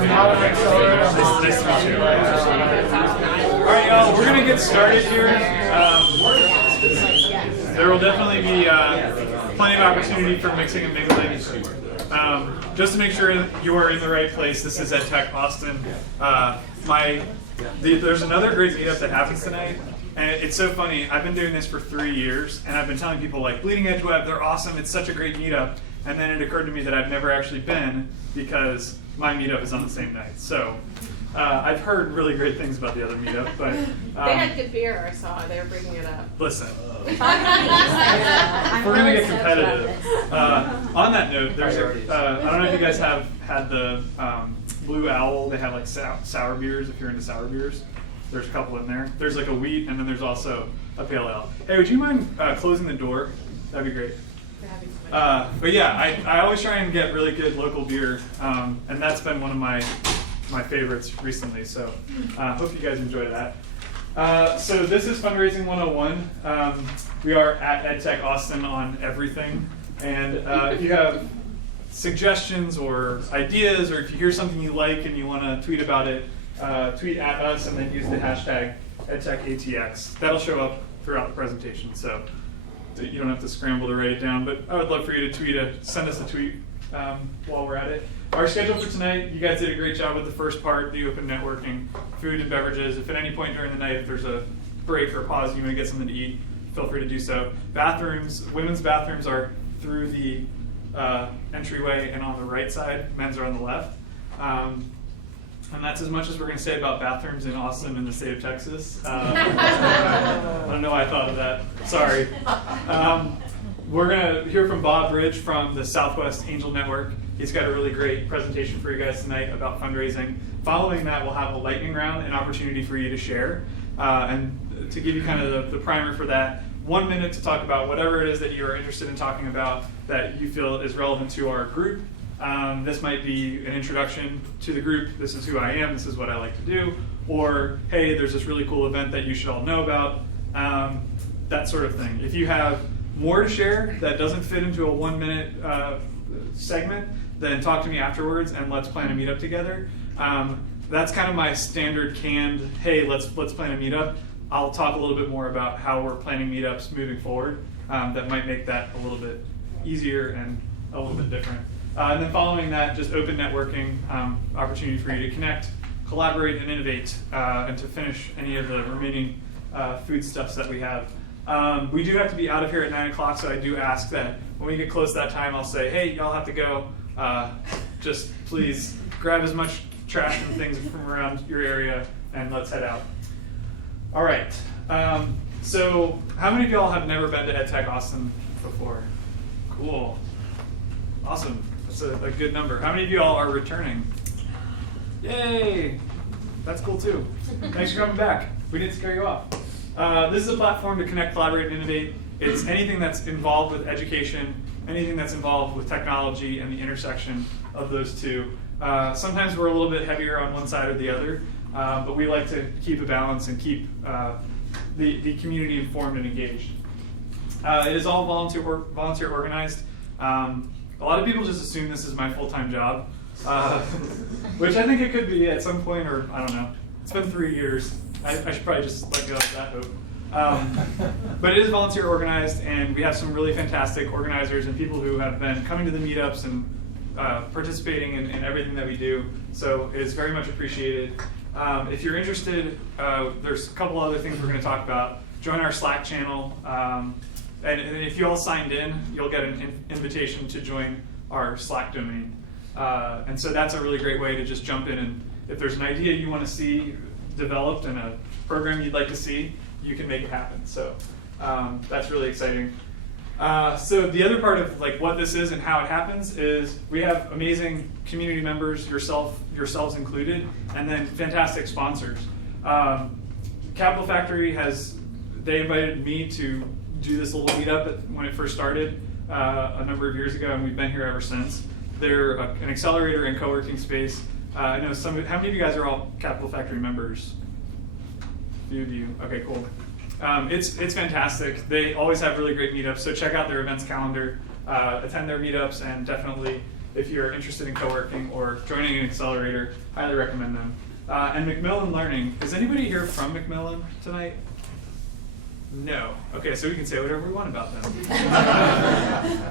Nice to meet you. All right, y'all, we're going to get started here. There will definitely be plenty of opportunity for mixing and mingling. Just to make sure you are in the right place, this is EdTech Austin. There's another great meetup that happens tonight. And it's so funny, I've been doing this for 3 years, and I've been telling people, like, Bleeding Edge Web, they're awesome, it's such a great meetup. And then it occurred to me that I've never actually been because my meetup is on the same night. So I've heard really great things about the other meetup, but... they had good beer, I saw. They were bringing it up. Listen, we're going to get competitive. On that note, there's I don't know if you guys have had the Blue Owl. They have like sour beers, if you're into sour beers. There's a couple in there. There's like a wheat, and then there's also a pale ale. Hey, would you mind closing the door? That'd be great. But yeah, I always try and get really good local beer, and that's been one of my favorites recently, so hope you guys enjoy that. So this is Fundraising 101. We are at EdTech Austin on everything, and if you have suggestions or ideas, or if you hear something you like and you want to tweet about it, tweet at us and then use the hashtag EdTechATX. That'll show up throughout the presentation, so you don't have to scramble to write it down, but I would love for you to send us a tweet while we're at it. Our schedule for tonight, you guys did a great job with the first part, the open networking, food and beverages. If at any point during the night, if there's a break or pause, you want to get something to eat, feel free to do so. Bathrooms, women's bathrooms are through the entryway and on the right side, men's are on the left. And that's as much as we're going to say about bathrooms in Austin and the state of Texas. I don't know why I thought of that. Sorry. We're going to hear from Bob Bridge from the Southwest Angel Network. He's got a really great presentation for you guys tonight about fundraising. Following that, we'll have a lightning round, an opportunity for you to share. And to give you kind of the primer for that, 1 minute to talk about whatever it is that you're interested in talking about that you feel is relevant to our group. This might be an introduction to the group. This is who I am. This is what I like to do. Or, hey, there's this really cool event that you should all know about. That sort of thing. If you have more to share that doesn't fit into a 1 minute segment, then talk to me afterwards and let's plan a meetup together. That's kind of my standard canned, hey, let's plan a meetup. I'll talk a little bit more about how we're planning meetups moving forward. That might make that a little bit easier and a little bit different. And then following that, just open networking, opportunity for you to connect, collaborate, and innovate, and to finish any of the remaining foodstuffs that we have. We do have to be out of here at 9 o'clock, so I do ask that when we get close to that time, I'll say, hey, y'all have to go. Just please grab as much trash and things from around your area, and let's head out. All right. So how many of y'all have never been to EdTech Austin before? Cool. Awesome. That's a good number. How many of y'all are returning? Yay! That's cool too. Thanks for coming back. We didn't scare you off. This is a platform to connect, collaborate, and innovate. It's anything that's involved with education, anything that's involved with technology and the intersection of those two. Sometimes we're a little bit heavier on one side or the other, but we like to keep a balance and keep the community informed and engaged. It is all volunteer organized. A lot of people just assume this is my full-time job, which I think it could be at some point, or I don't know. It's been 3 years. I should probably just let go of that hope. But it is volunteer organized, and we have some really fantastic organizers and people who have been coming to the meetups and participating in everything that we do. So it is very much appreciated. If you're interested, there's a couple other things we're going to talk about. Join our Slack channel. And if you all signed in, you'll get an invitation to join our Slack domain. And so that's a really great way to just jump in, and if there's an idea you want to see developed and a program you'd like to see, you can make it happen. So that's really exciting. So the other part of like what this is and how it happens is we have amazing community members, yourselves included, and then fantastic sponsors. Capital Factory they invited me to do this little meetup when it first started a number of years ago, and we've been here ever since. They're an accelerator and co-working space. I know how many of you guys are all Capital Factory members? A few of you. Okay, cool. It's fantastic. They always have really great meetups, so check out their events calendar, attend their meetups, and definitely if you're interested in co-working or joining an accelerator, highly recommend them. And Macmillan Learning, is anybody here from Macmillan tonight? No. Okay, so we can say whatever we want about them.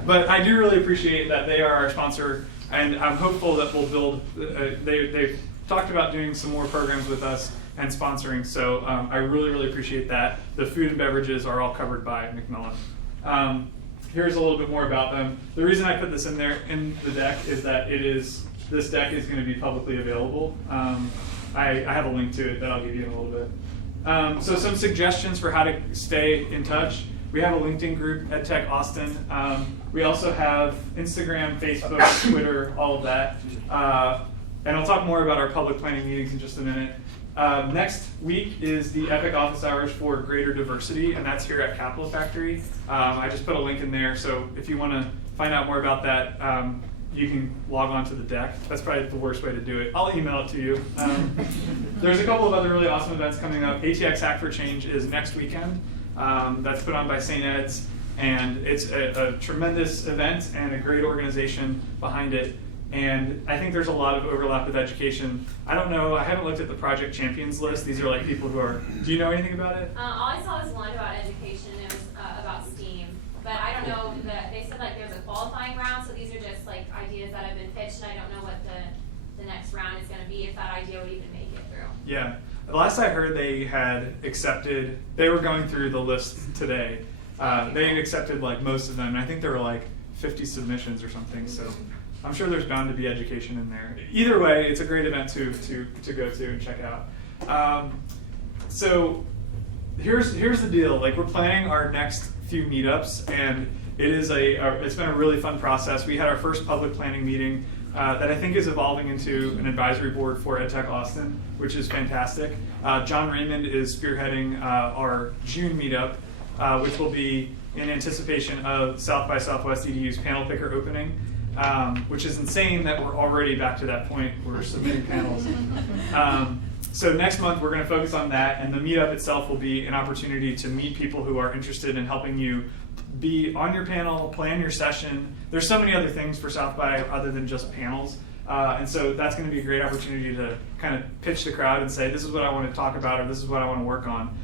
But I do really appreciate that they are our sponsor, and I'm hopeful that we'll build, they've talked about doing some more programs with us and sponsoring, so I really, really appreciate that. The food and beverages are all covered by Macmillan. Here's a little bit more about them. The reason I put this in there in the deck is that this deck is going to be publicly available. I have a link to it that I'll give you in a little bit. So some suggestions for how to stay in touch. We have a LinkedIn group, EdTech Austin. We also have Instagram, Facebook, Twitter, all of that. And I'll talk more about our public planning meetings in just a minute. Next week is the EPIC office hours for greater diversity, and that's here at Capital Factory. I just put a link in there, so if you want to find out more about that, you can log on to the deck. That's probably the worst way to do it. I'll email it to you. There's a couple of other really awesome events coming up. ATX Hack for Change is next weekend. That's put on by St. Ed's, and it's a tremendous event and a great organization behind it. And I think there's a lot of overlap with education. I don't know, I haven't looked at the Project Champions list. These are like people who are, do you know anything about it? All I saw was one about education, and it was about STEAM. But I don't know, they said like there's a qualifying round, so these are just like ideas that have been pitched, and I don't know what the next round is going to be, if that idea would even make it through. Yeah, the last I heard they had accepted, they were going through the list today. They had accepted like most of them, and I think there were like 50 submissions or something, so I'm sure there's bound to be education in there. Either way, it's a great event to go to and check out. So here's the deal. Like, we're planning our next few meetups, and it's been a really fun process. We had our first public planning meeting that I think is evolving into an advisory board for EdTech Austin, which is fantastic. John Raymond is spearheading our June meetup, which will be in anticipation of South by Southwest EDU's panel picker opening. Which is insane that we're already back to that point. We're submitting panels. So next month we're going to focus on that, and the meetup itself will be an opportunity to meet people who are interested in helping you be on your panel, plan your session. There's so many other things for South by other than just panels. And so that's going to be a great opportunity to kind of pitch the crowd and say, this is what I want to talk about, or this is what I want to work on.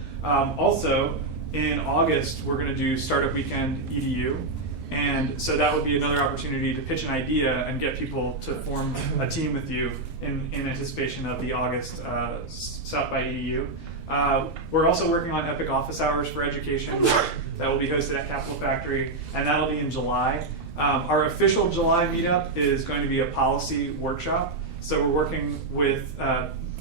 Also, in August, we're going to do Startup Weekend EDU. And so that would be another opportunity to pitch an idea and get people to form a team with you in anticipation of the August South by EDU. We're also working on Epic Office Hours for Education that will be hosted at Capital Factory, and that'll be in July. Our official July meetup is going to be a policy workshop. So we're working with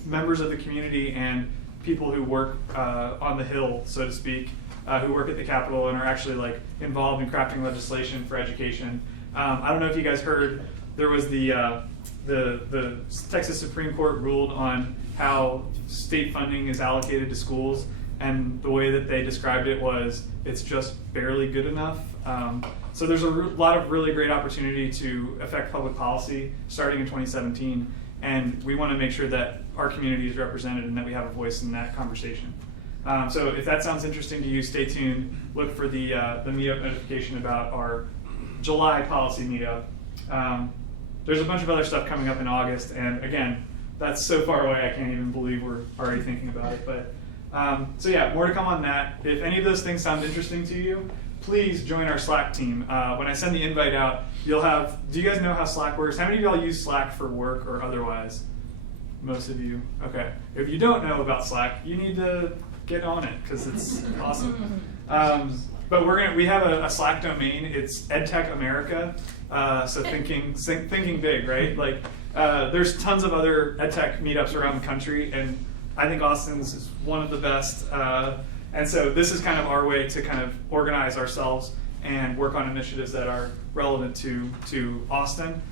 members of the community and people who work on the Hill, so to speak, who work at the Capitol and are actually like involved in crafting legislation for education. I don't know if you guys heard, there was the Texas Supreme Court ruled on how state funding is allocated to schools, and the way that they described it was it's just barely good enough. So there's a lot of really great opportunity to affect public policy starting in 2017, and we want to make sure that our community is represented and that we have a voice in that conversation. So if that sounds interesting to you, stay tuned. Look for the meetup notification about our July policy meetup. There's a bunch of other stuff coming up in August, and again, that's so far away I can't even believe we're already thinking about it. But so yeah, more to come on that. If any of those things sound interesting to you, please join our Slack team. When I send the invite out, you'll have, do you guys know how Slack works? How many of y'all use Slack for work or otherwise? Most of you. Okay. If you don't know about Slack, you need to get on it because it's awesome. But we have a Slack domain. It's EdTech America. So thinking big, right? Like there's tons of other EdTech meetups around the country, and I think Austin's is one of the best. And so this is kind of our way to kind of organize ourselves and work on initiatives that are relevant to Austin,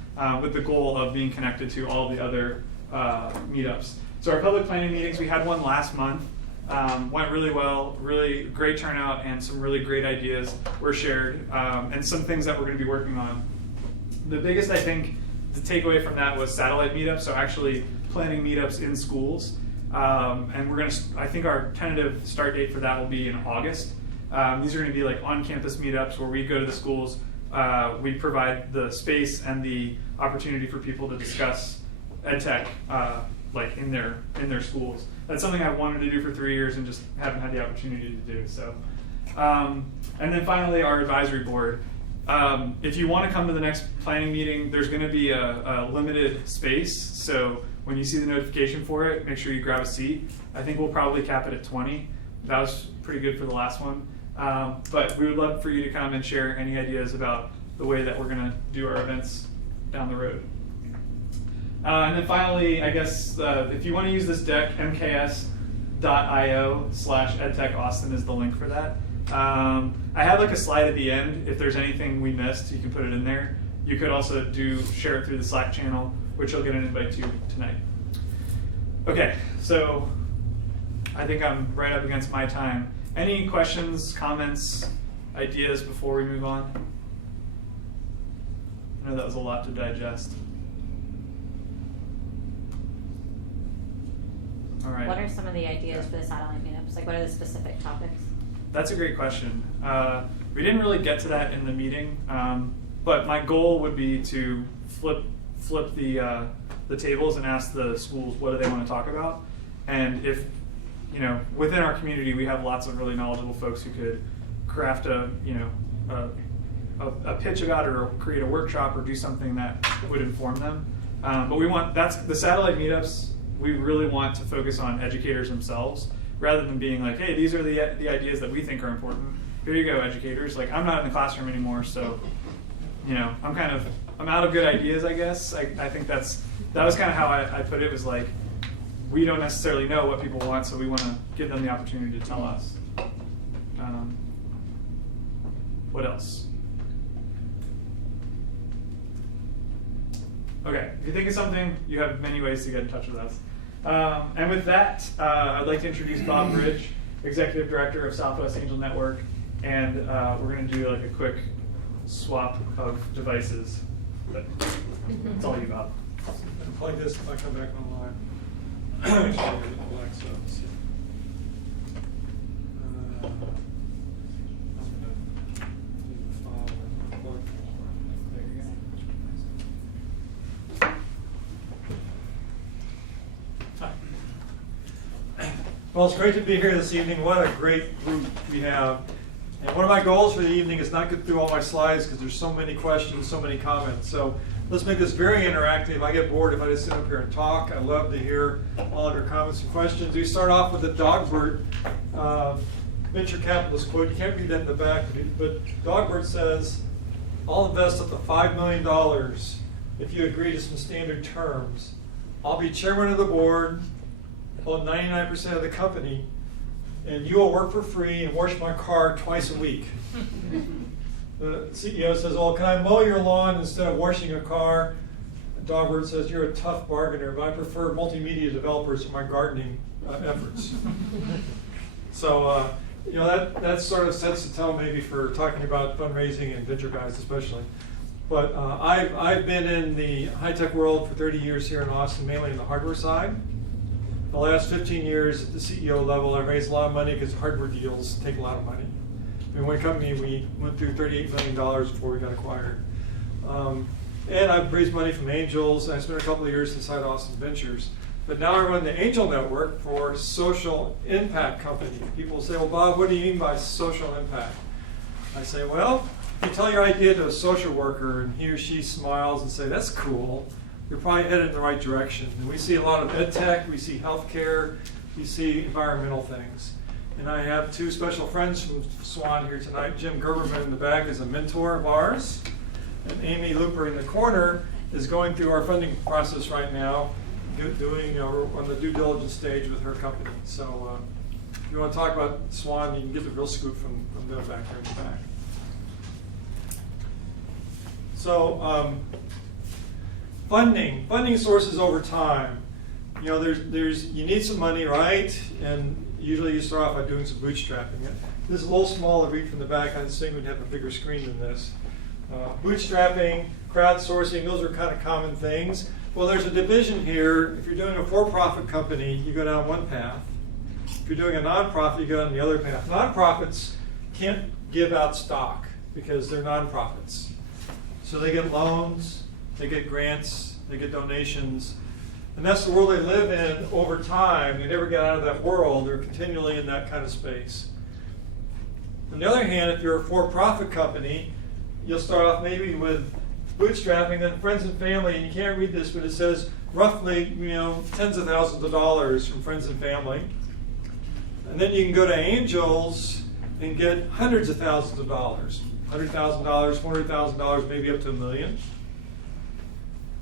with the goal of being connected to all the other meetups. So our public planning meetings, we had one last month. Went really well, really great turnout, and some really great ideas were shared, and some things that we're going to be working on. The biggest, I think, the takeaway from that was satellite meetups, so actually planning meetups in schools. And we're going to, I think our tentative start date for that will be in August. These are going to be like on-campus meetups where we go to the schools, we provide the space and the opportunity for people to discuss EdTech like in their schools. That's something I've wanted to do for 3 years and just haven't had the opportunity to do. So, and then finally, our advisory board. If you want to come to the next planning meeting, there's going to be a limited space. So when you see the notification for it, make sure you grab a seat. I think we'll probably cap it at 20. That was pretty good for the last one. But we would love for you to come and share any ideas about the way that we're going to do our events down the road. And then finally, I guess if you want to use this deck, mks.io/edtechaustin is the link for that. I have like a slide at the end. If there's anything we missed, you can put it in there. You could also share it through the Slack channel, which you'll get an invite to tonight. Okay, so I think I'm right up against my time. Any questions, comments, ideas before we move on? I know that was a lot to digest. All right. What are some of the ideas for the satellite meetups? Like, what are the specific topics? That's a great question. We didn't really get to that in the meeting, but my goal would be to flip the tables and ask the schools what do they want to talk about, and if within our community we have lots of really knowledgeable folks who could craft a pitch about it or create a workshop or do something that would inform them. But that's the satellite meetups. We really want to focus on educators themselves, rather than being like, hey, these are the ideas that we think are important. Here you go, educators. Like, I'm not in the classroom anymore, so I'm out of good ideas, I guess. I think that was kind of how I put it. Was like, we don't necessarily know what people want, so we want to give them the opportunity to tell us. What else? Okay, if you think of something, you have many ways to get in touch with us. And with that, I'd like to introduce Bob Bridge, Executive Director of Southwest Angel Network, and we're going to do like a quick swap of devices. But it's all you, Bob. Plug this if I come back online. Make sure I get Alexa. I'm going to do the file and plug. There you go. Hi. Well, it's great to be here this evening. What a great group we have. And one of my goals for the evening is not get through all my slides because there's so many questions, so many comments. So let's make this very interactive. I get bored if I just sit up here and talk. I love to hear all of your comments and questions. We start off with the Dogbert venture capitalist quote. You can't read that in the back, but Dogbert says, I'll invest up to $5 million if you agree to some standard terms. I'll be chairman of the board, hold 99% of the company, and you will work for free and wash my car twice a week. The CEO says, well, can I mow your lawn instead of washing your car? Dogbert says, you're a tough bargainer, but I prefer multimedia developers for my gardening efforts. So, that sort of sets the tone maybe for talking about fundraising and venture guys especially. But I've been in the high-tech world for 30 years here in Austin, mainly in the hardware side. The last 15 years at the CEO level, I've raised a lot of money because hardware deals take a lot of money. In one company, we went through $38 million before we got acquired. And I've raised money from angels. I spent a couple of years inside Austin Ventures. But now I run the Angel Network for social impact company. People say, well, Bob, what do you mean by social impact? I say, well, if you tell your idea to a social worker and he or she smiles and say, that's cool, you're probably headed in the right direction. And we see a lot of EdTech, we see healthcare, we see environmental things. And I have two special friends from SWAN here tonight. Jim Gerberman in the back is a mentor of ours. And Amy Looper in the corner is going through our funding process right now, doing on the due diligence stage with her company. So if you want to talk about SWAN, you can get the real scoop from them back here in the back. So funding sources over time. You need some money, right? And usually you start off by doing some bootstrapping. This is a little small to read from the back. I was thinking we'd have a bigger screen than this. Bootstrapping, crowdsourcing, those are kind of common things. Well, there's a division here. If you're doing a for-profit company, you go down one path. If you're doing a nonprofit, you go down the other path. Nonprofits can't give out stock because they're nonprofits. So they get loans, they get grants, they get donations. And that's the world they live in over time. They never get out of that world. They're continually in that kind of space. On the other hand, if you're a for-profit company, you'll start off maybe with bootstrapping, then friends and family, and you can't read this, but it says roughly, tens of thousands of dollars from friends and family. And then you can go to angels and get hundreds of thousands of dollars. $100,000, $400,000, maybe up to $1 million.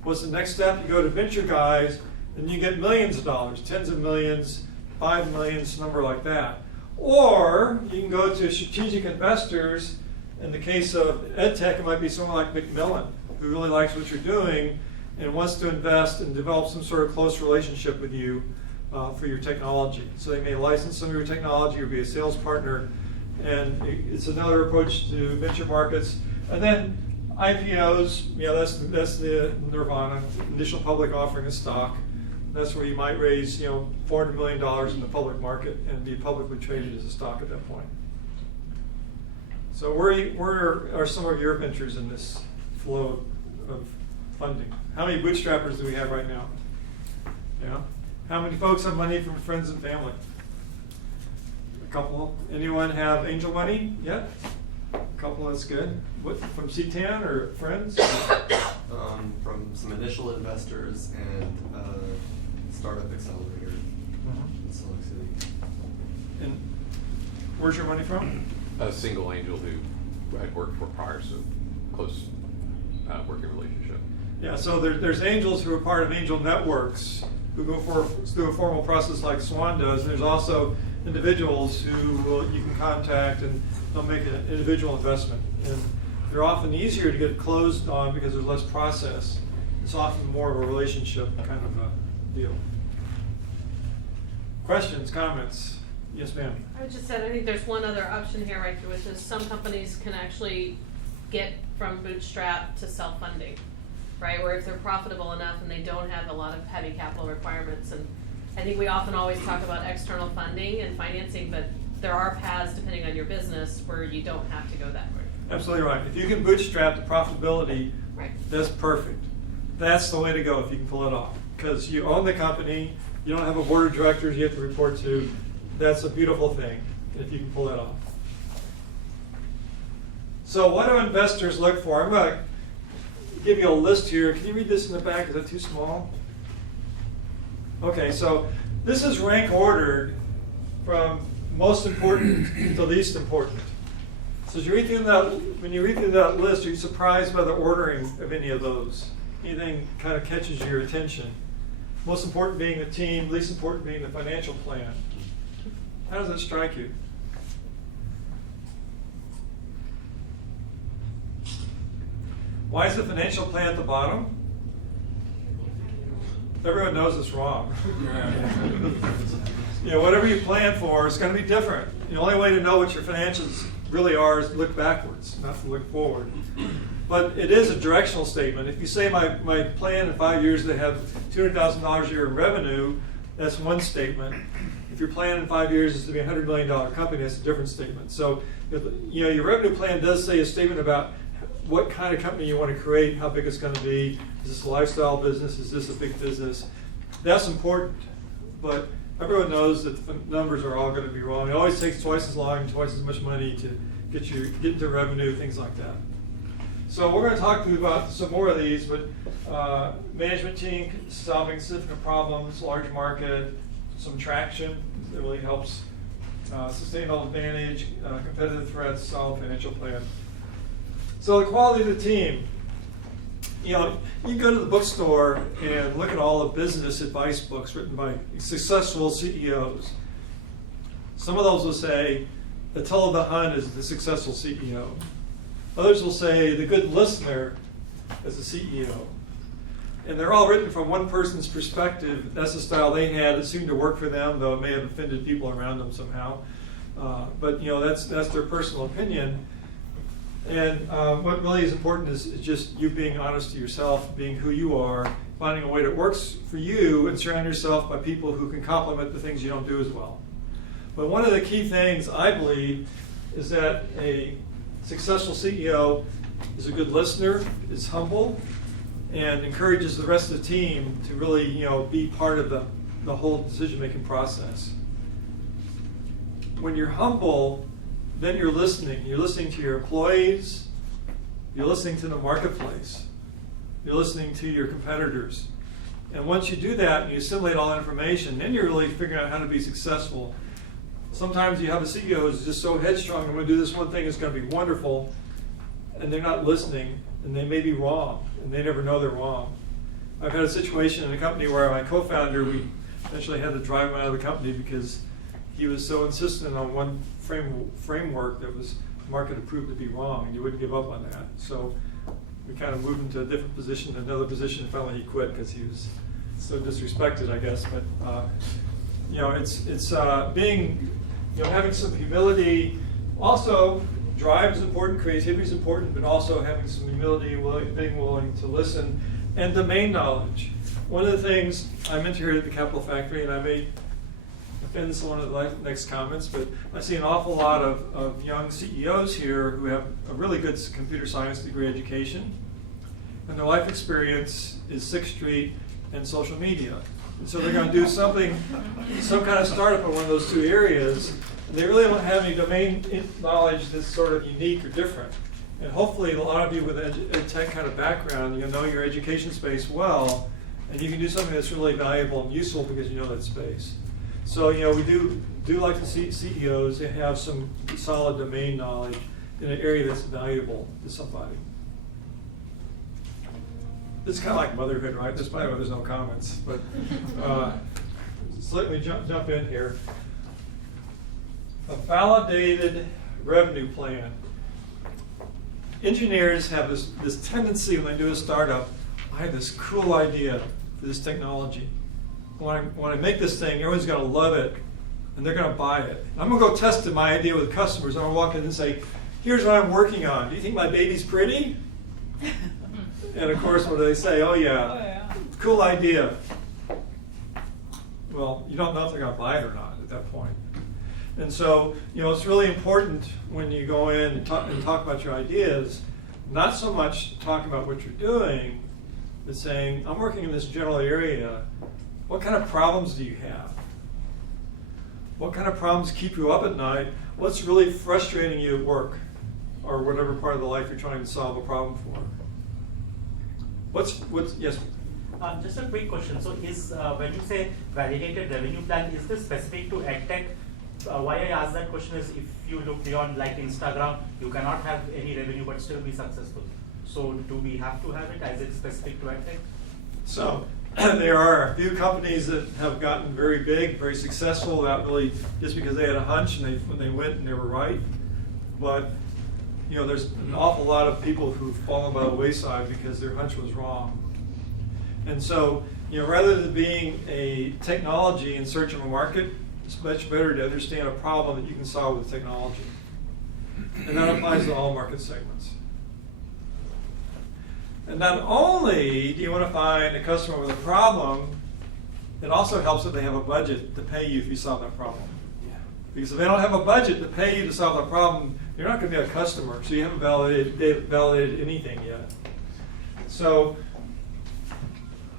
What's the next step? You go to venture guys, and you get millions of dollars, tens of millions, 5 million, some number like that. Or you can go to strategic investors. In the case of EdTech, it might be someone like Macmillan, who really likes what you're doing and wants to invest and develop some sort of close relationship with you for your technology. So they may license some of your technology or be a sales partner. And it's another approach to venture markets. And then IPOs, that's the nirvana, initial public offering of stock. That's where you might raise, $400 million in the public market and be publicly traded as a stock at that point. So where are some of your ventures in this flow of funding? How many bootstrappers do we have right now? Yeah. How many folks have money from friends and family? A couple. Anyone have angel money yet? A couple, that's good. What, from CTAN or friends? From some initial investors and startup accelerator in Salt Lake City. And where's your money from? A single angel who I'd worked for prior, so close working relationship. Yeah, so there's angels who are part of angel networks who go through a formal process like SWAN does, and there's also individuals who you can contact and they'll make an individual investment. And they're often easier to get closed on because there's less process. It's often more of a relationship kind of a deal. Questions, comments? Yes, ma'am. I would just say, I think there's one other option here, right, which is some companies can actually get from bootstrap to self-funding, right? Where if they're profitable enough and they don't have a lot of heavy capital requirements. And I think we often always talk about external funding and financing, but there are paths, depending on your business, where you don't have to go that way. Absolutely right. If you can bootstrap the profitability, Right. that's perfect. That's the way to go if you can pull it off. Because you own the company, you don't have a board of directors you have to report to. That's a beautiful thing if you can pull that off. So what do investors look for? I'm going to give you a list here. Can you read this in the back? Is that too small? Okay, so this is rank ordered from most important to least important. So as you read through that, when you read through that list, are you surprised by the ordering of any of those? Anything kind of catches your attention? Most important being the team, least important being the financial plan. How does that strike you? Why is the financial plan at the bottom? Everyone knows it's wrong. Whatever you plan for is going to be different. The only way to know what your financials really are is to look backwards, not to look forward. But it is a directional statement. If you say my plan in 5 years to have $200,000 a year in revenue, that's one statement. If your plan in 5 years is to be a $100 million company, that's a different statement. So your revenue plan does say a statement about what kind of company you want to create, how big it's going to be. Is this a lifestyle business? Is this a big business? That's important. But everyone knows that the numbers are all going to be wrong. It always takes twice as long, twice as much money to get into revenue, things like that. So we're going to talk to you about some more of these, but management team solving significant problems, large market, some traction that really helps sustainable advantage, competitive threats, solid financial plan. So the quality of the team. You can go to the bookstore and look at all the business advice books written by successful CEOs. Some of those will say, Attila the Hun is the successful CEO. Others will say, the good listener is the CEO. And they're all written from one person's perspective. That's the style they had. It seemed to work for them, though it may have offended people around them somehow. But that's their personal opinion. And what really is important is just you being honest to yourself, being who you are, finding a way that works for you, and surrounding yourself by people who can complement the things you don't do as well. But one of the key things, I believe, is that a successful CEO is a good listener, is humble, and encourages the rest of the team to really, be part of the whole decision-making process. When you're humble, then you're listening. You're listening to your employees. You're listening to the marketplace. You're listening to your competitors. And once you do that and you assimilate all that information, then you're really figuring out how to be successful. Sometimes you have a CEO who's just so headstrong, I'm going to do this one thing, it's going to be wonderful, and they're not listening, and they may be wrong, and they never know they're wrong. I've had a situation in a company where my co-founder, we eventually had to drive him out of the company because he was so insistent on one framework that was market approved to be wrong, and you wouldn't give up on that. So we kind of moved him to a different position, another position, and finally he quit because he was so disrespected, I guess. But it's being, having some humility. Also, drive is important, creativity is important, but also having some humility, being willing to listen, and domain knowledge. One of the things I'm into here at the Capital Factory, and I may offend someone of the next comments, but I see an awful lot of young CEOs here who have a really good computer science degree education, and their life experience is 6th Street and social media. And so they're going to do some kind of startup in one of those two areas, and they really don't have any domain knowledge that's sort of unique or different. And hopefully a lot of you with EdTech kind of background, you know your education space well, and you can do something that's really valuable and useful because you know that space. So we do like to see CEOs that have some solid domain knowledge in an area that's valuable to somebody. It's kind of like motherhood, right? That's probably why there's no comments. But so let me jump in here. A validated revenue plan. Engineers have this tendency when they do a startup, I have this cool idea for this technology. When I make this thing, everyone's going to love it, and they're going to buy it. I'm going to go test my idea with customers. I'm going to walk in and say, here's what I'm working on. Do you think my baby's pretty? And of course, what do they say? Oh yeah, cool idea. Well, you don't know if they're going to buy it or not at that point. And so, it's really important when you go in and talk about your ideas, not so much talk about what you're doing, but saying, I'm working in this general area. What kind of problems do you have? What kind of problems keep you up at night? What's really frustrating you at work or whatever part of the life you're trying to solve a problem for? Yes? Just a quick question. So is, when you say validated revenue plan, is this specific to EdTech? Why I ask that question is if you look beyond like Instagram, you cannot have any revenue but still be successful. So do we have to have it as it's specific to EdTech? So there are a few companies that have gotten very big, very successful, without really just because they had a hunch and when they went and they were right. But there's an awful lot of people who've fallen by the wayside because their hunch was wrong. And so rather than being a technology in search of a market, it's much better to understand a problem that you can solve with technology. And that applies to all market segments. And not only do you want to find a customer with a problem, it also helps if they have a budget to pay you if you solve that problem. Yeah. Because if they don't have a budget to pay you to solve that problem, you're not going to be a customer, so you haven't validated anything yet. So,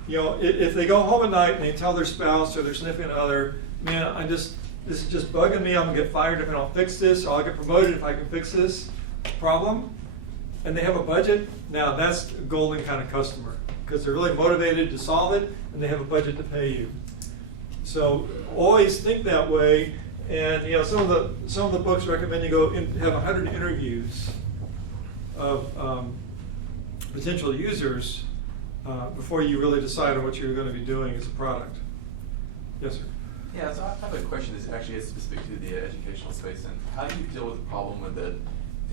if they go home at night and they tell their spouse or their significant other, man, this is just bugging me, I'm going to get fired if I don't fix this, or I'll get promoted if I can fix this problem, and they have a budget, now that's a golden kind of customer, because they're really motivated to solve it, and they have a budget to pay you. So always think that way, and some of the books recommend you go have 100 interviews of potential users before you really decide on what you're going to be doing as a product. Yes, sir. Yeah, so I have a question that actually is specific to the educational space. And how do you deal with the problem with in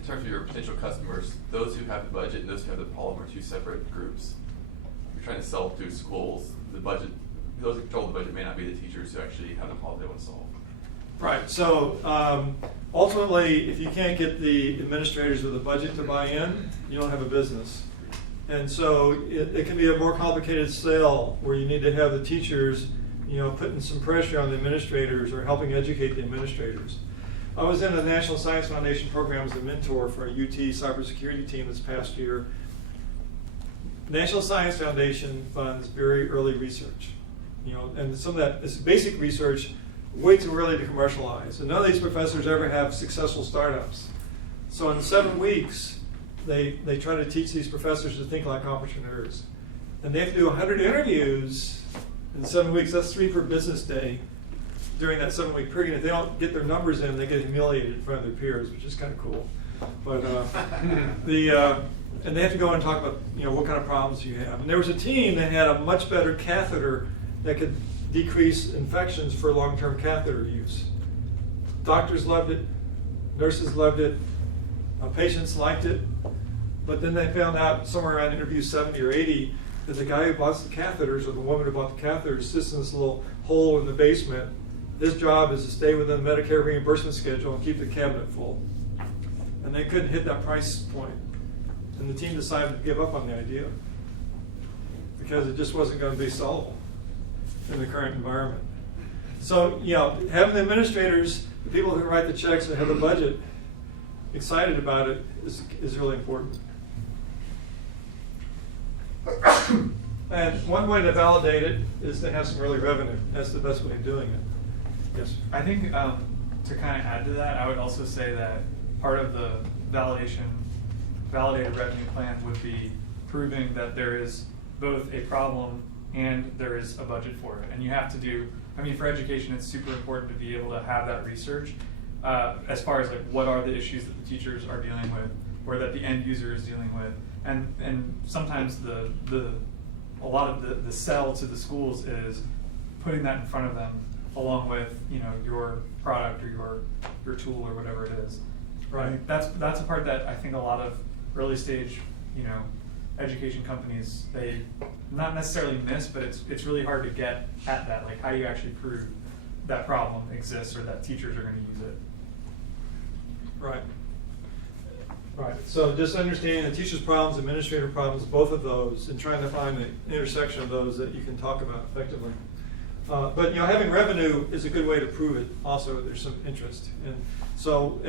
terms of your potential customers, those who have the budget and those who have the problem are two separate groups? You're trying to sell to schools. The budget, those who control the budget may not be the teachers who actually have the problem they want to solve. Right. So ultimately, if you can't get the administrators with the budget to buy in, you don't have a business. And so it can be a more complicated sale where you need to have the teachers putting some pressure on the administrators or helping educate the administrators. I was in the National Science Foundation program as a mentor for a UT cybersecurity team this past year. National Science Foundation funds very early research, and some of that is basic research, way too early to commercialize. And none of these professors ever have successful startups. So in 7 weeks, they try to teach these professors to think like entrepreneurs. And they have to do 100 interviews in 7 weeks. That's 3 per business day during that 7-week period. If they don't get their numbers in, they get humiliated in front of their peers, which is kind of cool. But and they have to go and talk about what kind of problems you have. And there was a team that had a much better catheter that could decrease infections for long-term catheter use. Doctors loved it, nurses loved it, patients liked it, but then they found out somewhere around interview 70 or 80 that the guy who bought the catheters, or the woman who bought the catheters, sits in this little hole in the basement. His job is to stay within the Medicare reimbursement schedule and keep the cabinet full. And they couldn't hit that price point. And the team decided to give up on the idea because it just wasn't going to be sellable in the current environment. So, having the administrators, the people who write the checks and have the budget, excited about it is really important. And one way to validate it is to have some early revenue. That's the best way of doing it. Yes? I think to kind of add to that, I would also say that part of the validated revenue plan would be proving that there is both a problem and there is a budget for it. And you have to do, for education, it's super important to be able to have that research as far as what are the issues that the teachers are dealing with, or that the end user is dealing with. And sometimes a lot of the sell to the schools is putting that in front of them along with your product or your tool or whatever it is. Right. That's a part that I think a lot of early stage education companies, they not necessarily miss, but it's really hard to get at that, like how you actually prove that problem exists or that teachers are going to use it. Right. Right. So just understanding the teacher's problems, administrator problems, both of those, and trying to find the intersection of those that you can talk about effectively. But having revenue is a good way to prove it. Also, there's some interest, and so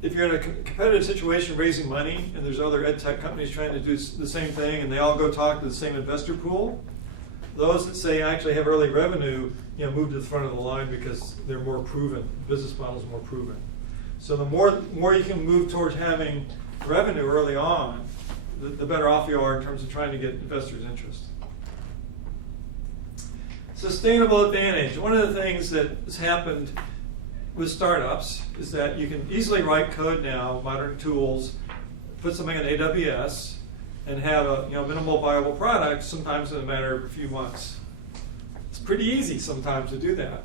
if you're in a competitive situation raising money, and there's other EdTech companies trying to do the same thing, and they all go talk to the same investor pool, those that say actually have early revenue, move to the front of the line because they're more proven. Business models are more proven. So the more you can move towards having revenue early on, the better off you are in terms of trying to get investors' interest. Sustainable advantage. One of the things that has happened with startups is that you can easily write code now, modern tools, put something in AWS, and have a minimal viable product, sometimes in a matter of a few months. It's pretty easy sometimes to do that.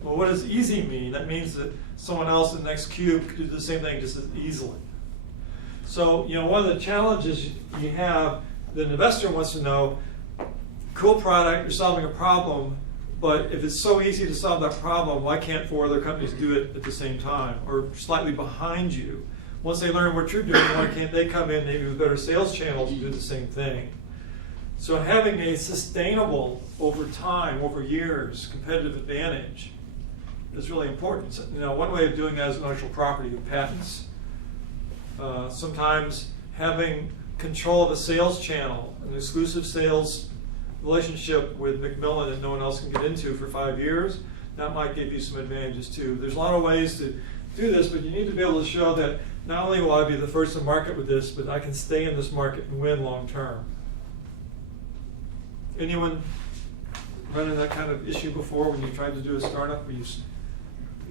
Well, what does easy mean? That means that someone else in the next cube could do the same thing just as easily. So, one of the challenges you have that an investor wants to know, cool product, you're solving a problem, but if it's so easy to solve that problem, why can't 4 other companies do it at the same time or slightly behind you? Once they learn what you're doing, why can't they come in maybe with better sales channels and do the same thing? So having a sustainable, over time, over years, competitive advantage is really important. So, one way of doing that is intellectual property with patents. Sometimes having control of a sales channel, an exclusive sales relationship with Macmillan that no one else can get into for 5 years, that might give you some advantages too. There's a lot of ways to do this, but you need to be able to show that not only will I be the first to market with this, but I can stay in this market and win long term. Anyone run into that kind of issue before when you tried to do a startup where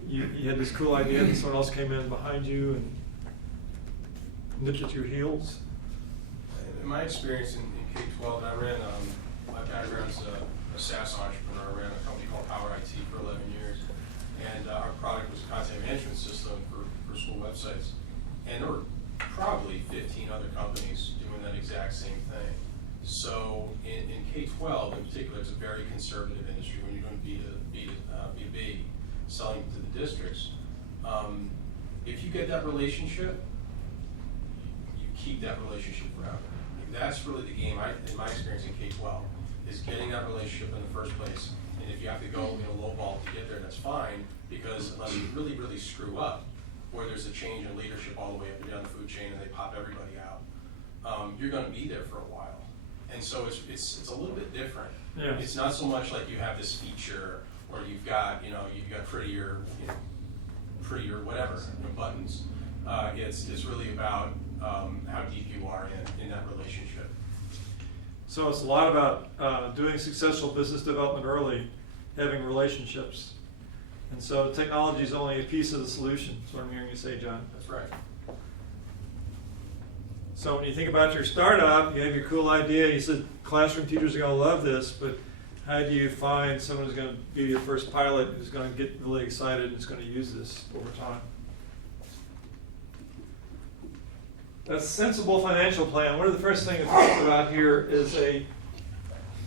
you had this cool idea and someone else came in behind you and nipped at your heels? In my experience in K-12, I ran, my background's a SaaS entrepreneur. I ran a company called Power IT for 11 years. And our product was a content management system for school websites. And there were probably 15 other companies doing that exact same thing. So in K-12 in particular, it's a very conservative industry when you're doing B2B, selling to the districts. If you get that relationship, you keep that relationship forever. That's really the game, in my experience in K-12. is getting that relationship in the first place. And if you have to go low ball to get there, that's fine, because unless you really, really screw up, or there's a change in leadership all the way up and down the food chain and they pop everybody out, you're going to be there for a while. And so it's a little bit different. Yeah. It's not so much like you have this feature, or you've got prettier whatever buttons. It's really about how deep you are in that relationship. So it's a lot about doing successful business development early, having relationships. And so technology is only a piece of the solution. That's what I'm hearing you say, John. That's right. So when you think about your startup, you have your cool idea. You said classroom teachers are going to love this, but how do you find someone who's going to be your first pilot, who's going to get really excited and is going to use this over time? A sensible financial plan. One of the first things to talk about here is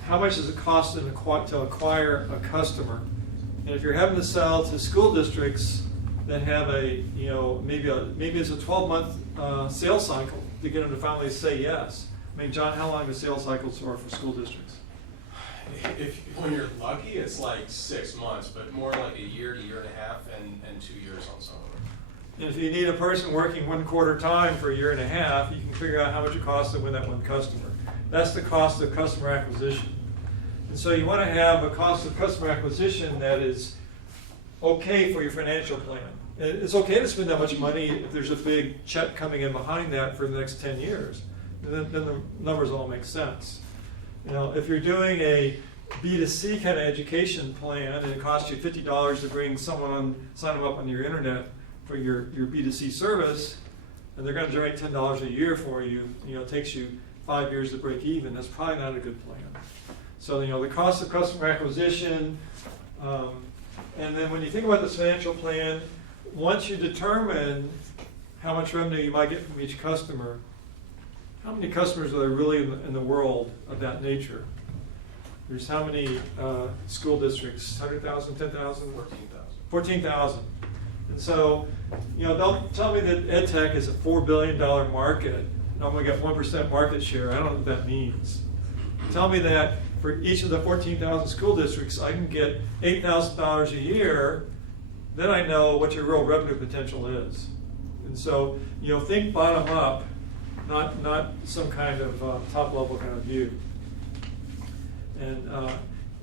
how much does it cost to acquire a customer? And if you're having to sell to school districts that have maybe it's a 12-month sales cycle to get them to finally say yes. I mean, John, how long do sales cycles are for school districts? When you're lucky, it's like 6 months, but more like a year to year and a half, and 2 years on some of them. And if you need a person working 1/4 time for a year and a half, you can figure out how much it costs to win that one customer. That's the cost of customer acquisition. And so you want to have a cost of customer acquisition that is okay for your financial plan. It's okay to spend that much money if there's a big check coming in behind that for the next 10 years. Then the numbers all make sense. If you're doing a B2C kind of education plan and it costs you $50 to bring someone sign them up on your internet for your B2C service, and they're going to generate $10 a year for you, it takes you 5 years to break even. That's probably not a good plan. So the cost of customer acquisition, and then when you think about this financial plan, once you determine how much revenue you might get from each customer, how many customers are there really in the world of that nature? There's how many school districts? 100,000, 10,000? 14,000. And so, don't tell me that EdTech is a $4 billion market and I'm going to get 1% market share. I don't know what that means. Tell me that for each of the 14,000 school districts, I can get $8,000 a year, then I know what your real revenue potential is. And so, think bottom up, not some kind of top level kind of view. And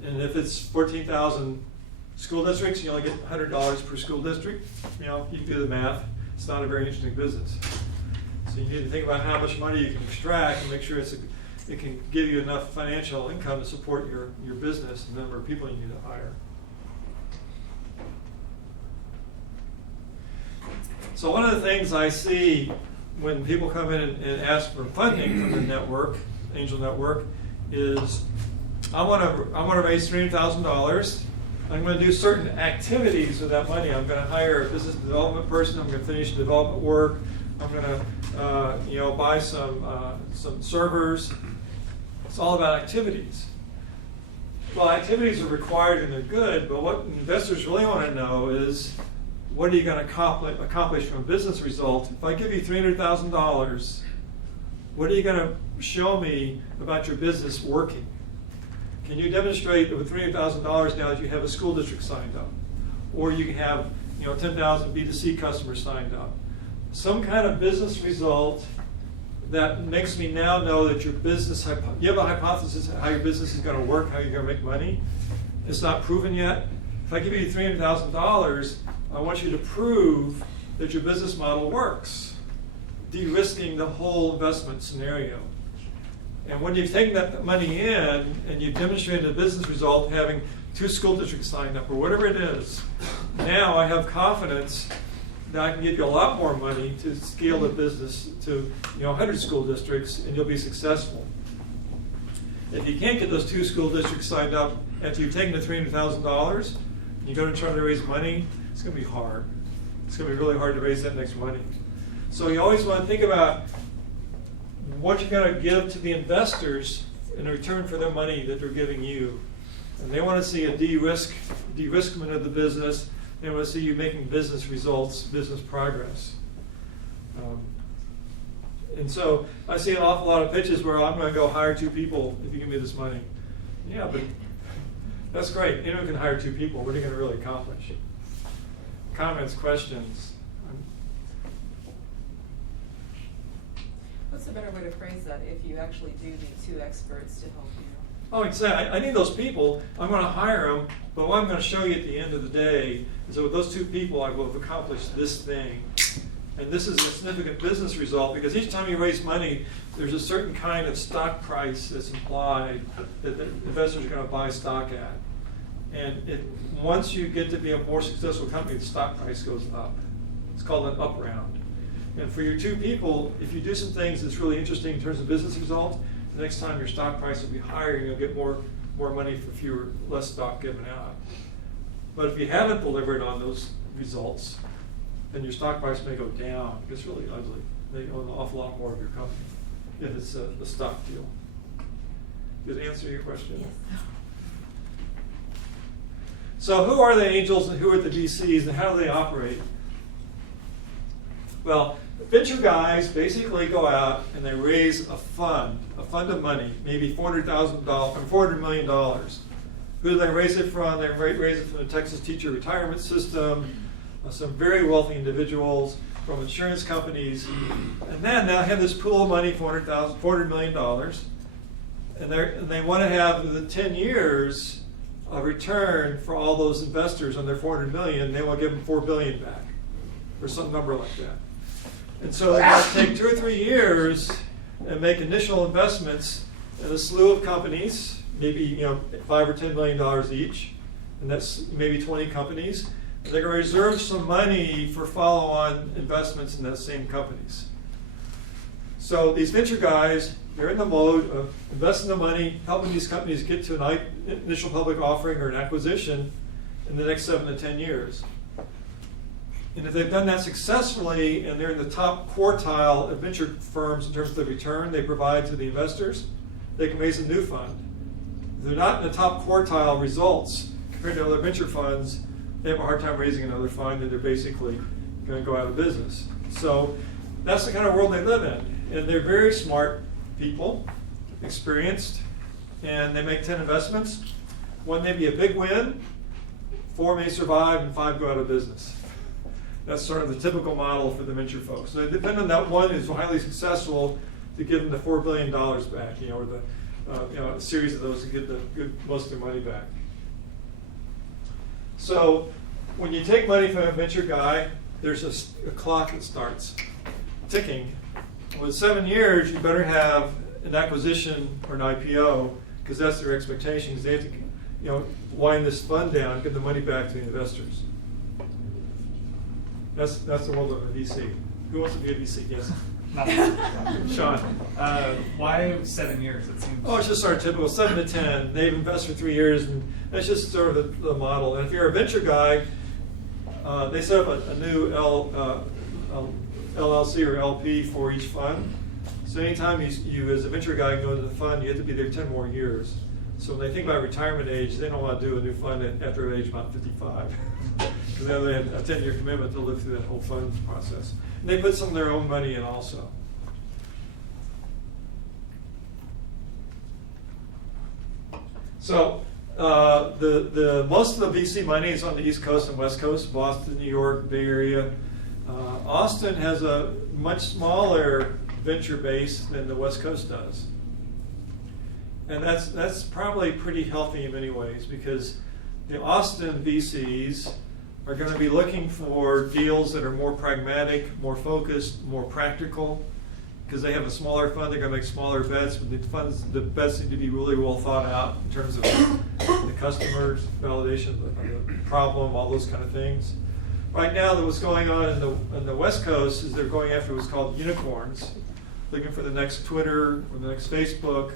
if it's 14,000 school districts, you only get $100 per school district. You can do the math. It's not a very interesting business. So you need to think about how much money you can extract and make sure it can give you enough financial income to support your business and the number of people you need to hire. So one of the things I see when people come in and ask for funding from the network, Angel Network, is I want to raise $300,000. I'm going to do certain activities with that money. I'm going to hire a business development person. I'm going to finish development work. I'm going to buy some servers. It's all about activities. Well, activities are required and they're good, but what investors really want to know is, what are you going to accomplish from a business result? If I give you $300,000, what are you going to show me about your business working? Can you demonstrate that with $300,000 now that you have a school district signed up? Or you can have 10,000 B2C customers signed up. Some kind of business result that makes me now know that your business, you have a hypothesis how your business is going to work, how you're going to make money. It's not proven yet. If I give you $300,000, I want you to prove that your business model works, de-risking the whole investment scenario. And when you've taken that money in and you've demonstrated a business result having 2 school districts signed up or whatever it is, now I have confidence that I can give you a lot more money to scale the business to 100 school districts and you'll be successful. If you can't get those 2 school districts signed up after you've taken the $300,000, and you go to try to raise money, it's going to be hard. It's going to be really hard to raise that next money. So you always want to think about what you're going to give to the investors in return for their money that they're giving you. And they want to see a de-riskment of the business. They want to see you making business results, business progress. And so I see an awful lot of pitches where I'm going to go hire 2 people if you give me this money. Yeah, but that's great. Anyone can hire 2 people. What are you going to really accomplish? Comments, questions? What's a better way to phrase that if you actually do need 2 experts to help you? Oh, I can say, I need those people. I'm going to hire them, but what I'm going to show you at the end of the day is that with those 2 people, I will have accomplished this thing. And this is a significant business result because each time you raise money, there's a certain kind of stock price that's implied that the investors are going to buy stock at. And once you get to be a more successful company, the stock price goes up. It's called an up round. And for your 2 people, if you do some things that's really interesting in terms of business results, the next time your stock price will be higher and you'll get more money for less stock given out. But if you haven't delivered on those results, then your stock price may go down. It's really ugly. They own an awful lot more of your company if it's a stock deal. Does that answer your question? Yes. So who are the angels and who are the VCs and how do they operate? Well, venture guys basically go out and they raise a fund of money, maybe $400 million. Who do they raise it from? They raise it from the Texas teacher retirement system, some very wealthy individuals, from insurance companies, and then they'll have this pool of money, $400 million, and they want to have within 10 years a return for all those investors on their $400 million. They will give them $4 billion back, or some number like that. And so they're going to take 2 or 3 years and make initial investments in a slew of companies, maybe $5 or $10 million each, and that's maybe 20 companies. And they're going to reserve some money for follow-on investments in those same companies. So these venture guys, they're in the mode of investing the money, helping these companies get to an initial public offering or an acquisition in the next 7 to 10 years. And if they've done that successfully and they're in the top quartile of venture firms in terms of the return they provide to the investors, they can raise a new fund. If they're not in the top quartile results compared to other venture funds, they have a hard time raising another fund and they're basically going to go out of business. So that's the kind of world they live in. And they're very smart people, experienced, and they make 10 investments. 1 may be a big win, 4 may survive, and 5 go out of business. That's sort of the typical model for the venture folks. So they depend on that one who's highly successful to give them the $4 billion back, or a series of those to get most of their money back. So when you take money from a venture guy, there's a clock that starts ticking. With 7 years, you better have an acquisition or an IPO because that's their expectations. They have to, wind this fund down, give the money back to the investors. That's the world of a VC. Who wants to be a VC? Yes. Sean. Why 7 years? It seems. Oh, it's just sort of typical, 7 to 10. They've invested for 3 years, and that's just sort of the model. And if you're a venture guy, they set up a new LLC or LP for each fund. So anytime you as a venture guy go into the fund, you have to be there 10 more years. So when they think about retirement age, they don't want to do a new fund after age about 55. Because now they have a 10-year commitment to live through that whole fund process. And they put some of their own money in also. So the most of the VC money is on the East Coast and West Coast, Boston, New York, Bay Area. Austin has a much smaller venture base than the West Coast does. And that's probably pretty healthy in many ways because the Austin VCs are going to be looking for deals that are more pragmatic, more focused, more practical. Because they have a smaller fund, they're going to make smaller bets, but the bets need to be really well thought out in terms of the customers, validation of the problem, all those kind of things. Right now, what's going on in the West Coast is they're going after what's called unicorns, looking for the next Twitter or the next Facebook.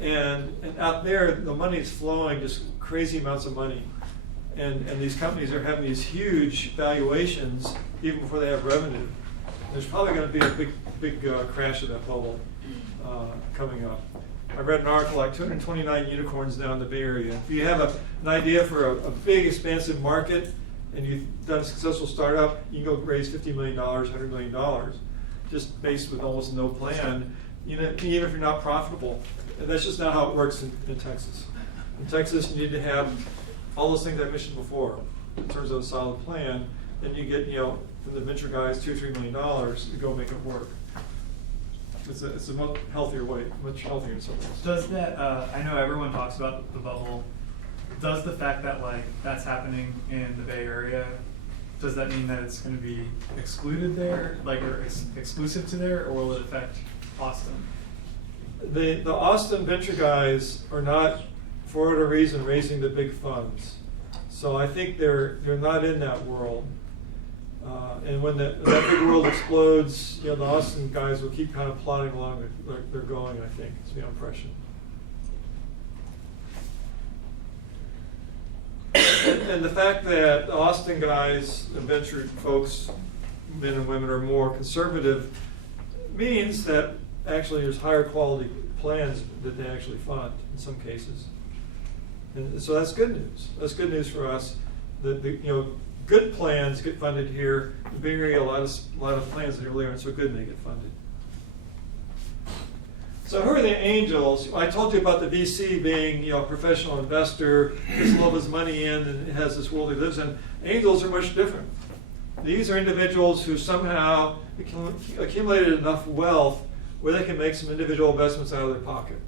And out there, the money is flowing, just crazy amounts of money. And these companies are having these huge valuations even before they have revenue. There's probably going to be a big crash of that bubble coming up. I read an article like 229 unicorns now in the Bay Area. If you have an idea for a big, expansive market and you've done a successful startup, you can go raise $50 million, $100 million, just based with almost no plan, even if you're not profitable. And that's just not how it works in Texas. In Texas, you need to have all those things I mentioned before in terms of a solid plan. Then you get, from the venture guys, $2 or $3 million to go make it work. It's a much healthier way, much healthier in some ways. Does that, I know everyone talks about the bubble, does the fact that that's happening in the Bay Area, does that mean that it's going to be excluded there, or exclusive to there, or will it affect Austin? The Austin venture guys are not, for whatever reason, raising the big funds. So I think they're not in that world. And when that big world explodes, the Austin guys will keep kind of plodding along like they're going, I think, is the impression. And the fact that the Austin guys, the venture folks, men and women, are more conservative means that actually there's higher quality plans that they actually fund in some cases. And so that's good news. That's good news for us. Good plans get funded here. In the Bay Area, a lot of plans that really aren't so good and they get funded. So who are the angels? I told you about the VC being a professional investor, puts a lot of his money in and has this world he lives in. Angels are much different. These are individuals who somehow accumulated enough wealth where they can make some individual investments out of their pocket.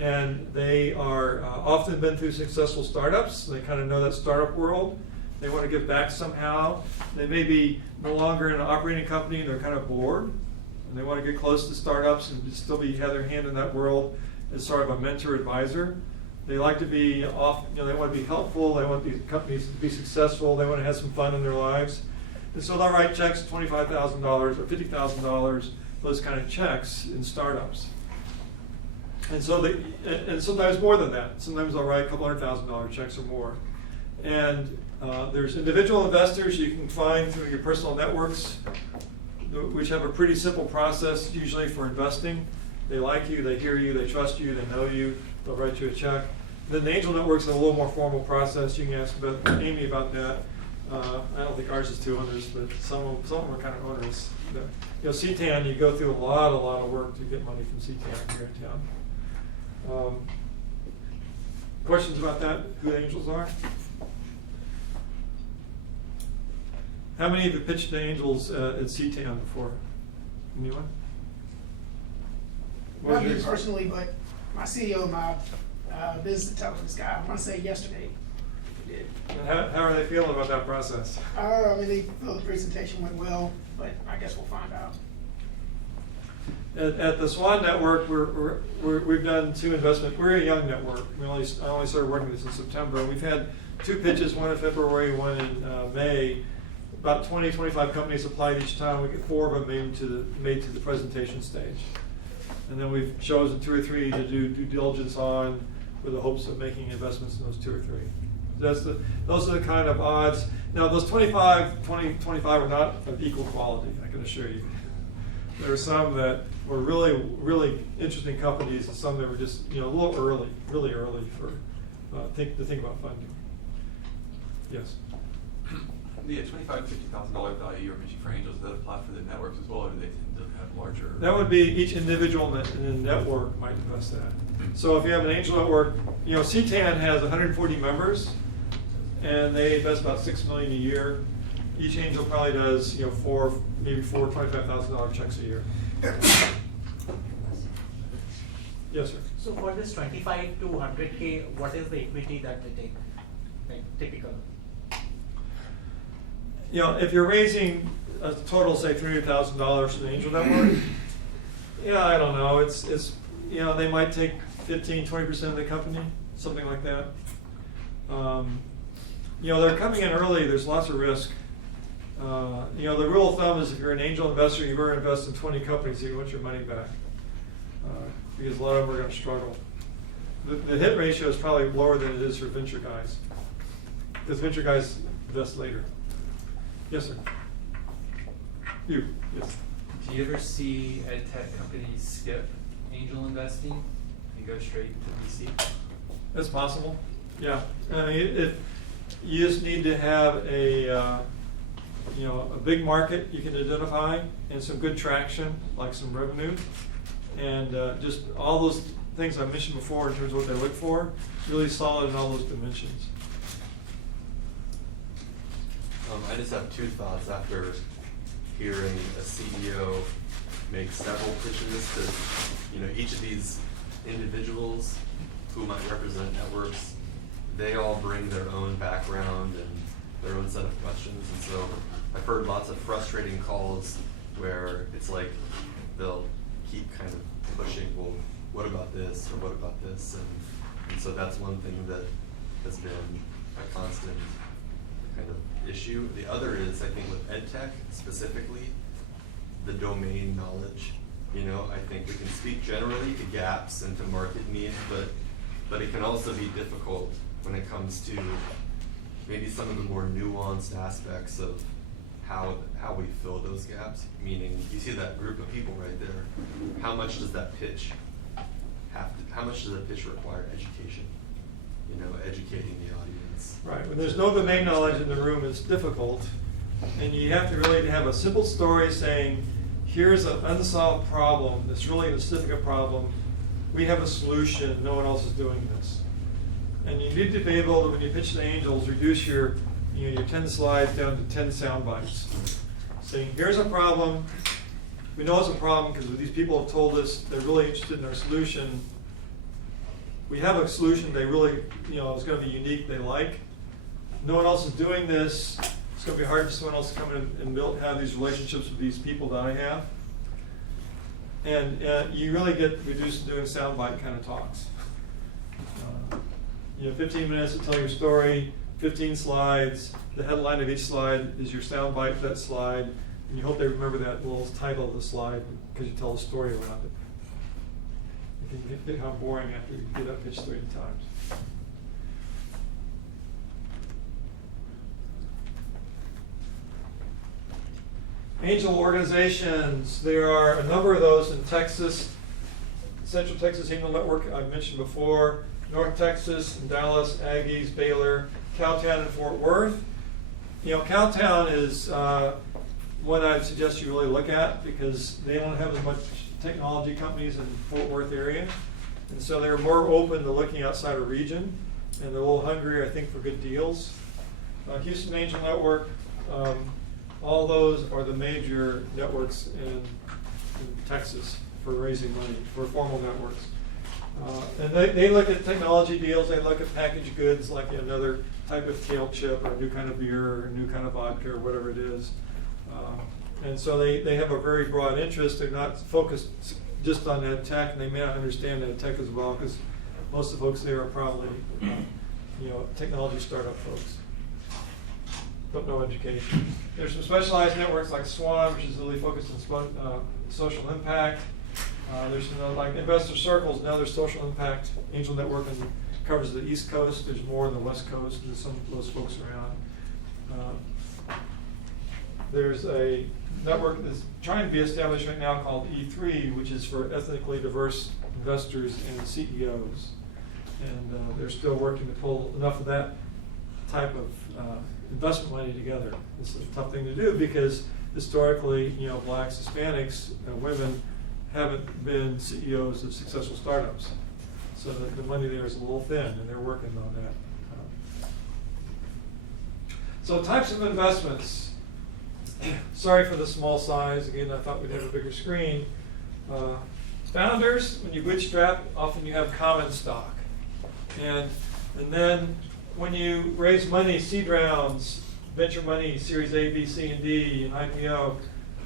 And they are often been through successful startups. They kind of know that startup world. They want to give back somehow. They may be no longer in an operating company and they're kind of bored. And they want to get close to startups and still have their hand in that world as sort of a mentor advisor. They like to be they want to be helpful. They want these companies to be successful. They want to have some fun in their lives. And so they'll write checks, $25,000 or $50,000, those kind of checks in startups. And so and sometimes more than that. Sometimes they'll write a couple $100,000 checks or more. And there's individual investors you can find through your personal networks, which have a pretty simple process usually for investing. They like you, they hear you, they trust you, they know you, they'll write you a check. And then the angel network's a little more formal process. You can ask Amy about that. I don't think ours is too onerous, but some of them are kind of onerous. CTAN, you go through a lot of work to get money from CTAN here in town. Questions about that, who the angels are? How many of you pitched the angels at CTAN before? Anyone? Not me personally, but my CEO, my business intelligence guy, I want to say yesterday, he did. And how are they feeling about that process? They feel the presentation went well, but I guess we'll find out. At the SWAN network, we've done 2 investments. We're a young network. I only started working this in September. We've had 2 pitches, one in February, one in May. About 20, 25 companies applied each time. We get 4 of them made to the presentation stage. And then we've chosen 2 or 3 to do due diligence on with the hopes of making investments in those 2 or 3. Those are the kind of odds. Now, those 20, 25 are not of equal quality, I can assure you. There are some that were really, really interesting companies and some that were just a little early, really early for to think about funding. Yes? The $25,000 to $50,000 value you were mentioning for angels, does that apply for the networks as well, or do they tend to have larger? That would be each individual in the network might invest that. So if you have an angel network, CTAN has 140 members, and they invest about $6 million a year. Each angel probably does maybe four $25,000 checks a year. Yes, sir. So for this 25 to 100K, what is the equity that they take, typical? If you're raising a total, say $300,000 from the angel network, I don't know. It's they might take 15-20% of the company, something like that. They're coming in early. There's lots of risk. The rule of thumb is if you're an angel investor, you better invest in 20 companies so you want your money back, because a lot of them are going to struggle. The hit ratio is probably lower than it is for venture guys, because venture guys invest later. Yes, sir. You, yes. Do you ever see EdTech companies skip angel investing and go straight to VC? That's possible. Yeah. If you just need to have a big market you can identify and some good traction, like some revenue, and just all those things I mentioned before in terms of what they look for. Really solid in all those dimensions. I just have two thoughts after hearing a CEO make several pitches to, each of these individuals who might represent networks. They all bring their own background and their own set of questions, and so I've heard lots of frustrating calls where it's like they'll keep kind of pushing, well, what about this or what about this, and so that's one thing that has been a constant kind of issue. The other is, I think, with EdTech specifically, the domain knowledge. I think we can speak generally to gaps and to market needs, but it can also be difficult when it comes to maybe some of the more nuanced aspects of how we fill those gaps. Meaning, you see that group of people right there. How much does that pitch how much does that pitch require education? Educating the audience. Right. When there's no domain knowledge in the room, it's difficult, and you have to really have a simple story saying, here's an unsolved problem that's really a specific problem. We have a solution. No one else is doing this. And you need to be able to, when you pitch to angels, reduce your 10 slides down to 10 sound bites. Saying, here's a problem. We know it's a problem because these people have told us they're really interested in our solution. We have a solution they really, is going to be unique, they like. No one else is doing this. It's going to be hard for someone else to come in and have these relationships with these people that I have. And you really get reduced to doing soundbite kind of talks. 15 minutes to tell your story, 15 slides. The headline of each slide is your soundbite for that slide, and you hope they remember that little title of the slide because you tell a story around it. You can get how boring after you do that pitch 30 times. Angel organizations, there are a number of those in Texas. Central Texas Angel Network I've mentioned before, North Texas and Dallas, Aggies, Baylor, Cowtown and Fort Worth. Cowtown is one I'd suggest you really look at because they don't have as much technology companies in the Fort Worth area. And so they're more open to looking outside a region, and they're a little hungrier, I think, for good deals. Houston Angel Network, all those are the major networks in Texas for raising money, for formal networks. And they look at technology deals, they look at packaged goods like another type of kale chip or a new kind of beer or a new kind of vodka or whatever it is. And so they have a very broad interest. They're not focused just on EdTech, and they may not understand EdTech as well because most of the folks there are probably technology startup folks. Don't know education. There's some specialized networks like SWAN, which is really focused on social impact. There's like Investor Circles, another social impact angel network, and covers the East Coast. There's more on the West Coast. There's some of those folks around. There's a network that's trying to be established right now called E3, which is for ethnically diverse investors and CEOs. And they're still working to pull enough of that type of investment money together. It's a tough thing to do because historically, blacks, Hispanics, women haven't been CEOs of successful startups. So the money there is a little thin, and they're working on that. So types of investments. Sorry for the small size. Again, I thought we'd have a bigger screen. Founders, when you bootstrap, often you have common stock. And then when you raise money, seed rounds, venture money, Series A, B, C, and D, and IPO,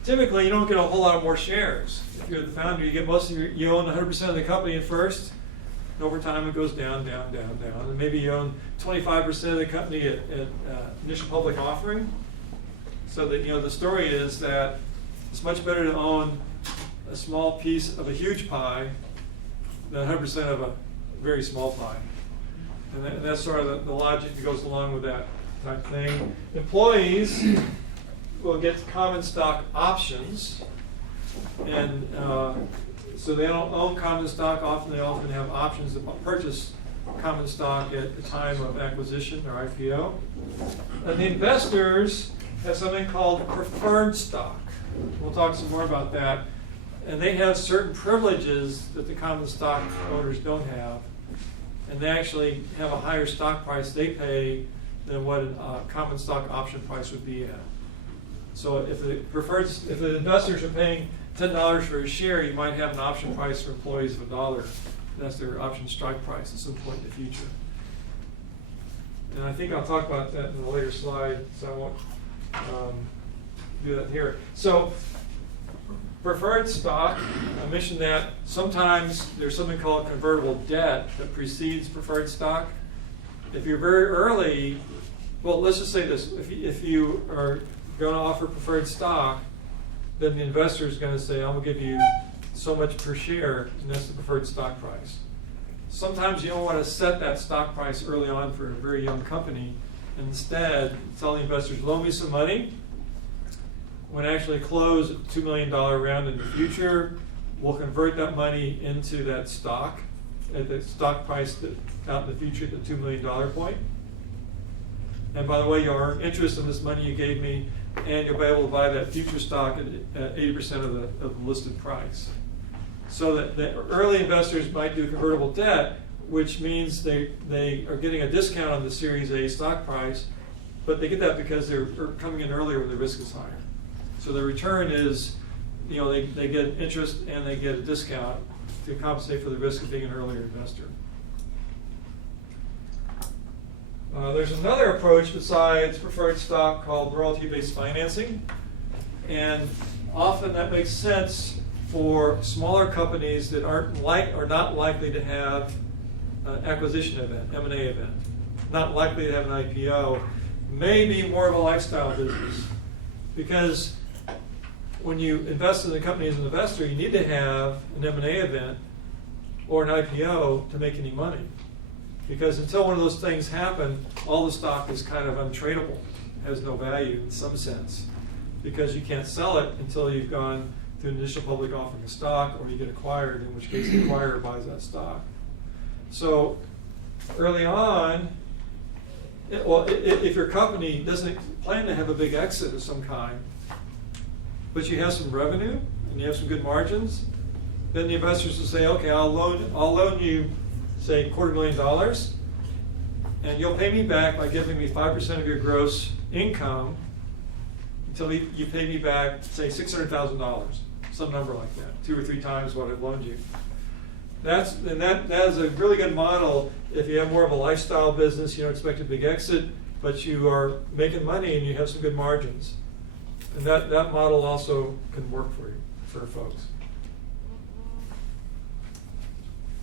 typically you don't get a whole lot more shares. If you're the founder, you get you own 100% of the company at first. And over time it goes down, down, down, down. And maybe you own 25% of the company at initial public offering. So that the story is that it's much better to own a small piece of a huge pie than 100% of a very small pie. And that's sort of the logic that goes along with that type thing. Employees will get common stock options, and so they don't own common stock. They often have options to purchase common stock at the time of acquisition or IPO. And the investors have something called preferred stock. We'll talk some more about that. And they have certain privileges that the common stock owners don't have. And they actually have a higher stock price they pay than what a common stock option price would be at. So if the investors are paying $10 for a share, you might have an option price for employees of $1. That's their option strike price at some point in the future. And I think I'll talk about that in a later slide, so I won't do that here. So preferred stock, I mentioned that sometimes there's something called convertible debt that precedes preferred stock. If you're very early, well, let's just say this, if you are going to offer preferred stock, then the investor is going to say, I'm going to give you so much per share, and that's the preferred stock price. Sometimes you don't want to set that stock price early on for a very young company. Instead, tell the investors, loan me some money. When I actually close a $2 million round in the future, we'll convert that money into that stock at the stock price out in the future at the $2 million point. And by the way, you'll earn interest on this money you gave me, and you'll be able to buy that future stock at 80% of the listed price. So that the early investors might do convertible debt, which means they are getting a discount on the Series A stock price, but they get that because they're coming in earlier when the risk is higher. So the return is, they get interest and they get a discount to compensate for the risk of being an earlier investor. There's another approach besides preferred stock called royalty-based financing, and often that makes sense for smaller companies that are not likely to have an acquisition event, M&A event, not likely to have an IPO, maybe more of a lifestyle business. Because when you invest in the company as an investor, you need to have an M&A event or an IPO to make any money. Because until one of those things happen, all the stock is kind of untradeable, has no value in some sense, because you can't sell it until you've gone through an initial public offering of stock, or you get acquired, in which case the acquirer buys that stock. So early on, if your company doesn't plan to have a big exit of some kind, but you have some revenue and you have some good margins, then the investors will say, okay, I'll loan you, say, $250,000, and you'll pay me back by giving me 5% of your gross income until you pay me back, say, $600,000, some number like that, 2 or 3 times what I've loaned you. That is a really good model if you have more of a lifestyle business, you don't expect a big exit, but you are making money and you have some good margins. And that model also can work for you, for folks.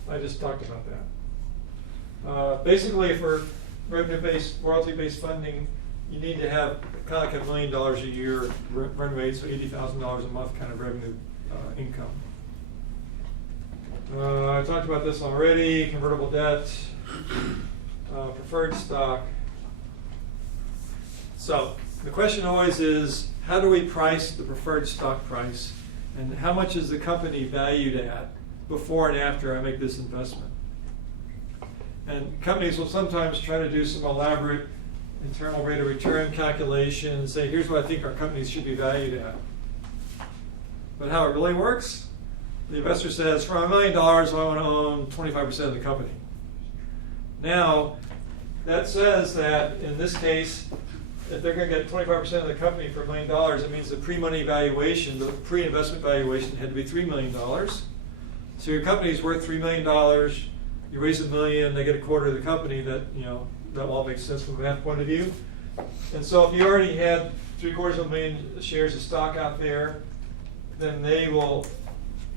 I just talked about that. Basically, for revenue-based, royalty-based funding, you need to have kind of like $1 million a year run rate, so $80,000 a month kind of revenue income. I talked about this already, convertible debt, preferred stock. So the question always is, how do we price the preferred stock price, and how much is the company valued at before and after I make this investment? And companies will sometimes try to do some elaborate internal rate of return calculation and say, here's what I think our companies should be valued at. But how it really works, the investor says, for $1 million, I want to own 25% of the company. Now, that says that in this case, if they're going to get 25% of the company for $1 million, it means the pre-money valuation, the pre-investment valuation had to be $3 million. So your company is worth $3 million. You raise $1 million, they get a quarter of the company. That all makes sense from a math point of view. And so if you already had 750,000 shares of stock out there, then they will,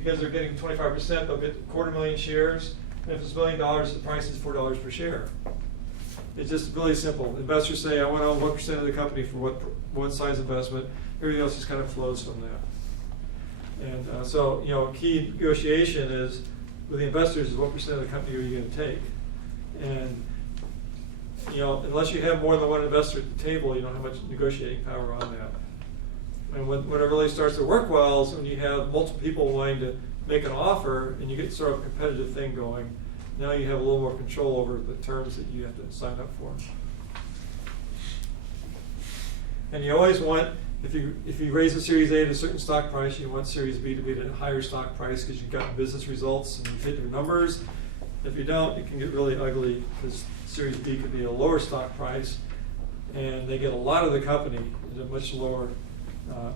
because they're getting 25%, they'll get 250,000 shares. And if it's $1 million, the price is $4 per share. It's just really simple. Investors say, I want to own 1% of the company for what size investment. Everything else just kind of flows from that. And so, a key negotiation is with the investors is what percent of the company are you going to take? And, unless you have more than one investor at the table, you don't have much negotiating power on that. And when it really starts to work well is when you have multiple people wanting to make an offer and you get sort of a competitive thing going. Now you have a little more control over the terms that you have to sign up for. And you always want, if you raise a Series A at a certain stock price, you want Series B to be at a higher stock price because you've got business results and you've hit your numbers. If you don't, it can get really ugly because Series B could be a lower stock price, and they get a lot of the company at a much lower,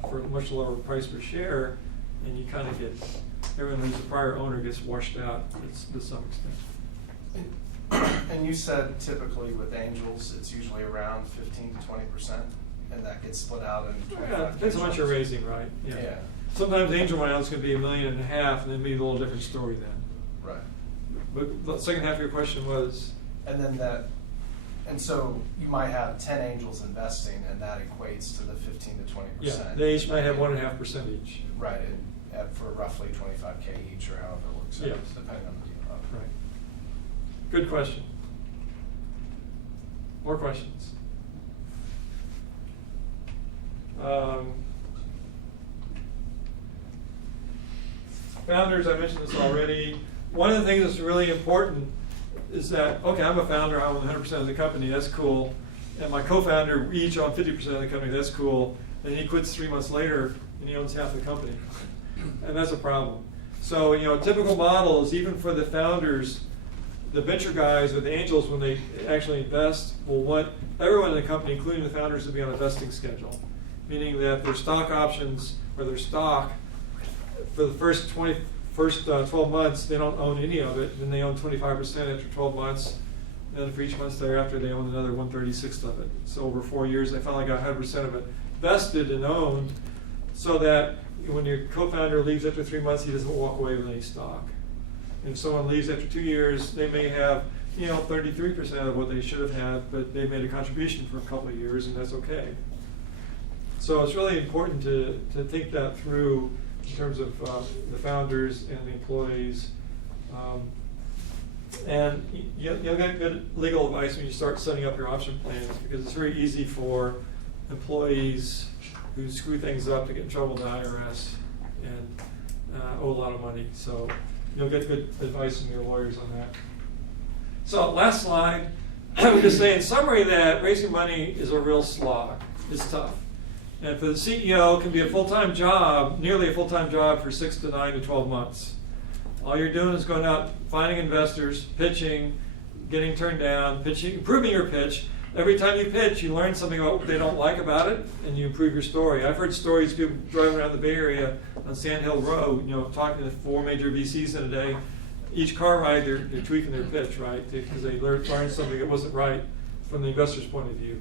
for a much lower price per share, and you kind of get, everyone who's a prior owner gets washed out to some extent. And you said typically with angels, it's usually around 15 to 20%, and that gets split out in 25. Yeah, depends how much you're raising, right? Yeah. Sometimes angel rounds can be $1.5 million, and then maybe a little different story then. Right. But the second half of your question was? And then and so you might have 10 angels investing, and that equates to the 15 to 20%. Yeah, they each might have 1.5% each. Right, and for roughly 25K each, or however it works out, Yeah. depending on the deal. Right. Good question. More questions? Founders, I mentioned this already. One of the things that's really important is that, okay, I'm a founder, I own 100% of the company, that's cool. And my co-founder, we each own 50% of the company, that's cool. And he quits 3 months later and he owns half the company. And that's a problem. So, a typical model is even for the founders, the venture guys or the angels, when they actually invest, will want everyone in the company, including the founders, to be on a vesting schedule. Meaning that their stock options or their stock, for the first 12 months, they don't own any of it. Then they own 25% after 12 months. And then for each month thereafter, they own another 1/36 of it. So over 4 years, they finally got 100% of it vested and owned, so that when your co-founder leaves after 3 months, he doesn't walk away with any stock. And if someone leaves after 2 years, they may have 33% of what they should have had, but they made a contribution for a couple of years, and that's okay. So it's really important to think that through in terms of the founders and the employees. And you'll get good legal advice when you start setting up your option plans, because it's very easy for employees who screw things up to get in trouble with the IRS and owe a lot of money. So you'll get good advice from your lawyers on that. So last slide, I would just say in summary that raising money is a real slog. It's tough. And for the CEO, it can be a full-time job, nearly a full-time job for 6 to 9 to 12 months. All you're doing is going out, finding investors, pitching, getting turned down, pitching, improving your pitch. Every time you pitch, you learn something about what they don't like about it, and you improve your story. I've heard stories of people driving around the Bay Area on Sand Hill Road, talking to 4 major VCs in a day. Each car ride, they're tweaking their pitch, right? Because they learned something that wasn't right from the investor's point of view.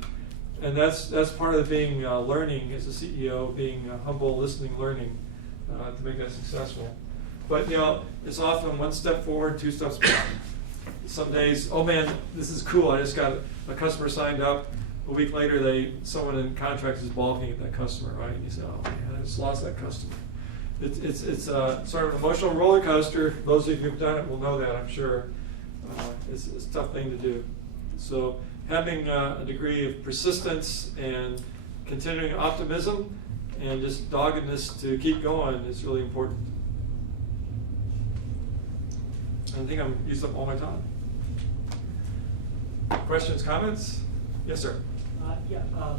And that's part of being learning as a CEO, being humble, listening, learning to make that successful. But it's often 1 step forward, 2 steps back. Some days, oh man, this is cool. I just got a customer signed up. A week later, someone in contract is balking at that customer, right? And you say, oh man, I just lost that customer. It's sort of an emotional roller coaster. Those of you who've done it will know that, I'm sure. It's a tough thing to do. So having a degree of persistence and continuing optimism and just doggedness to keep going is really important. I think I'm used up all my time. Questions, comments? Yes, sir.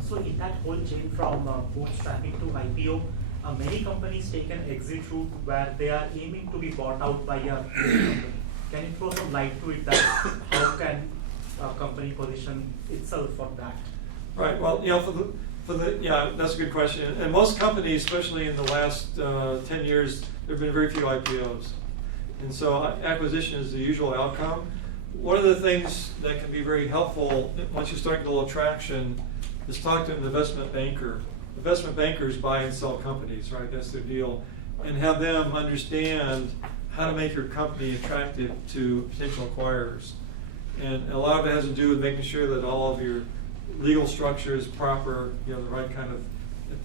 So in that whole chain from bootstrapping to IPO, many companies take an exit route where they are aiming to be bought out by a company. Can you throw some light to it that how can a company position itself for that? Right. Well, that's a good question. And most companies, especially in the last 10 years, there have been very few IPOs. And so acquisition is the usual outcome. One of the things that can be very helpful once you start getting a little traction is talk to an investment banker. Investment bankers buy and sell companies, right? That's their deal. And have them understand how to make your company attractive to potential acquirers. And a lot of it has to do with making sure that all of your legal structure is proper, the right kind of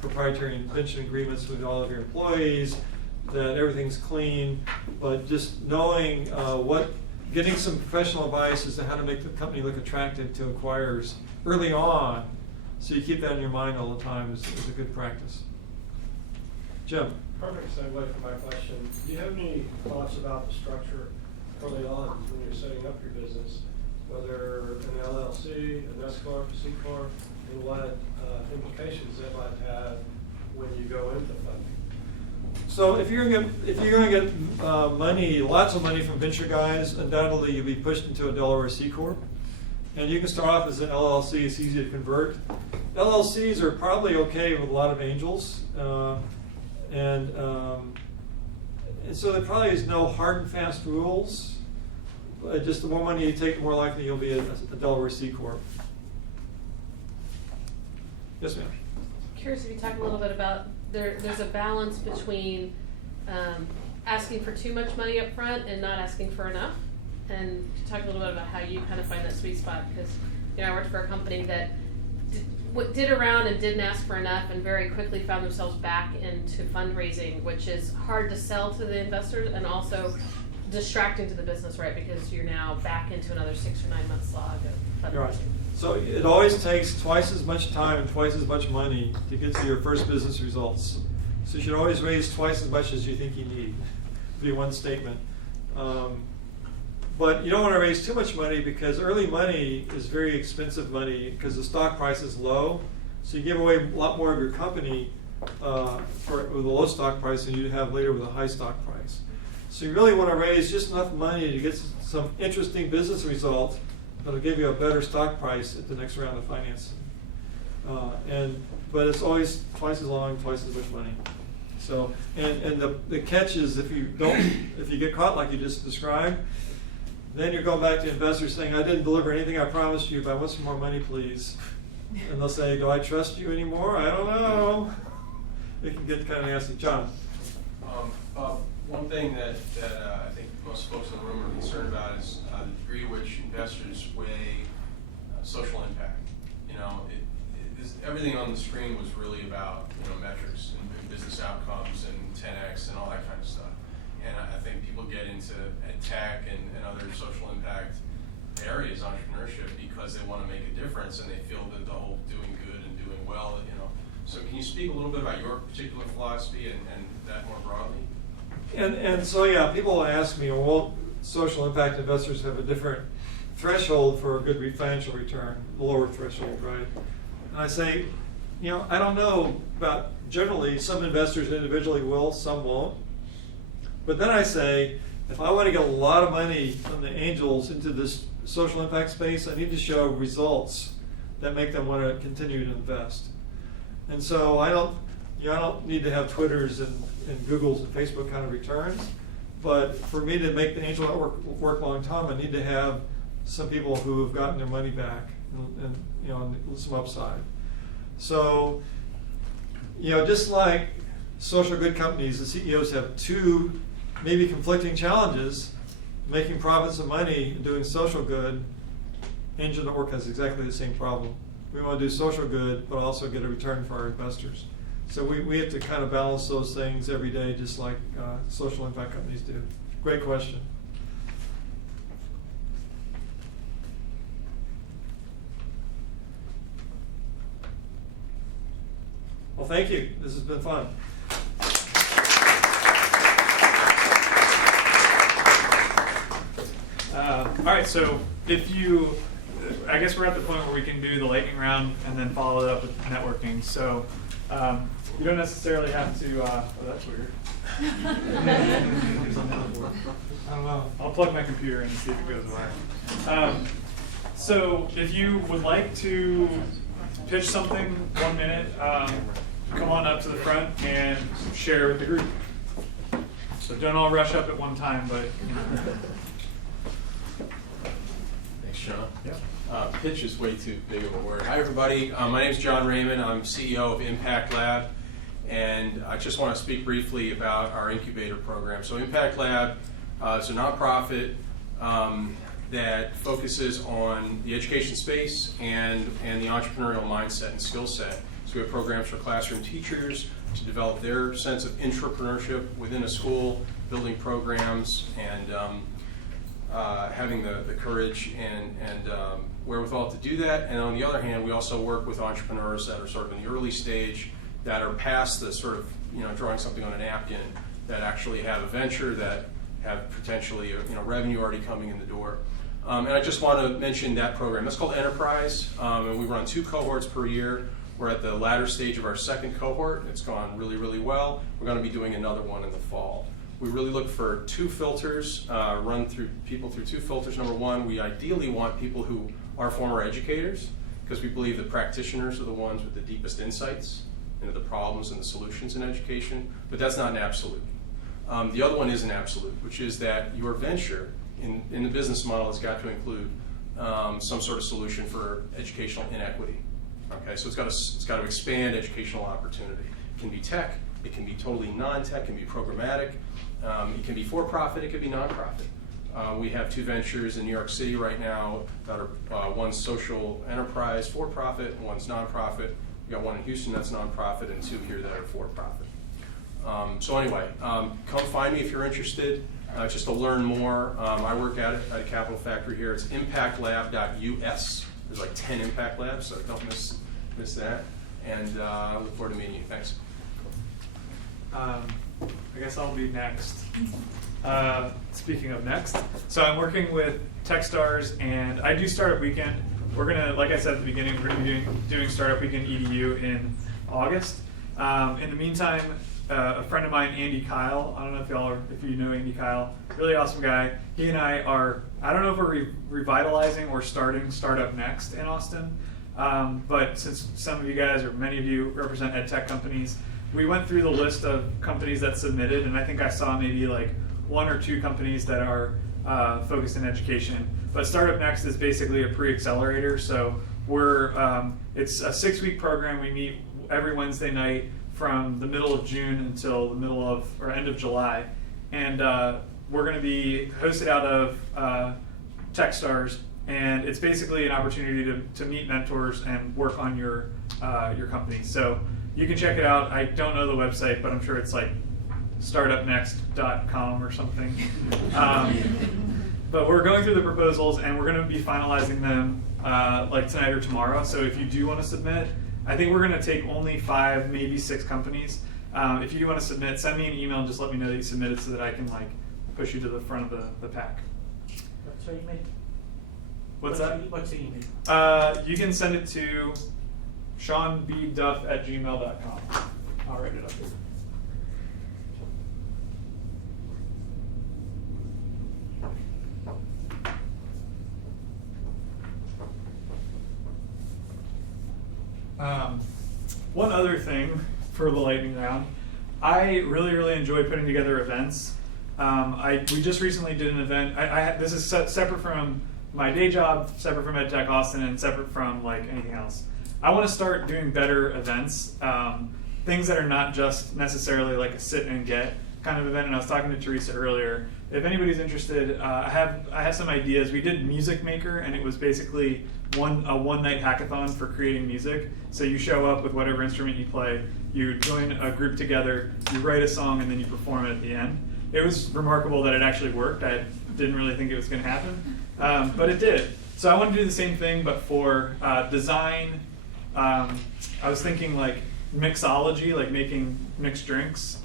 proprietary invention agreements with all of your employees, that everything's clean, but just knowing getting some professional advice as to how to make the company look attractive to acquirers early on, so you keep that in your mind all the time is a good practice. Jim. Perfect segue for my question. Do you have any thoughts about the structure early on when you're setting up your business, whether an LLC, an S Corp, a C Corp, and what implications that might have when you go into funding? So if you're going to get money, lots of money from venture guys, undoubtedly you'll be pushed into a Delaware C Corp. And you can start off as an LLC. It's easy to convert. LLCs are probably okay with a lot of angels, and so there probably is no hard and fast rules. Just the more money you take, the more likely you'll be a Delaware C Corp. Yes, ma'am. Curious if you talk a little bit about there's a balance between asking for too much money up front and not asking for enough, and talk a little bit about how you kind of find that sweet spot, because I worked for a company that did around and didn't ask for enough and very quickly found themselves back into fundraising, which is hard to sell to the investors and also distracting to the business, right? Because you're now back into another 6 or 9 month slog of fundraising. Right. So it always takes twice as much time and twice as much money to get to your first business results. So you should always raise twice as much as you think you need. Be one statement. But you don't want to raise too much money, because early money is very expensive money because the stock price is low. So you give away a lot more of your company with a low stock price than you'd have later with a high stock price. So you really want to raise just enough money to get some interesting business result that'll give you a better stock price at the next round of financing. But it's always twice as long, twice as much money. So and the catch is if you get caught like you just described, then you're going back to investors saying, I didn't deliver anything I promised you, but I want some more money, please. And they'll say, do I trust you anymore? I don't know. It can get kind of nasty. John? One thing that I think most folks in the room are concerned about is the degree to which investors weigh social impact. Everything on the screen was really about metrics and business outcomes and 10x and all that kind of stuff. And I think people get into EdTech and other social impact areas, entrepreneurship, because they want to make a difference and they feel that the whole doing good and doing well, So can you speak a little bit about your particular philosophy and that more broadly? And so, yeah, people will ask me, well, social impact investors have a different threshold for a good financial return, lower threshold, right? And I say, I don't know about generally, some investors individually will, some won't. But then I say, if I want to get a lot of money from the angels into this social impact space, I need to show results that make them want to continue to invest. And so I don't need to have Twitters and Googles and Facebook kind of returns. But for me to make the angel network work long term, I need to have some people who have gotten their money back and some upside. So, just like social good companies, the CEOs have two maybe conflicting challenges: making profits and money and doing social good. Angel Network has exactly the same problem. We want to do social good, but also get a return for our investors. So we have to kind of balance those things every day, just like social impact companies do. Great question. Well, thank you. This has been fun. All right, so I guess we're at the point where we can do the lightning round and then follow it up with networking. So you don't necessarily have to, that's weird. I don't know. I'll plug my computer in and see if it goes away. So if you would like to pitch something 1 minute, come on up to the front and share with the group. So don't all rush up at one time, but Thanks, Sean. Yep. Pitch is way too big of a word. Hi, everybody. My name is John Raymond. I'm CEO of Impact Lab, and I just want to speak briefly about our incubator program. So Impact Lab is a nonprofit that focuses on the education space and the entrepreneurial mindset and skill set. So we have programs for classroom teachers to develop their sense of intrapreneurship within a school, building programs, and having the courage and wherewithal to do that. And on the other hand, we also work with entrepreneurs that are sort of in the early stage, that are past the sort of, drawing something on a napkin, that actually have a venture, that have potentially, revenue already coming in the door. And I just want to mention that program. That's called Enterprise, and we run 2 cohorts per year. We're at the latter stage of our second cohort. It's gone really, really well. We're going to be doing another one in the fall. We really look for two filters, run through people through two filters. Number one, we ideally want people who are former educators, because we believe the practitioners are the ones with the deepest insights into the problems and the solutions in education, but that's not an absolute. The other one is an absolute, which is that your venture in the business model has got to include some sort of solution for educational inequity. Okay, so it's got to expand educational opportunity. It can be tech, it can be totally non-tech, it can be programmatic, it can be for-profit, it can be non-profit. We have two ventures in New York City right now that are one's social enterprise for-profit, one's non-profit. We got one in Houston that's non-profit, and two here that are for-profit. So anyway, come find me if you're interested, just to learn more. I work at Capital Factory here. It's impactlab.us. There's like 10 impact labs, so don't miss that. And I look forward to meeting you. Thanks. I guess I'll be next. Speaking of next, so I'm working with Techstars, and I do Startup Weekend. We're gonna, like I said at the beginning, we're gonna be doing Startup Weekend EDU in August. In the meantime, a friend of mine, Andy Kyle, I don't know if you know Andy Kyle, really awesome guy. He and I are, I don't know if we're revitalizing or starting Startup Next in Austin, but since some of you guys, or many of you, represent EdTech companies, we went through the list of companies that submitted, and I think I saw maybe like 1 or 2 companies that are focused in education. But Startup Next is basically a pre-accelerator, so it's a 6-week program. We meet every Wednesday night from the middle of June until the middle of, or end of July. And we're going to be hosted out of Techstars, and it's basically an opportunity to meet mentors and work on your company. So you can check it out. I don't know the website, but I'm sure it's like startupnext.com or something. But we're going through the proposals, and we're going to be finalizing them like tonight or tomorrow. So if you do want to submit, I think we're going to take only 5, maybe 6 companies. If you do want to submit, send me an email and just let me know that you submitted so that I can like push you to the front of the pack. What's your email? What's that? What's your email? You can send it to seanbduff@gmail.com. I'll write it up here. One other thing for the lightning round, I really enjoy putting together events. We just recently did an event. This is separate from my day job, separate from EdTech Austin, and separate from like anything else. I want to start doing better events, things that are not just necessarily like a sit and get kind of event. And I was talking to Teresa earlier. If anybody's interested, I have some ideas. We did Music Maker, and it was basically a one-night hackathon for creating music. So you show up with whatever instrument you play, you join a group together, you write a song, and then you perform it at the end. It was remarkable that it actually worked. I didn't really think it was going to happen, but it did. So I want to do the same thing, but for design. I was thinking like mixology, like making mixed drinks.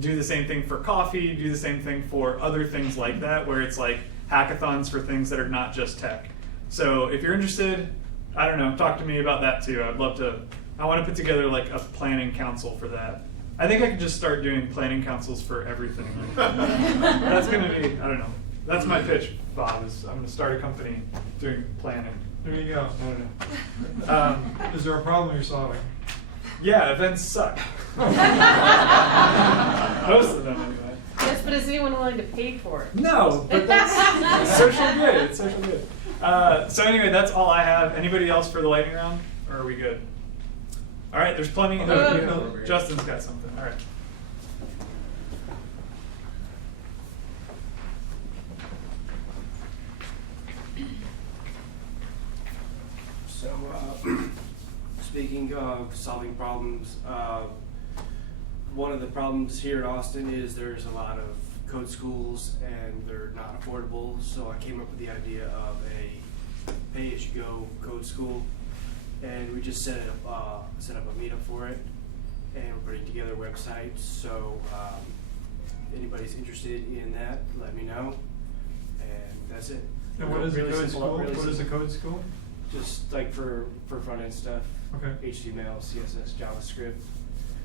Do the same thing for coffee, do the same thing for other things like that, where it's like hackathons for things that are not just tech. So if you're interested, I don't know, talk to me about that too. I'd love to, I want to put together like a planning council for that. I think I could just start doing planning councils for everything. That's going to be, I don't know. That's my pitch, Bob, is I'm going to start a company doing planning. There you go. I don't know. Is there a problem you're solving? Yeah, events suck. Most of them, anyway. Yes, but is anyone willing to pay for it? No, but that's it's social good. It's social good. So anyway, that's all I have. Anybody else for the lightning round, or are we good? All right, there's plenty. Justin's got something. All right. So, speaking of solving problems, one of the problems here in Austin is there's a lot of code schools and they're not affordable. So I came up with the idea of a pay-as-you-go code school, and we just set up a meetup for it, and we're putting together websites. So if anybody's interested in that, let me know, and that's it. And what is a code school? Really What is a simple. code school? Just like for front end stuff. Okay. HTML, CSS, JavaScript.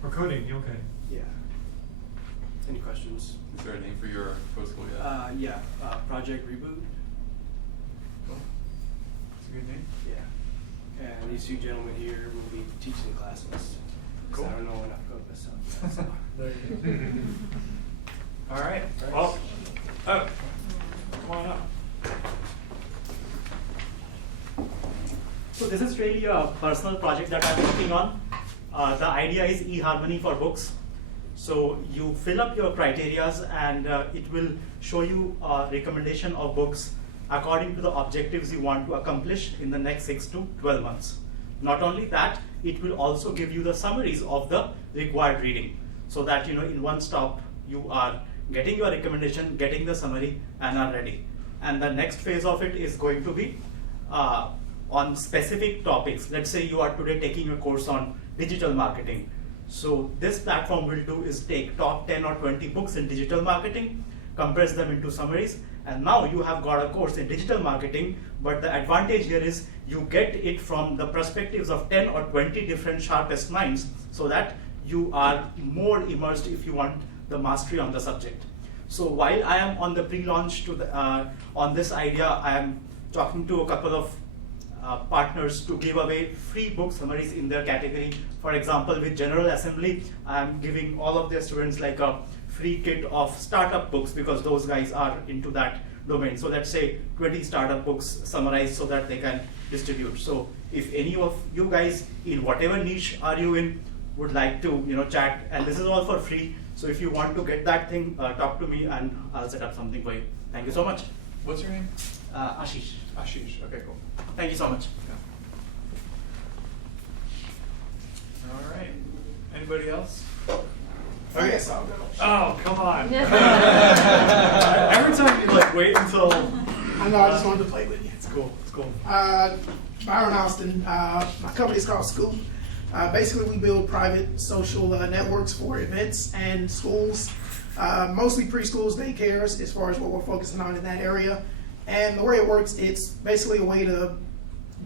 Or coding, okay. Yeah. Any questions? Is there a name for your code school yet? Yeah. Project Reboot. Cool. That's a good name. Yeah. And these two gentlemen here will be teaching classes. 'Cause Cool. I don't know enough code myself. So. There you go. All right. Well, oh, come on up. So this is really a personal project that I'm working on. The idea is eHarmony for books. So you fill up your criterias and it will show you a recommendation of books according to the objectives you want to accomplish in the next 6 to 12 months. Not only that, it will also give you the summaries of the required reading, so that in one stop you are getting your recommendation, getting the summary, and are ready. And the next phase of it is going to be on specific topics. Let's say you are today taking a course on digital marketing. So this platform will do is take top 10 or 20 books in digital marketing, compress them into summaries, and now you have got a course in digital marketing, but the advantage here is you get it from the perspectives of 10 or 20 different sharpest minds, so that you are more immersed if you want the mastery on the subject. So while I am on the pre-launch to on this idea, I am talking to a couple of partners to give away free book summaries in their category. For example, with General Assembly, I am giving all of their students like a free kit of startup books, because those guys are into that domain. So let's say 20 startup books summarized so that they can distribute. So if any of you guys in whatever niche are you in would like to chat, and this is all for free. So if you want to get that thing, talk to me and I'll set up something for you. Thank you so much. What's your name? Ashish. Ashish. Okay, cool. Thank you so much. All right. Anybody else? I guess I'll go. Oh, come on. Every time you wait until. I know, I just wanted to play with you. It's cool. It's cool. Byron Austin. My company is called Scoop. Basically, we build private social networks for events and schools, mostly preschools, daycares, as far as what we're focusing on in that area. And the way it works, it's basically a way to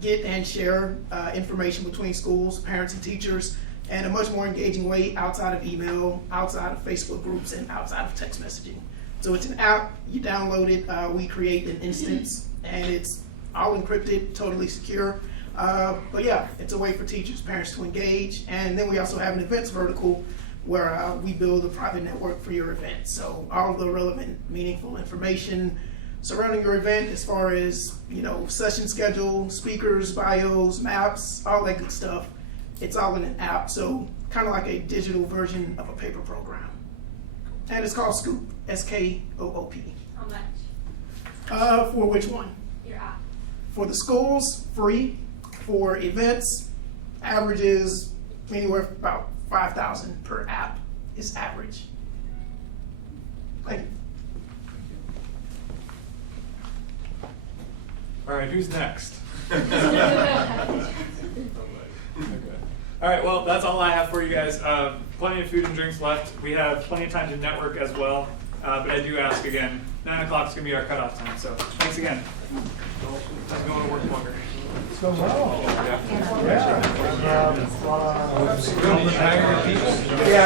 get and share information between schools, parents, and teachers in a much more engaging way outside of email, outside of Facebook groups, and outside of text messaging. So it's an app, you download it, we create an instance, and it's all encrypted, totally secure. But yeah, it's a way for teachers, parents to engage. And then we also have an events vertical where we build a private network for your event. So all of the relevant, meaningful information surrounding your event, as far as session schedule, speakers, bios, maps, all that good stuff, it's all in an app. So kind of like a digital version of a paper program. And it's called Scoop, S-K-O-O-P. How much? For which one? Your app. For the schools, free. For events, averages anywhere from about 5,000 per app is average. Thank you. All right, who's next? All right, well, that's all I have for you guys. Plenty of food and drinks left. We have plenty of time to network as well. But I do ask again, 9 o'clock is going to be our cutoff time. So thanks again. I'm going to work longer. Yeah,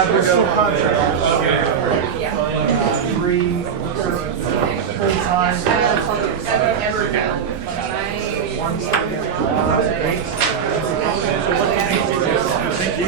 we're still contractors. Three full-time. Thank you.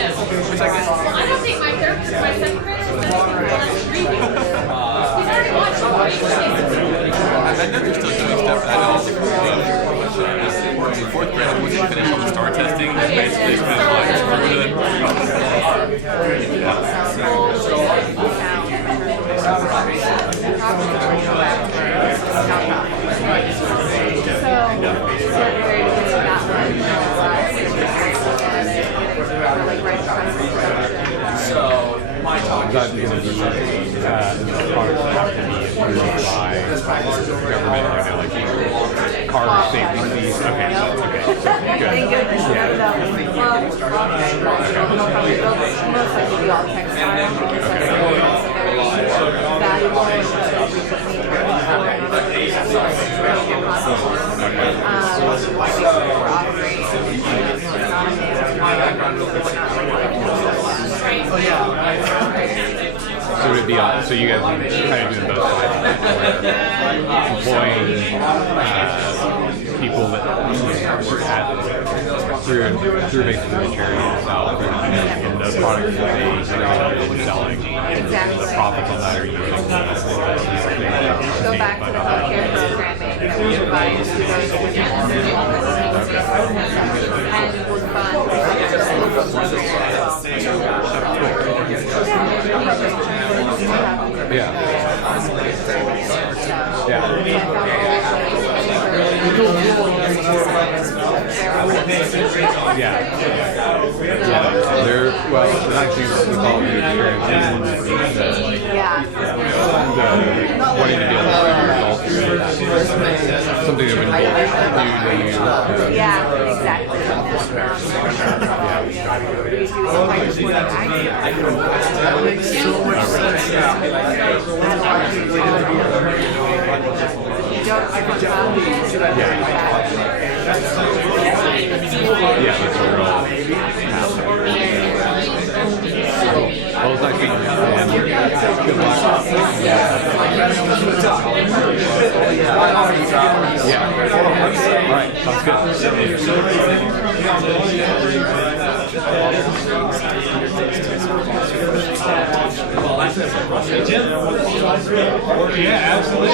I don't think my therapist, my second grader, is reading. He's already watched the I know they're still doing stuff, but I know in fourth grade, once you finish all the star testing, then basically it's kind of like screw it. car safety fees. Okay, so it's okay. So, good. Thank goodness. Yeah. Well, most likely be all textile because that's very valuable and so we could need to So it would be on, so you guys are kind of doing both sides, employing people that work at through basically the charity itself, and the products that they are selling, the profits on that are using. go back to the healthcare programming that we provide to those and would fund the local program as well. They're actually we call it the experience. Wanting to deal with results. Something that would involve you. Yeah, exactly. Yeah, that's what we're all well, it's nice meeting you. And good luck. Yeah. All right, sounds good. Yeah, absolutely.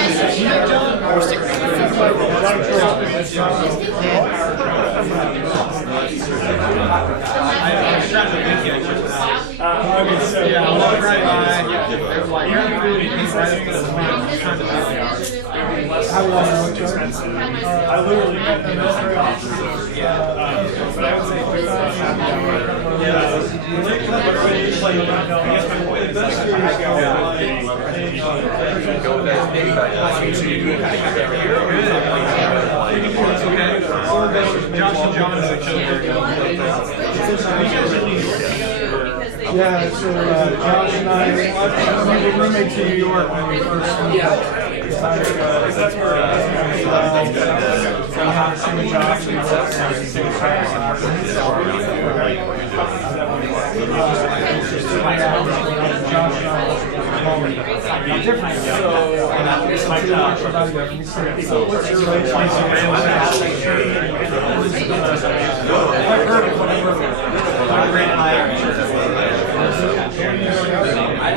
I literally met the military officer, but I would say Yeah, so Josh and I, we were roommates in New York when we first decided that's where we had the same jobs, we worked on the same tracks and different. So what's your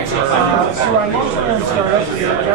so I launched my own startup here at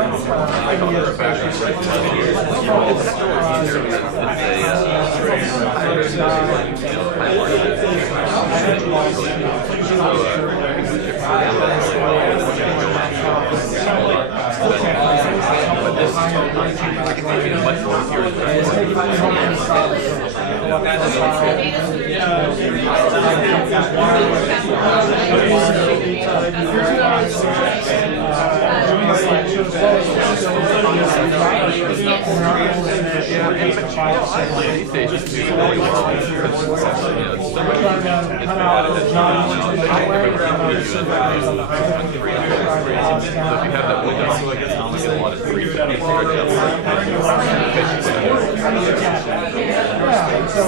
So I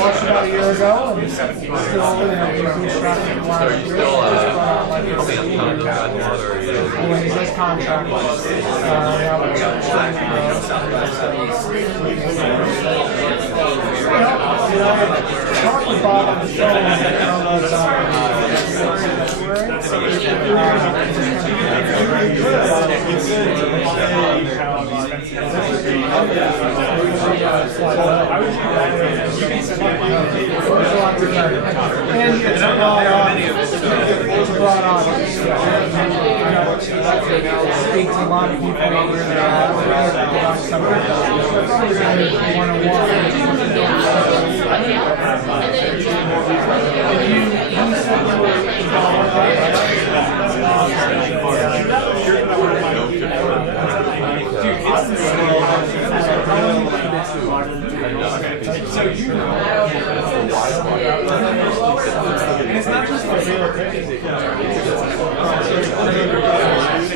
launched about a year ago, and still contract. Talked with Bob on the phone and it's a broad audience. Speak to a lot of people where they're at, about something. And it's not just my favorite thing.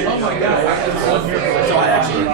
Oh my God. So I actually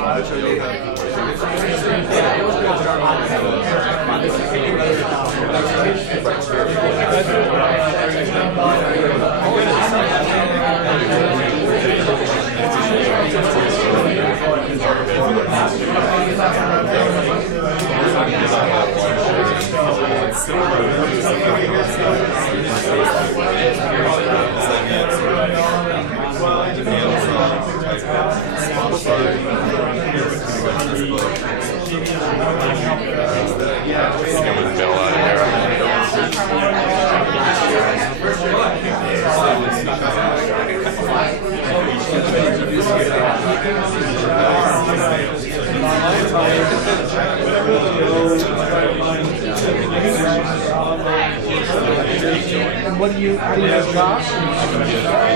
And what do you, how do you have Josh?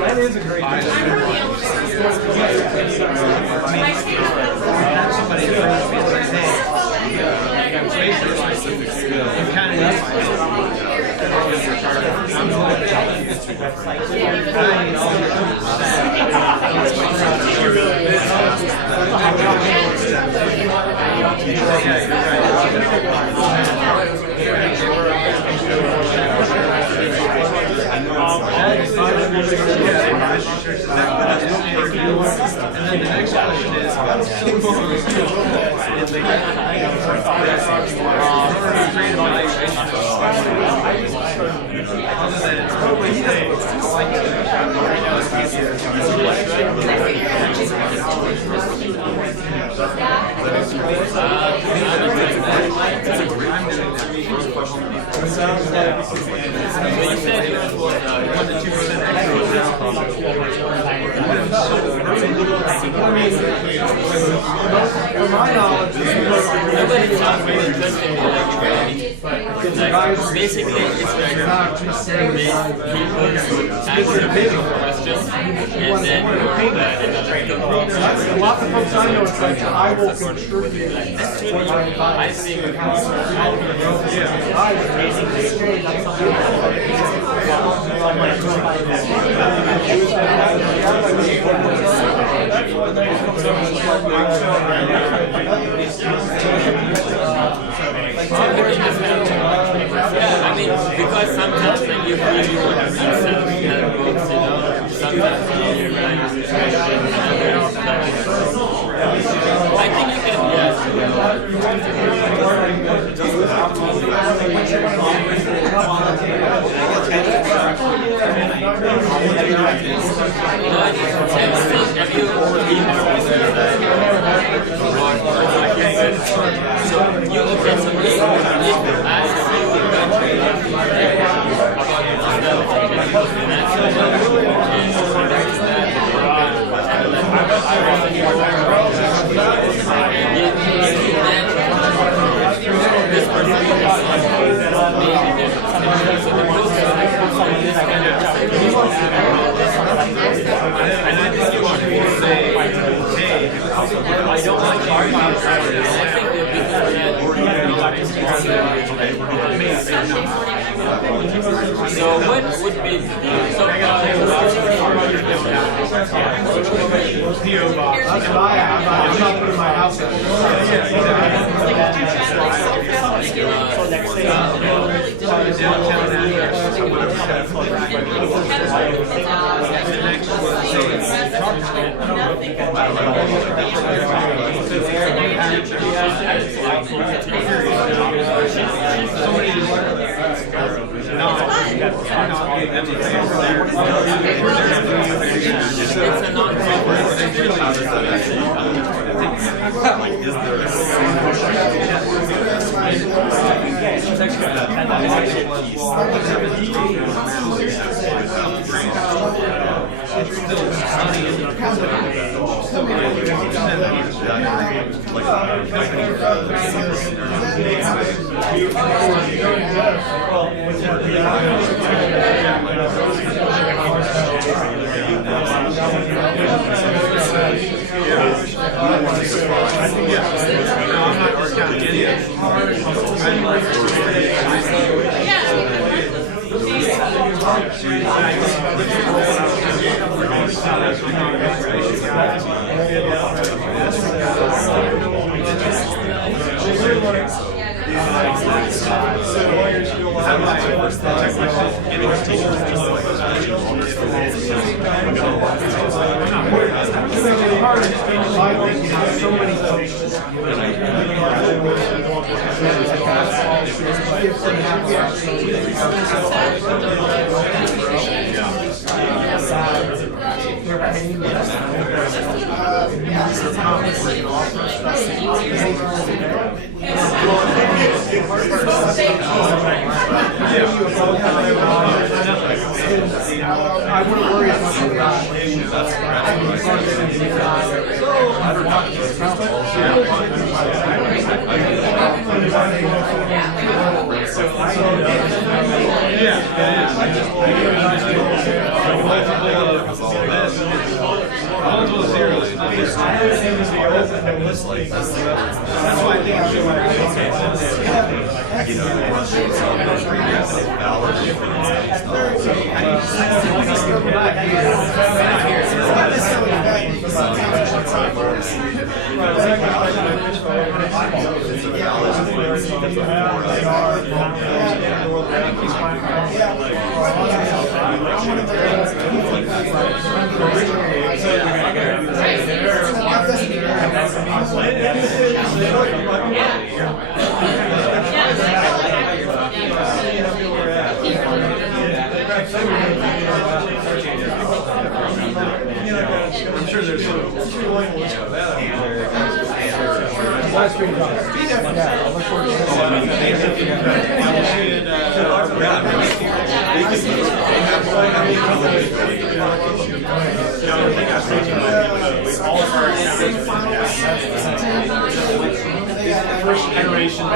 That is a great Basically, it's like not just saying people answer basic questions and then a lot of folks I know, it's like I will contribute. I think I mean, because sometimes when you feel you want to I wouldn't worry as much I'm sure there's first generation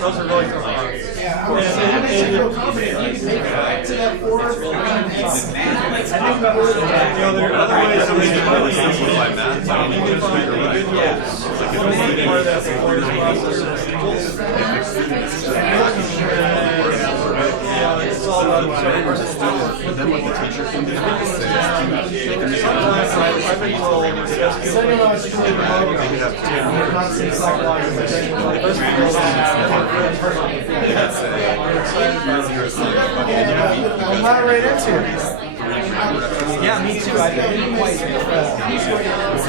those are really tough. Yeah, I would say to that there are other ways to make money. Simplify math. It's all about then what the teacher can do is sometimes I've been told they could have I'm not right into it. Yeah, me too. I didn't quite. So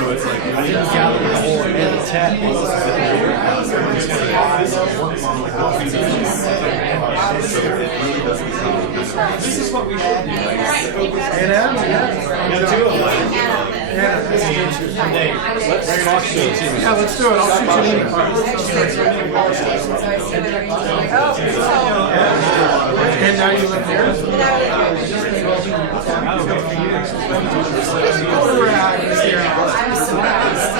it's like I didn't gather the whole EdTech. This is what we should do. And two of them. Let's talk to you. Yeah, let's do it. I'll shoot you an email. And now you live here? I'm surprised.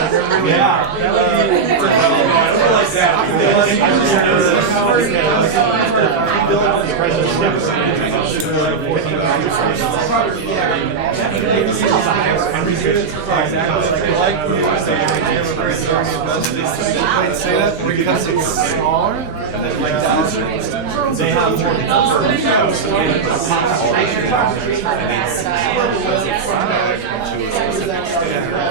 Say that because it's smaller? They have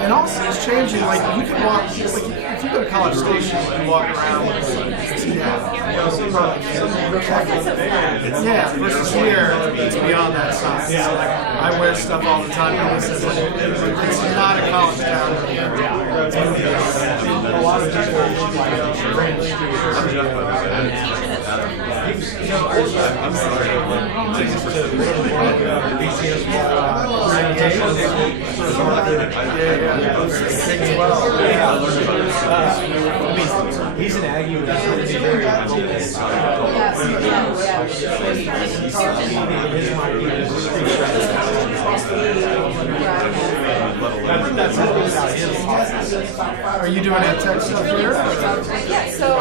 And also, it's changing. Like you can walk, like if you go to College Station, you can walk around with yeah, versus here, it's beyond that size. So, like, I wear stuff all the time. And it's not a college town. a lot of people I'm sorry. He's an Aggie, but he's going to be very local. Are you doing EdTech stuff here? Yeah, so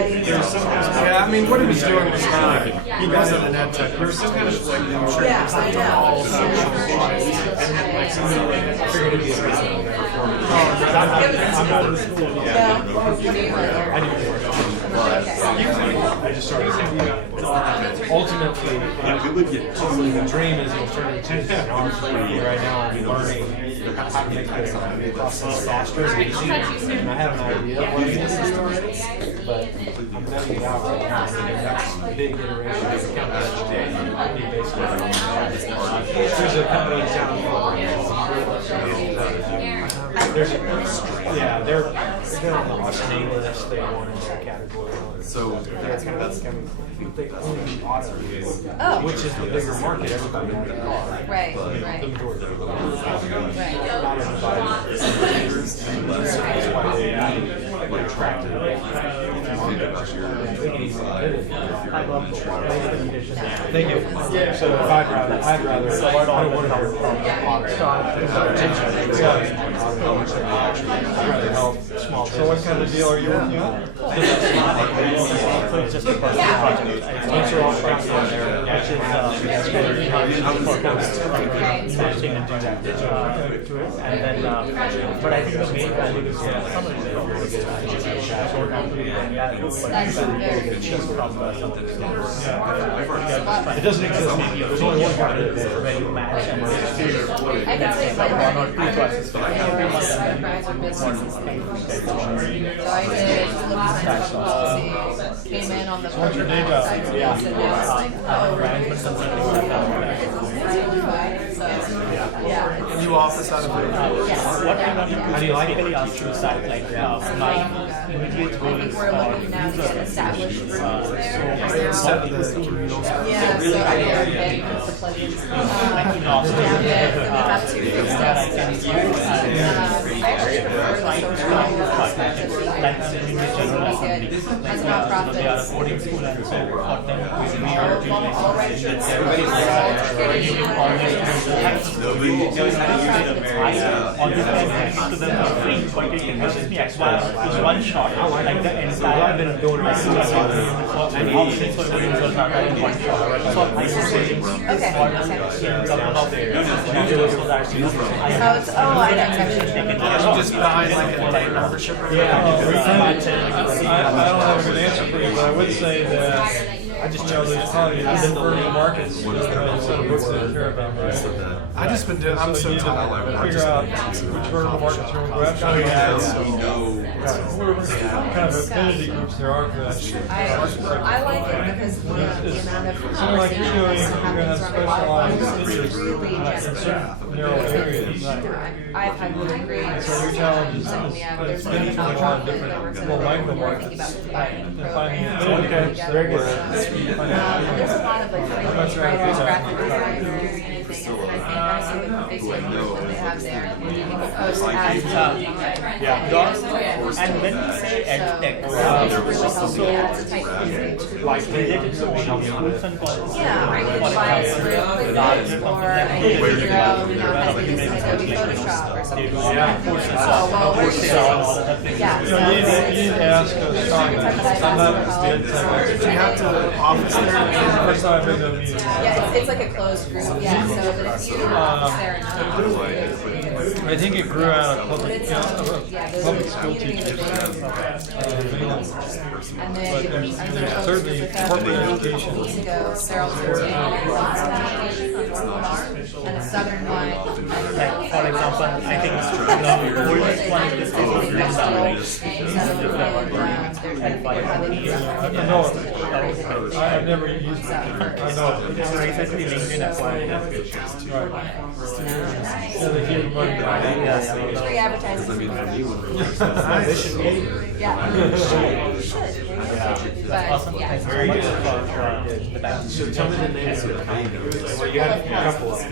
Yeah, I mean, what he was doing was not, he wasn't an EdTech. We were still kind of like, yeah, I know. I just started ultimately, we would get the dream is you'll turn it into an art. Right now I'm learning how to make the process faster and easier. And I have an idea of what it is already, but I'm nutting it out right now. And the next big iteration of the company there's a company in town called they're on the Austin list. They won in their category. So that's they own auto, which is the bigger market. Everybody has a car. Right, The right. majority of the Right. not everybody. That's why they attracted I love the water. Thank you. So I'd rather I don't want to hear from I'd rather help small business. So what kind of deal are you working on? Just a part of the project. Sponsor all across on there, which is and then but I think the main value is somebody It doesn't exist. There's only one part of it. I can say like one or two choices for undergraduate businesses. So I did look at policy, came in on the corporate side of things, and then I was like, oh, yeah. You office out of it? Yes. How do you like it? I think we're looking now to get established groups there. Yeah, so I am getting the pleasures. We have two things that I can use. I actually prefer the social aspect of it. As a nonprofit, one shot. Like the entire I've been a donor and obviously so everybody was not in one shot. So I was saying just behind like a light membership. I don't have a good answer for you, but I would say that there's probably vertical markets set of books that I care about, right? I just been doing. I'm so tired. Figure out which vertical markets you want to go after. What kind of affinity groups there are for that. I like it because the amount of Something like you're doing, you're going to have specialized interests really in certain narrow areas. I've had really great. So your challenge is There's a nonprofit that works in micro thinking markets about providing and programs finding and affinities. Very good. there's a lot of like freelance writers, graphic designers, anything. And I think honestly with the Facebook groups that they have there, people post ads. And when we say EdTech, like related to schools and colleges. Yeah, I could buy a script with this, or I could figure out, how to use Adobe Photoshop or something like that. You need to ask us. I'm not Did you have to office there? First time I've been to a meeting. Yeah, it's like a closed group, yeah, so but if you office there enough. I think it grew out of public, Yeah, public school teachers. And then Certainly corporate education. weeks ago, Sarah was doing and a southern one. Like, for example, I think the oldest one is the I've never used it. I know it. recently LinkedIn acquired it. They give money back. Free advertising. They should be. Yeah. Should. But yeah. Very good for the bank. So tell me the name of it. Well, you have a couple of them.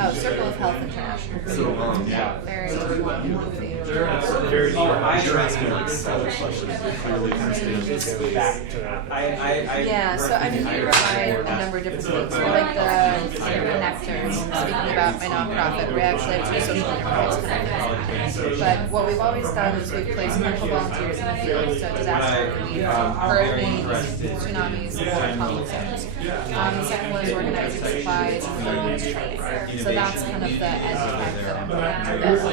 Oh, Circle of Health International. Very Very You're asking like several questions. Clearly understand. Yeah, so I mean, we provide a number of different things. We're like the connectors. Speaking about my nonprofit, we actually have two social enterprise connectors. But what we've always done is we've placed medical volunteers in the field, so disaster relief, hurricanes, tsunamis, or conflict zones. The second one is organizing supplies, phones, training. So that's kind of the EdTech that I'm doing. That is a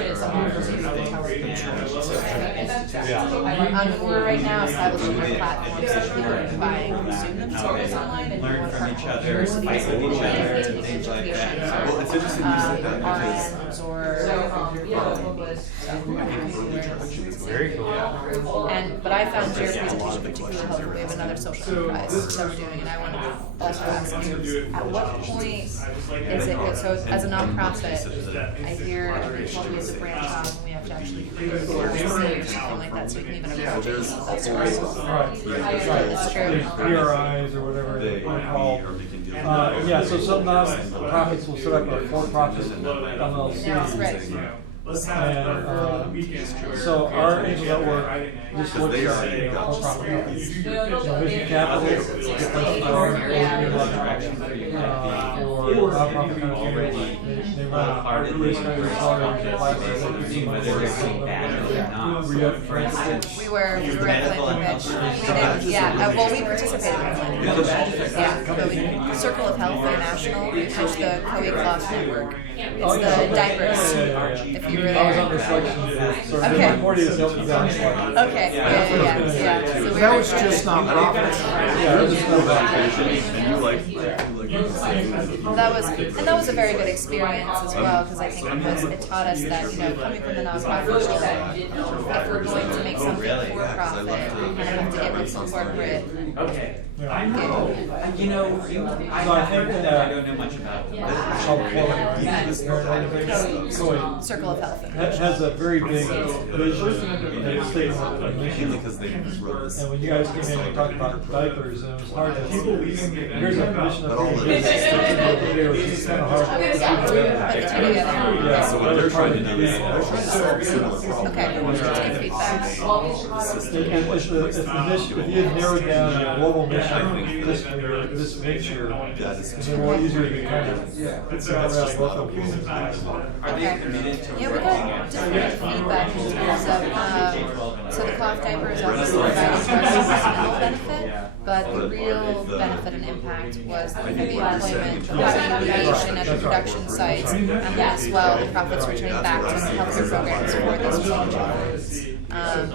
we're right now establishing a platform so that people can buy and consume themselves online and learn from each other, spice with each other, things like that. Well, it's interesting you said that because RNs or very cool. but I found your presentation particularly helpful. We have another social enterprise that we're doing, and I want to also ask you, at what point is it, so as a nonprofit, I hear people use a branch out and we have to actually create a board or something like that so we can even approach it. That's That's true. PRIs or whatever they're called. Yeah, so some nonprofits will set up a for-profit LLC. Right. And so our angel network just looks at for-profit companies. Vision Capital, or nonprofit companies. They run really standard salaries and classes. We were at Planning Pitch. Well, we participated in Planning Pitch. Yeah, Circle of Health International, we pitched the Co-ed Cloth Network. It's the diapers. If you you were there. I was on the selection committee, so Okay. my 40 is helping down the slide. Okay, yeah. So we That were was just nonprofit. Yeah, it was just And you like that was a very good experience as well, because I think it taught us that, you know, coming from the nonprofit world, if we're going to make something for profit, we're going to have to get with some corporate. Okay. Yeah. I know. You know, So I think that I don't know much about them. Circle of Health. has a very big vision and statement of mission. because they just wrote this. And when you guys came in and talked about diapers, and it was hard to, here's a mission of being it was just kind of hard to put together. Yeah, So what they're trying to do is Okay, take feedback. If the mission, if you had narrowed down a global mission, this venture, it's more easier to kind of put around both of them. Are they committed to Yeah, we got different feedback in terms of, so the cloth diaper is obviously providing for us a benefit, but the real benefit and impact was the employment, the creation at the production sites, and then as well, the profits returning back to the healthcare programs for these children.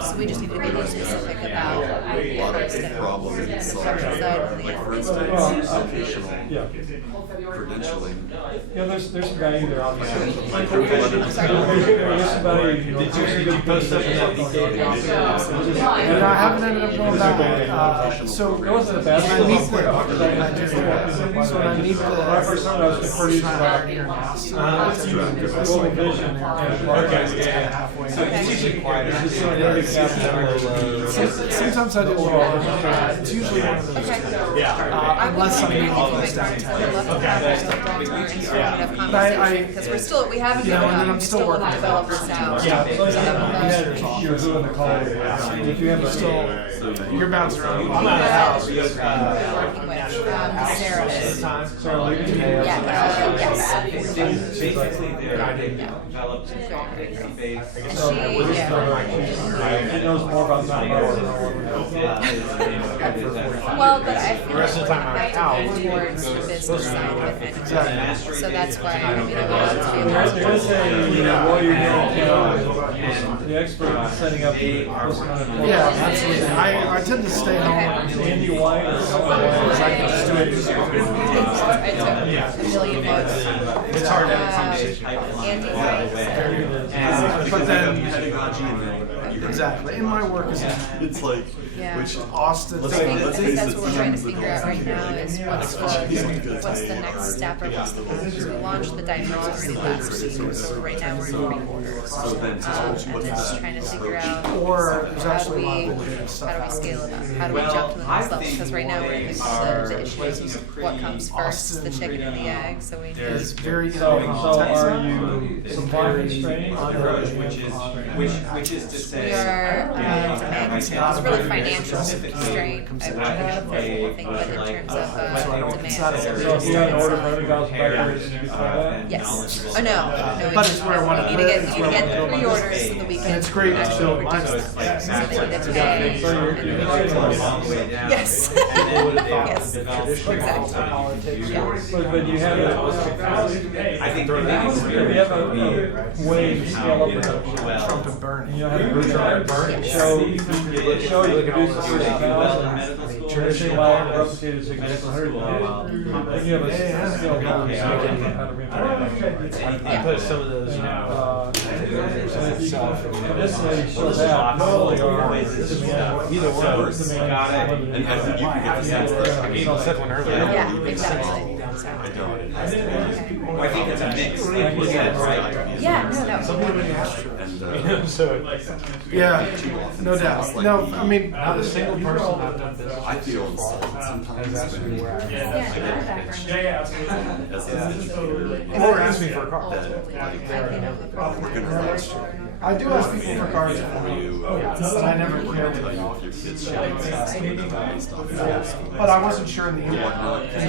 So we just need to be more specific about first and the production side and the credentialing. Yeah, there's some value there, obviously. There's some value, you know, Did you post something that we did? And I haven't ended up going back. So it wasn't a bad when I need so when I need when I first started, I was confused about global vision. So it's usually quite sometimes I do it's usually one of those unless I'm really close downtown. Because we haven't you know, given and then up. I'm We still still want working to develop this out. Yeah, so you had your who in the call. If you have you're bouncing around. I'm out of house. Working with Sarah. Sarah Lee? Yes. basically they're developed face. He knows more about that. Well, but I feel The rest of the time I'm like out. we're towards the business side of it anyway. So that's why we want to be able There is a warrior the expert setting up this kind of program. Yeah, absolutely. I tend to stay home. Andy White or someone I can just do it. I took a million notes. It's hard to have a conversation. Andy White. But then, exactly. And my work is It's like, Yeah. which Austin. I think that's what we're trying to figure out right now is what's the next step or what's the goal. Because we launched the diapers already last week, so right now we're in pre-orders. And then just trying to figure out Or there's how do actually a lot of we innovative stuff. how do we scale it up? How do we jump to the next level? Because right now we're in the issue is what comes first, the chicken or the egg. So we It's need very So are intensive. you supply constrained or Which is to say. we are demand constrained. It's really financial constraint. I think, but in terms of demand. So if you had an order for 100,000 diapers, you could sell that? Yes. Oh no. But it's where I want to You need to get pre-orders so that we can. And it's great to actually build mine. produce them. So they need to pay. So you're Yes. Yes. Exactly. But you have I think you have a way to scale up production. Trump and Bernie. You know how to produce show you produce 30,000. Traditionally, while replicated significantly 100,000. Then you have a scale down. So you can how to I put some of those, you know. this way you show that really are Either one. And I think you can get the sense that, I mean, I said one earlier. Yeah, exactly. I don't. I think it's a mix. Like you said, right? Yeah, no. And, So, Yeah, no doubt. No, I mean, not a single person I've done business I feel insulted sometimes has asked me when where I am. I get pitched as an educator or ask me for a car. that, like, we're gonna I do ask people for cards for for you. but I never care Tell what you if your kids should be based off of school. But I wasn't sure in the Or end. whatnot. I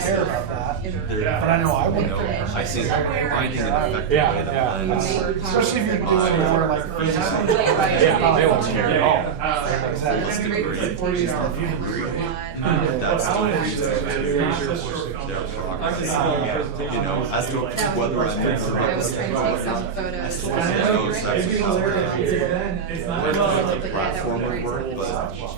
care about that. But I know I wouldn't. I think finding an effective way to blend. Especially if you're doing more like crazy stuff. Yeah, they won't care at all. Holistic orientation stuff, I agree. That's the way to their progress. You know, as to whether I'm in the right I still know that's how the platform would work, but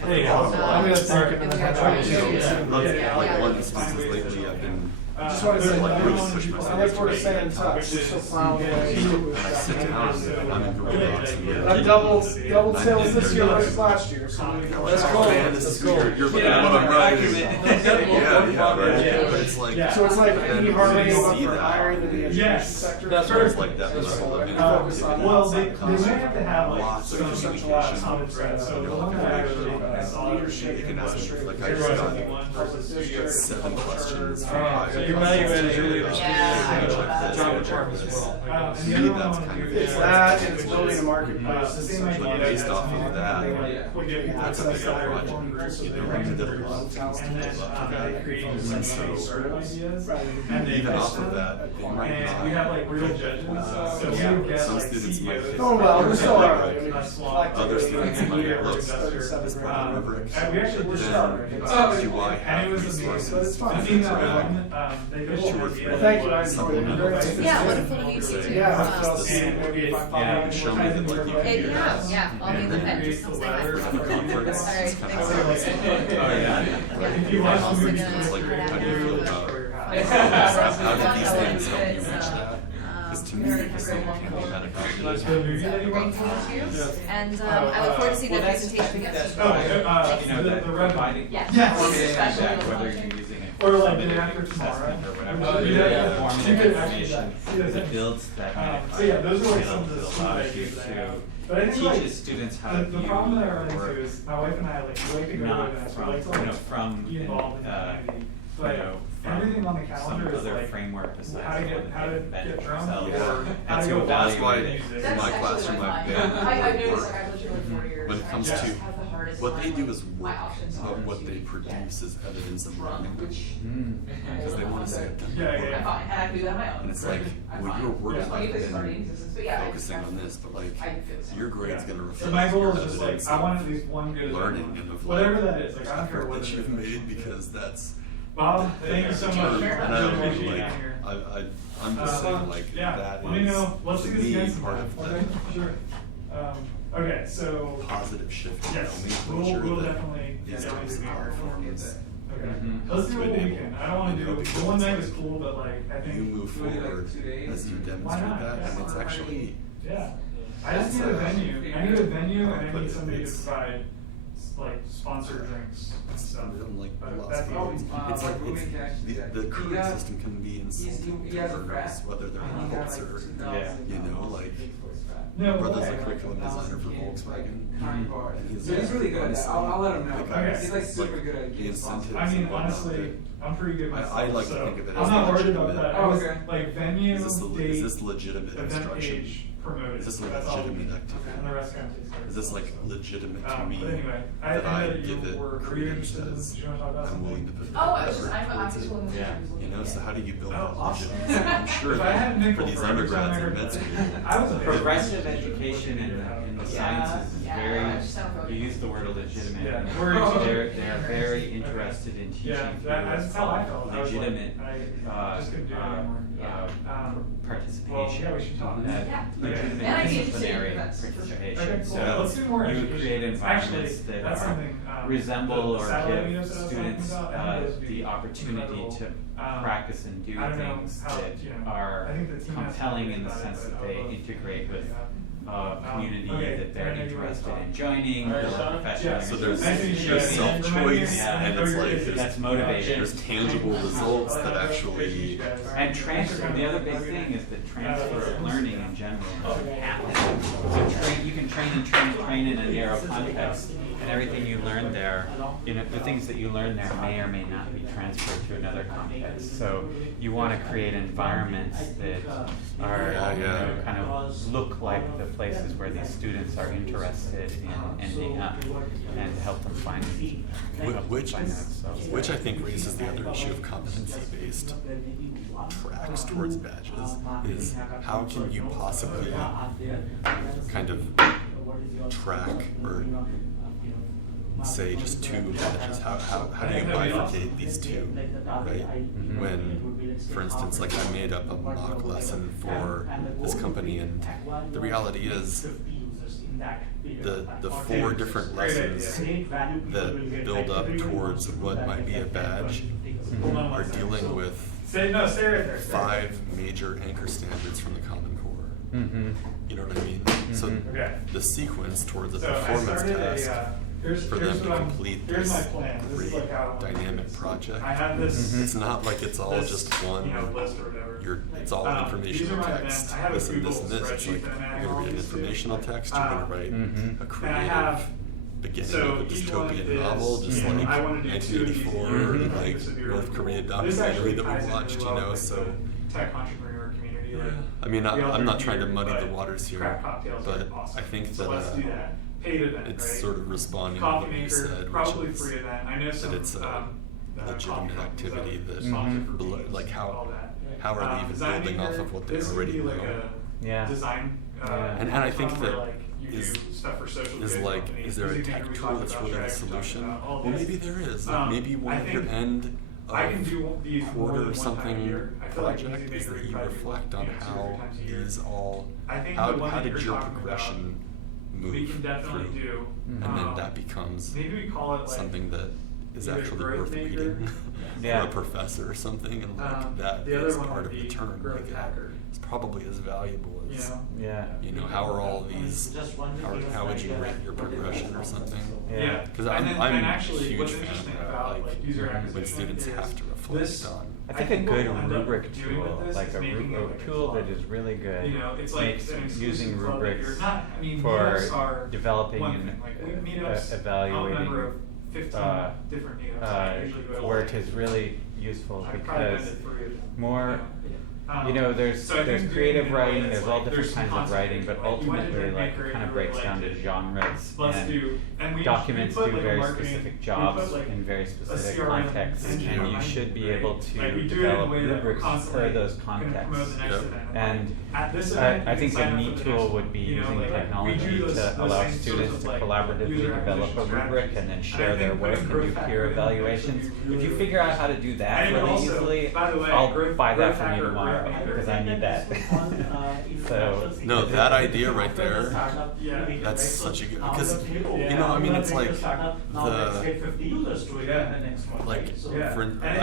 There you go. I'm gonna take it. like one instance lately I've been Just want to say, like really push I myself look to forward to make staying in touch. We're so proud and I sit down and I'm in Google Docs and I've doubled sales this year versus last year. So that's cool. Man, this is cool. You're looking at what I'm writing. Yeah, right. But it's like so it's like any hardly see for that hiring in the education sector. That's right. It's like that level of ineffectiveness. Well, they might have to have like Lots of some communication. common threads. So You the know, one that I actually saw leadership you can ask me, like I Everyone just has got one versus two years. 7 questions. So you evaluated your leadership. Job as well. To me, that's kind of It's that and it's building a marketplace. But based off of that, that's a bigger project. You know, we did a lot of things to build up to that. And so, even off of that, it might not. We have like real judges. Some students might fit. Oh, well, we're still Other students might look, this part of rubrics. Then do I have resources? Thank you, I enjoyed it. Yeah, wonderful to meet you too. Yeah. Show me that like you can do that. Yeah, I'll be in the pit. Just come say hi. Conference. All right, thanks so much. Oh, yeah. I'm also gonna It's like, head how do you feel about out. how did these things help you reach that? Because to me, it's like kind of Great to meet you. And I look forward to seeing that presentation again. The red binding. Whether you're using it Or like the day after tomorrow. or whatever, it builds that So yeah, those are like some of the that small allows you ideas that I have. to But I think like, teaches students how to the view problem that I run work into is my wife and I like we like to go to not events. We from, like to you know, like from be involved in the community. you But know, from everything on the some calendar is other like framework besides how to what get they invented drunk themselves. or how And to to go That's why evaluate it. in my classroom I've been work. When it comes to what they do is work, but what they produce is evidence of learning. Because they want to see it done. And it's like, well, your work might have been focusing on this, but like, your grade's going to reflect So my goal your is just like evidence I want of at least one good learning and of whatever like, that is. Like I don't care effort what that it you've is. made, because that's Bob, thank you so much. and I don't Really mean appreciate like, you here. I'm just saying like, Yeah, that let me know. Let's is do to this again me sometime. part of Okay, the sure. Okay, so positive shift in yes, nomenclature we'll that definitely these definitely types of do art more. forms Okay, Mhm. let's do to what we enable, can. I don't want to you know, do because the one night it's was cool, but like I think you move forward as you demonstrate not? that, and it's actually yeah. I just need a venue. I need a venue, and I need somebody to provide like sponsored drinks and stuff. like But lots that's of all. things. It's like the current system can be insulting to learners, whether they're adults or you know, like No, my brother's okay. a curriculum designer for Volkswagen. And he's So he's really good at that. I'll let him know. the guy He's like who's, super good at the getting incentives I mean, and whatnot honestly, I'm pretty good myself. I like so to think of it I'm as not worried legitimate. about that. Oh, I was, okay. like venue, Is date, this legitimate event instruction? age, promoted. Is this a That's all. legitimate activity? And the rest kind of takes care of Is this like itself. legitimate to me But anyway, I that I think give that you it were credence interested in, as do you want to talk about I'm willing to something? put Oh, it's effort just, I'm towards just it? willing to You know, so how do you build that Awesome. legitimacy? I'm sure If I had a that nickel for these for every time undergrads I in heard med that, school, I was a Progressive education in the sciences is very, you use the word legitimate. Yeah. They're very interested in teaching Yeah, that's how I felt. I was like, legitimate I just couldn't do it anymore. participation. Well, yeah, we should talk. Legitimate And I did too, disciplinary that's for sure. participation. Okay, cool. So Let's do more you education. create environments Actually, that that's are something, resemble the or satellite give videos that I was talking students about, I think those would be the opportunity incredible. to practice and do I don't know things how, that you know, are I think the team has to compelling think in the about it, sense but that I'll they look integrate with yeah. a community Okay, that they're I know you were interested talking. in joining, Alright, or Sean? professionally. Yeah. so there's Nice to meet you. self-choice, Yeah. and it's like That's motivation. there's tangible results that actually And transfer, the other big thing is that transfer of learning in general happens. So you can train in a narrow context, and everything you learned there, you know, the things that you learned there may or may not be transferred to another context. So you want to create environments that are you know, kind of look like the places where these students are interested in ending up, and help them find which I think raises the other issue of competency-based tracks towards badges. Is how can you possibly kind of track or say just two badges? How do you bifurcate these two, right? When, for instance, like I made up a mock lesson for this company, and the reality is the 4 different lessons that build up towards what might be a badge are dealing with 5 major anchor standards from the Common Core. You know what I mean? So the sequence towards a performance task for them to complete this great dynamic project, it's not like it's all just one, it's all informational text, this and this and this. It's like, you're going to read an informational text, you're going to write a creative beginning of a dystopian novel, just like 1984 or like North Korea documentary that we watched, you know, so. I mean, I'm not trying to muddy the waters here, but I think that it's sort of responding to what you said, which is that it's a legitimate activity that, like, how are they even building off of what they already know? And I think that is there a tech tool that's really the solution? Well, maybe there is. Like maybe one of your end of quarter or something project is that you reflect on how these all, how did your progression move through, and then that becomes something that is actually worth reading for a professor or something, and like that is part of the term. Like it's probably as valuable as you know, how are all these, how would you rate your progression or something? Because I'm a huge fan of like when students have to reflect on. I think a good rubric tool, like a tool that is really good, makes using rubrics for developing and evaluating work is really useful, because more, you know, there's creative writing, there's all different kinds of writing, but ultimately, like, it kind of breaks down to genres, and documents do very specific jobs in very specific contexts, and you should be able to develop rubrics per those contexts. And I think a neat tool would be using technology to allow students to collaboratively develop a rubric and then share their work and do peer evaluations. If you figure out how to do that really easily, I'll buy that from you tomorrow, because I need that. So no, that idea right there, that's such a good, because you know, I mean, it's like I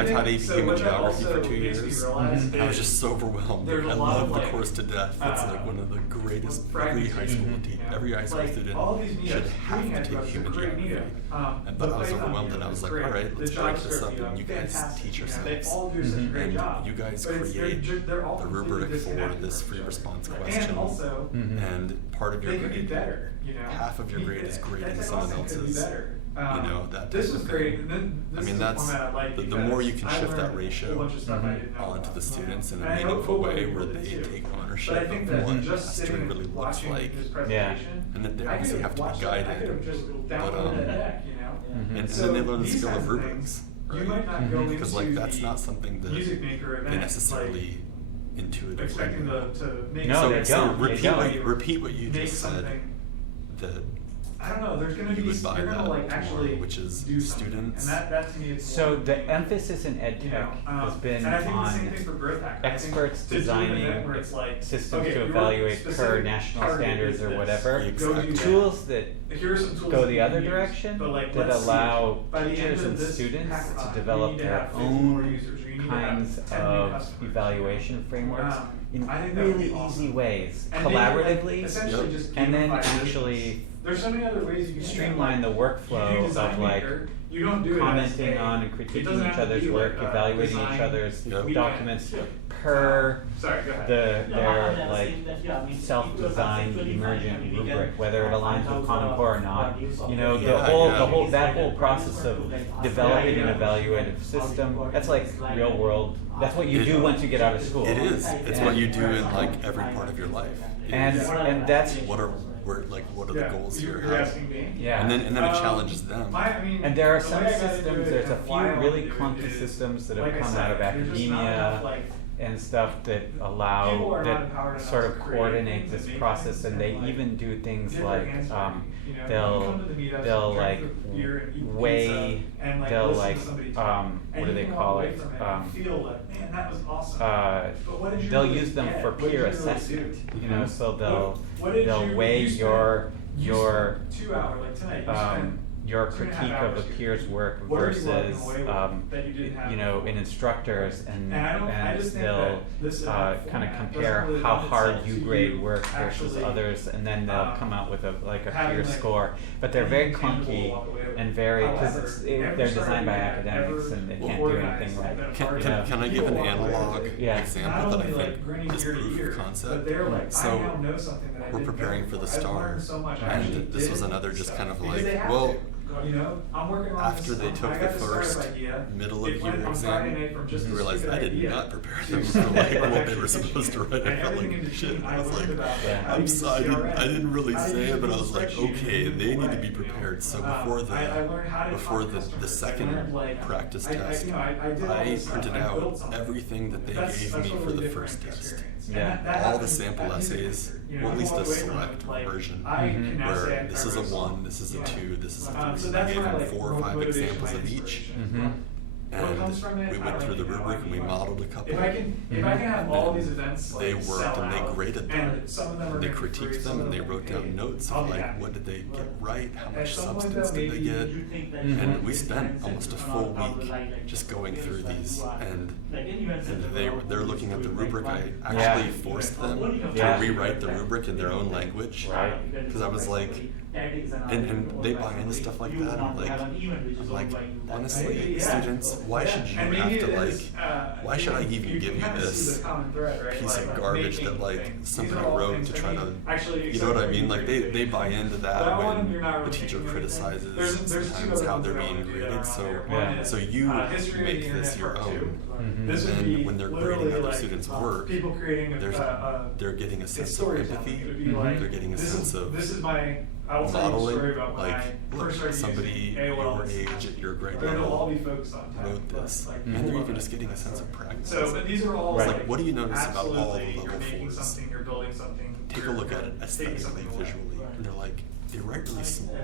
taught AP Human Geography for 2 years, and I was just so overwhelmed. I love the course to death. It's like one of the greatest. Every high school student should have to take Human Geography. But I was overwhelmed, and I was like, all right, let's break this up, and you guys teach yourselves, and you guys create the rubric for this free response question, and part of your grade, half of your grade is grading someone else's, you know, that type of thing. I mean, that's, the more you can shift that ratio onto the students in a meaningful way where they take ownership of what mastering really looks like, and then they obviously have to be guided, but and then they learn the skill of rubrics, right? Because like that's not something that they necessarily intuitively know. So repeat what you just said, that I don't know, there's going to be, you're going to like actually which is students. And that to me is so the emphasis in EdTech has been on experts designing systems to evaluate per national standards or whatever. Tools that go the other direction, that allow teachers and students to develop their own kinds of evaluation frameworks in really easy ways, collaboratively, and then actually there's so many other ways you can streamline the workflow of like commenting on and critiquing each other's work, evaluating each other's documents per their like design emergent rubric, whether it aligns with Common Core or not. You know, that whole process of developing an evaluative system, that's like real world. That's what you do once you get out of school. It is. It's what you do in like every part of your life. And that's what are the goals here? Yeah. And then it challenges them. And there are some systems. There's a few really clunky systems that have come out of academia and stuff that allow that sort of coordinate this process, and they even do things like they'll like weigh, they'll like what do they call it? They'll use them for peer assessment, you know, so they'll weigh your critique of a peer's work versus you know, an instructor's, and they'll kind of compare how hard you grade work versus others, and then they'll come out with a peer score. But they're very clunky and very, because they're designed by academics and they can't do anything like. Can I give an analog example that I think is proof of concept? So we're preparing for the STAR, and this was another just kind of like, well, after they took the first middle of year exam, we realized I did not prepare them for like what they were supposed to write. I felt like shit. I was like, I'm sorry, I didn't really say it, but I was like, okay, they need to be prepared. So before the second practice test, I printed out everything that they gave me for the first test. All the sample essays, or at least a select version, where this is a 1, this is a 2, this is a 3. I gave them 4 or 5 examples of each. And we went through the rubric and we modeled a couple. They worked and they graded them. They critiqued them and they wrote down notes of like, what did they get right? How much substance did they get? And we spent almost a full week just going through these. And they're looking at the rubric. I actually forced them to rewrite the rubric in their own language. Because I was like, and they buy into stuff like that. I'm like, honestly, students, why should you have to like, why should I even give you this piece of garbage that like somebody wrote to try to, you know what I mean? Like they buy into that when the teacher criticizes sometimes how they're being graded. So you make this your own. And then when they're grading other students' work, they're getting a sense of empathy. They're getting a sense of modeling, like, look, somebody your age at your grade level wrote this, and they're even just getting a sense of practice. It's like, what do you notice about all the level 4s? Take a look at it aesthetically, visually, and they're like, they write really small.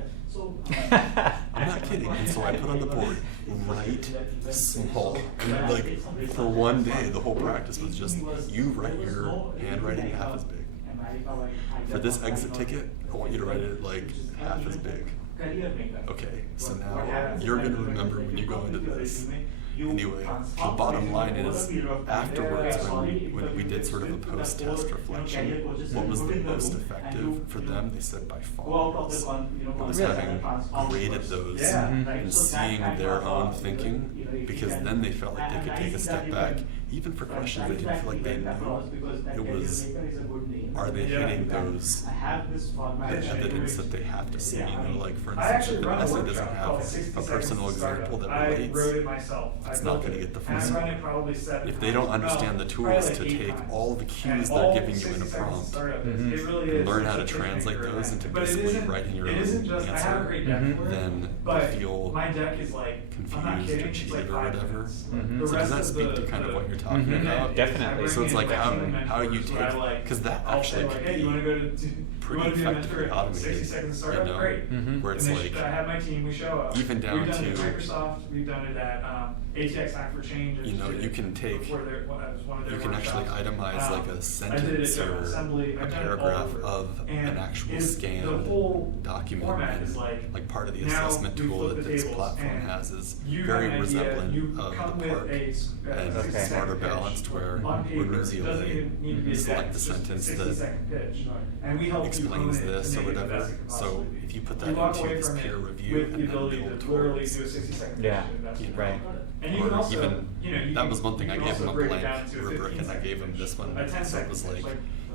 I'm not kidding. And so I put on the board, write small. And like, for one day, the whole practice was just, you write your handwriting half as big. For this exit ticket, I want you to write it like half as big. Okay, so now you're going to remember when you go into this. Anyway, the bottom line is, afterwards, when we did sort of a post-test reflection, what was the most effective for them? They said by far was having graded those and seeing their own thinking, because then they felt like they could take a step back, even for questions they didn't feel like they knew. It was, are they hitting those, the evidence that they have to see? You know, like for instance, if the essay doesn't have a personal example that relates, it's not going to get the full score. If they don't understand the tools to take all the cues they're giving you in a prompt and learn how to translate those into basically writing your own answer, then they feel confused or cheated or whatever. So does that speak to kind of what you're talking about? Definitely. So it's like how you take, because that actually could be pretty effectively automated, you know, where it's like, even down to, we've done it at ATX Act for Change. You know, you can take, you can actually itemize like a sentence or a paragraph of an actual scanned document, and like part of the assessment tool that this platform has is very resemblant of the Park and Smarter Balanced, where when Ruziale select the sentence that explains this or whatever. So if you put that into this peer review and then build towards, right. Or even, that was one thing, I gave them a blank rubric and I gave them this one, so it was like,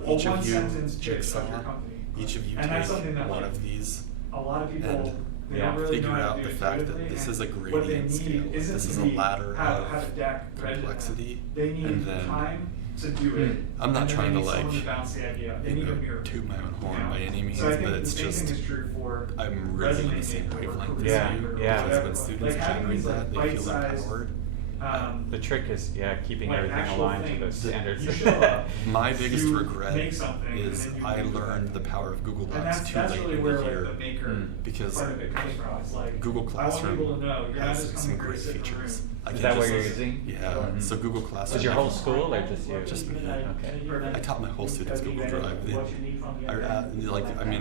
Well, each one of you sentence pitch jigsaw, of your company. each of you And that's something take that, one like, of these a lot of people, and they don't really know figure how out to do the fact intuitively, that this and is a what they gradient scale. need isn't This is to a be- ladder have of a deck ready to them. complexity. They need and then time to do it. I'm not and then trying they to need like someone to bounce the idea. They you need a know, mirror. toot my own horn you know? by any means, So I think but the it's same just thing is true for I'm really on the same resume making or wavelength career as you making or yeah. because whatever. when students Like, having generate these, like, that, they feel bite-sized, empowered. The trick is, keeping like, everything actual aligned to things. those standards. You show up, My biggest you regret make something, is and then you I make it. learned the power of Google And Docs too that's late really in where the like year the maker because part of it comes from. It's like Google I want Classroom people to know you're not has just some coming here to great sit in a features. room. I Is can that what just- you're using? Yeah. Mhm. So Google Classroom. Is your whole school or just you? Just me. Okay. I taught my whole students Google Drive. I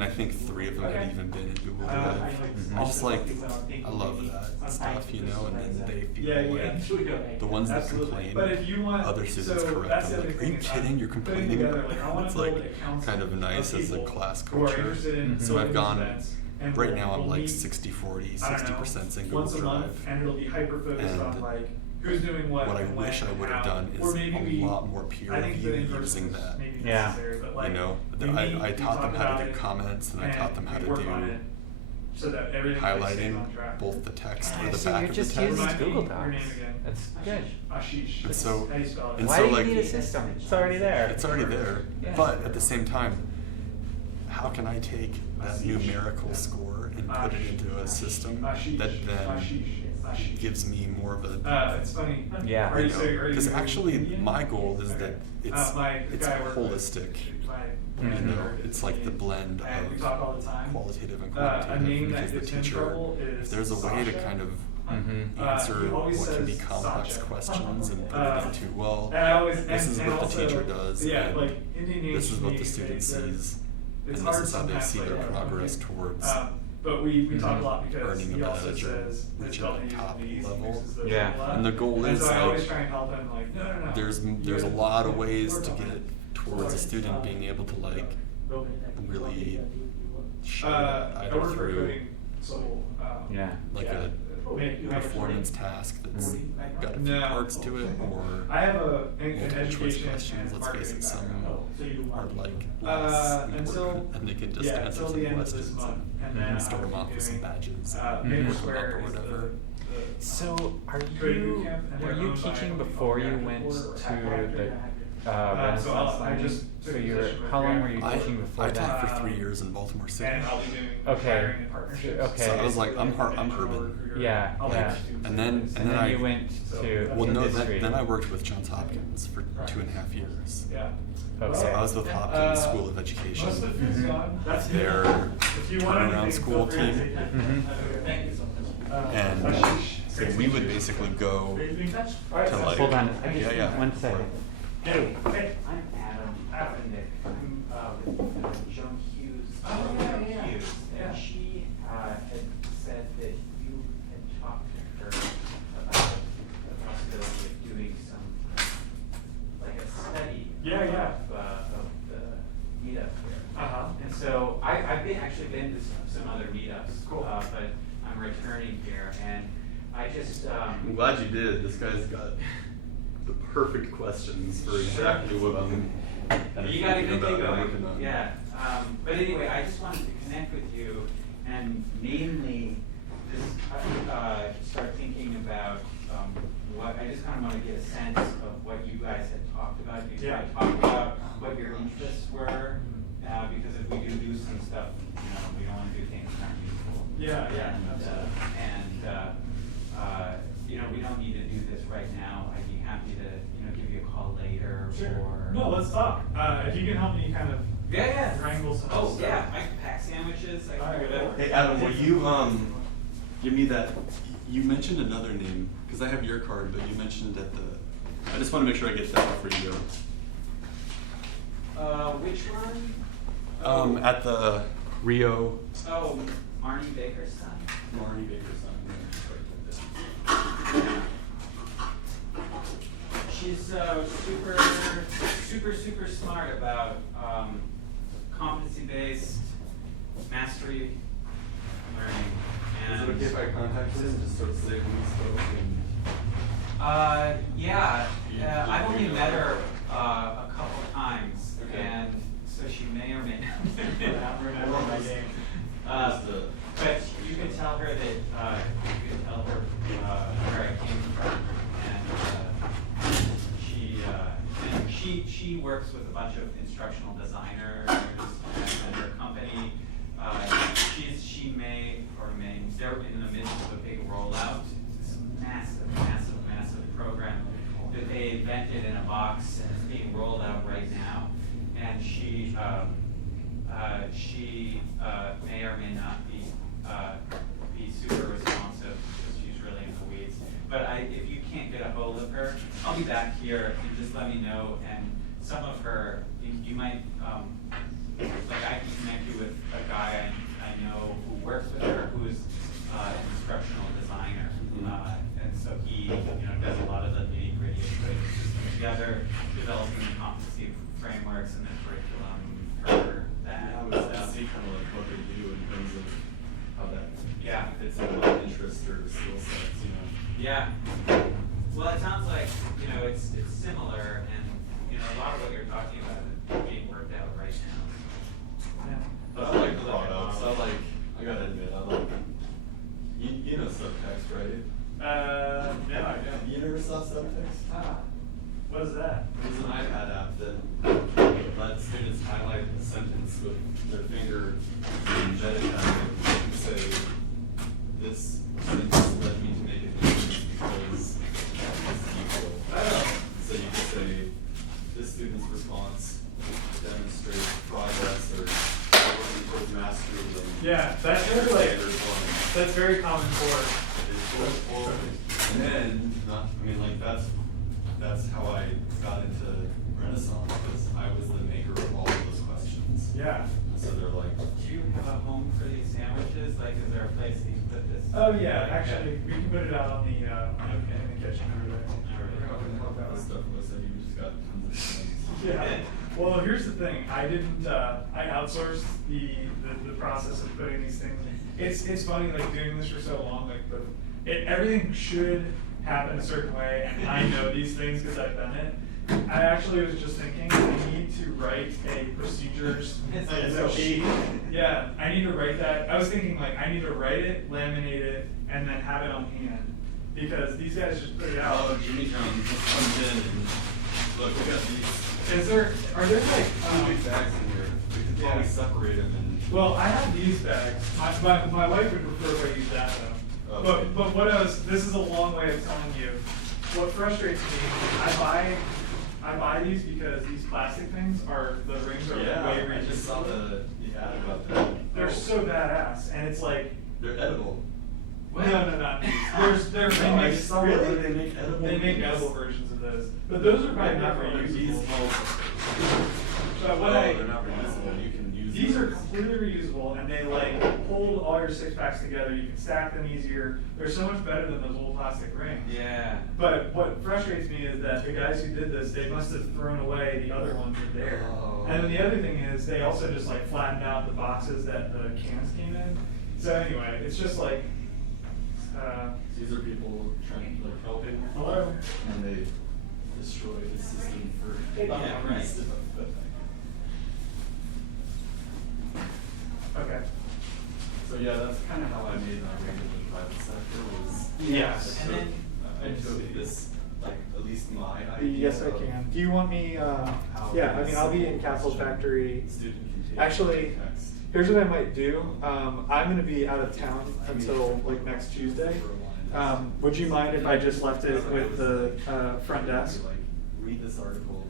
think 3 of them had even been in Google Drive. I just I love that stuff, you know, and then they feel like the ones that Absolutely. complain, But if you want- other students so correct that's them, the like, other are you thing is kidding? You're putting complaining? together, like, I wanna It's build like a council kind of nice of as a people class who are culture. interested in So I've building gone, events, and right we'll- now I'm we'll like meet, 60-40, I don't know, 60% in Google once a Drive. month, and it'll be hyper focused And on like who's doing what. What I and when wish I and would have how. done Or is maybe a lot more peer I think review the in-person using is that. maybe Yeah. necessary, but like, You know, we meet, I we taught them talk how about to do it, comments and I taught them how to we work on do it so that everything stays highlighting on track. both the text or the So back you're of the just text. using Remind me Google your Docs. name again. That's good. Ashish. And so, How do you spell it? and Why so do you like, need a system? It's already there. It's already there. Yeah. But at the same time, how can I take that numerical score and put it into a system that then gives me more of a It's funny. Yeah. Are you saying- are you because actually Indian? my goal is that it's the it's guy I work with, holistic. my You know, manager it's is like the Indian, blend and we of talk all the time. qualitative and A quantitative name that because the gets him in teacher, trouble if is there's a way to Sasha. kind of Mm-hmm. answer He always what can be says complex Sasha. questions and put it into, well, And I always, this is and what the also, teacher does, yeah, and like Indian names this is what to the me, student they're- sees, and it's this hard is how they sometimes, see like, their yeah, progress okay. towards But we talk a lot because earning he a also badge or says reaching don't the use top these, level. uses those Yeah. a lot. And the goal And is so I always like, try and help him like, no. there's a lot of ways to get towards a student being able to like really show that I either work for through coding, so Yeah. like yeah. a performance task that's got a few No. parts to it, or I have an multiple choice education questions. and Let's face it, some marketing are like less until important, and they can just yeah, answer until some the end of this questions month, and and then start I'll them off be with some doing, badges, Maker and work them up Square or is whatever. So are Coding you bootcamp, and were they're you owned by teaching a company before called you went Reactor to or the so Renaissance I Learning? just So took a you were position with how long were Grant. you teaching before I that? taught for 3 years in Baltimore City. And I'll be doing Okay. hiring and partnerships. Okay. So I was like, I'm urban. Yeah, yeah. And then then you I went to well no industry. then I worked with Johns Hopkins for 2.5 years. Yeah. Okay. So I was with Hopkins School of Education. Most of the food's gone. That's Their if you want turnaround anything, school feel free to team. take it. Mhm. Thank you so much. And so we would basically go to like Hold on. yeah. 1 second. Hey. I'm Adam. I'm with Joan Hughes. Hughes, and she had said that you had talked to her about the possibility of doing some like a study of the meetup here. And so I've actually been to some other meetups, but I'm returning here, and I just I'm glad you did. This guy's got the perfect questions for exactly what I'm you got a good about thing and going. working on. Yeah. But anyway, I just wanted to connect with you and mainly just start thinking about what I just kind of want to get a sense of what you guys had talked about. You guys talked about what your interests were, because if we do some stuff, we don't want to do things that aren't useful. Yeah, And we don't need to do this right now. I'd be happy to give you a call later. Sure. Or No, let's talk. If you can help me kind of wrangle some stuff. yeah, I can pack sandwiches. I can do whatever. Hey Adam, will you give me that? You mentioned another name because I have your card, but you mentioned at the. I just want to make sure I get that before you go. Which one? At the Rio. Oh, Marnie Baker's son. Marnie Baker's son. She's super smart about competency-based mastery learning. Is it okay if I contact him just sort of say who we spoke and? Yeah. I've only met her a couple times, and may or may not remember my name. But you can tell her that where I came from, and she works with a bunch of instructional designers and her company. They're in the midst of a big rollout. It's a massive program that they invented in a box and it's being rolled out right now. And she may or may not be super responsive because she's really in the weeds. But if you can't get a hold of her, I'll be back here and just let me know. And some of her, you might, like I can connect you with a guy I know who works with her who's an instructional designer. And so he does a lot of the nitty-gritty of putting the system together, developing the competency frameworks and the curriculum for that. I would see kind of like what they do in terms of how that fits in with interest or skill sets, Yeah. Well, it sounds like, it's similar, and, a lot of what you're talking about is being worked out right now. Yeah. But I like products. I gotta admit, you know subtext, right? No, I don't. You never saw subtext? What is that? It's an iPad app that lets students highlight a sentence with their finger embedded in it and say, this sentence led me to make a difference because this is equal. So you can say, this student's response demonstrates progress or working towards mastery. Yeah, that's very common for. And then, that's how I got into Renaissance, because I was the maker of all of those questions. Yeah. And so they're like, do you have a home for these sandwiches? Like, is there a place that you put this? Oh yeah, actually, we can put it out on the in the kitchen over there. stuff was that you just got tons of things. Yeah. Well, here's the thing. I didn't. I outsourced the process of putting these things. It's funny, like doing this for so long. Like, everything should happen a certain way, and I know these things because I've done it. I actually was just thinking I need to write a procedures SOP. Yeah, I need to write that. I was thinking like I need to write it, laminate it, and then have it on hand because these guys just put it out. Oh, Jimmy comes in and look, we got these. Are there like two big bags in here? We could probably separate them and. Well, I have these bags. My wife would prefer if I use that though. Okay. But this is a long way of telling you. What frustrates me, I buy these because these plastic things the rings are way I rigid. just saw the ad about that. They're so badass, and it's like they're edible. No, not these. They make edible versions of those, but those are probably not reusable. So they're not reusable. You can use these are completely reusable, and they like hold all your six packs together. You can stack them easier. They're so much better than those old plastic rings. Yeah. But what frustrates me is that the guys who did this, they must have thrown away the other ones that are there. Oh. And then the other thing is they also just like flattened out the boxes that the cans came in. So anyway, it's just like. These are people trying to helping. Hello. And they destroy the system for right. stuff. Okay. So yeah, that's kind of how I made my way into the private sector was. Yes. I took, I took this, like, at least my idea. Yes, I can. Do you want me? Yeah, I mean, I'll be in Capital Factory. Actually, here's what I might do. I'm going to be out of town until like next Tuesday. Would you mind if I just left it with the front desk? Like, read this article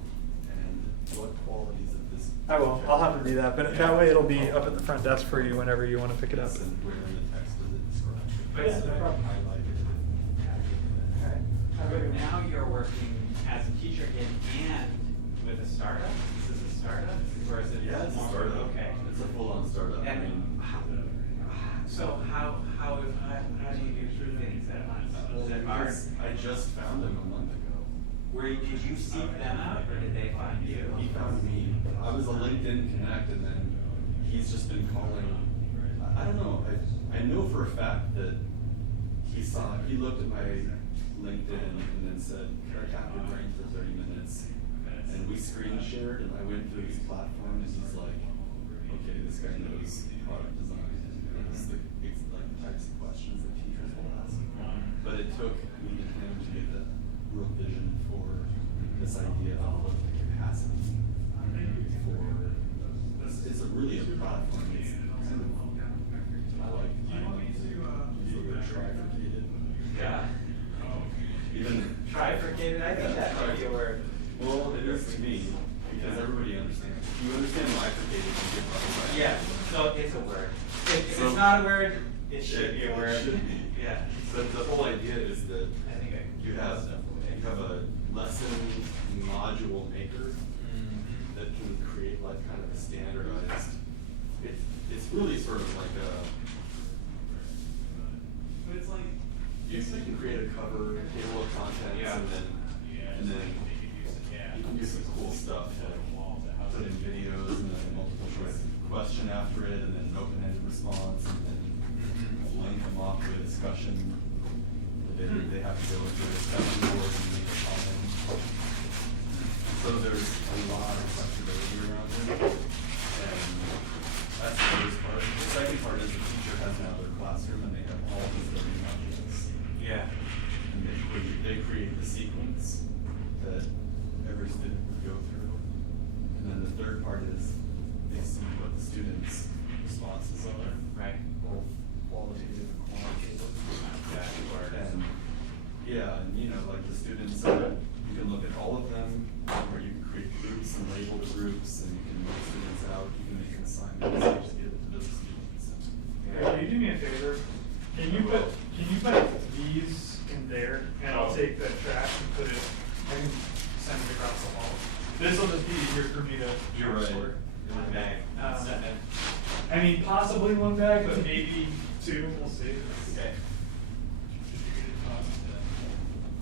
and what qualities of this. I will. I'll have to do that. But that way it'll be up at the front desk for you whenever you want to pick it up. And where in the text does it describe? Yeah, no problem. Now you're working as a teacher and with a startup? Is this a startup? Or is it Yeah, it's a more- startup. Okay. It's a full-on startup. And so how do you do two things at once? Well, Is it hard? I just found him a month ago. Did you seek them out or did they find you? He found me. I was a LinkedIn connect, and then he's just been calling. I don't know. I know for a fact that he looked at my LinkedIn and then said, "Can I tap your brain for 30 minutes?" And we screen shared, and I went through his platform, and he's like, okay, this guy knows product design, and it's like the types of questions that teachers will ask. But it took me and him to get that real vision for this idea of the capacity for, it's a really a platform. It's kind of, I like the word trifurcated. Yeah. Even Trifurcated, I think that might be a word. Well, it is to me, because everybody understands. You understand bifurcated, you get bifurcated. Yeah, so it's a word. If So- it's not a word, it should be a word. It should be. Yeah. But the whole idea is that I think you have a lesson module maker that can create like kind of a standardized. It's really sort of like a. It's like you can create a cover, table of contents, Yeah. and then you can do some cool stuff like put in videos and then a multiple choice question after it, and then an open-ended response, and then link them off to a discussion. They have to go into a discussion board and make a comment. So there's a lot of flexibility around it, and that's the first part. The second part is the teacher has now their classroom and they have all these learning modules. Yeah. And they create the sequence that every student would go through. And then the third part is they see what the students' responses are. Right. Both qualitative and quantitative. And yeah, and you know, like the students, you can look at all of them, or you can create groups and label the groups, and you can move students out, you can make an assignment, so you just give it to those students. Hey, can you do me a favor? Can you put these in there, and I'll take the trash and put it, I can send it across the hall. This will just be easier for me to. You're right. sort. One bag. I mean, possibly one bag, but maybe two, we'll see. Okay.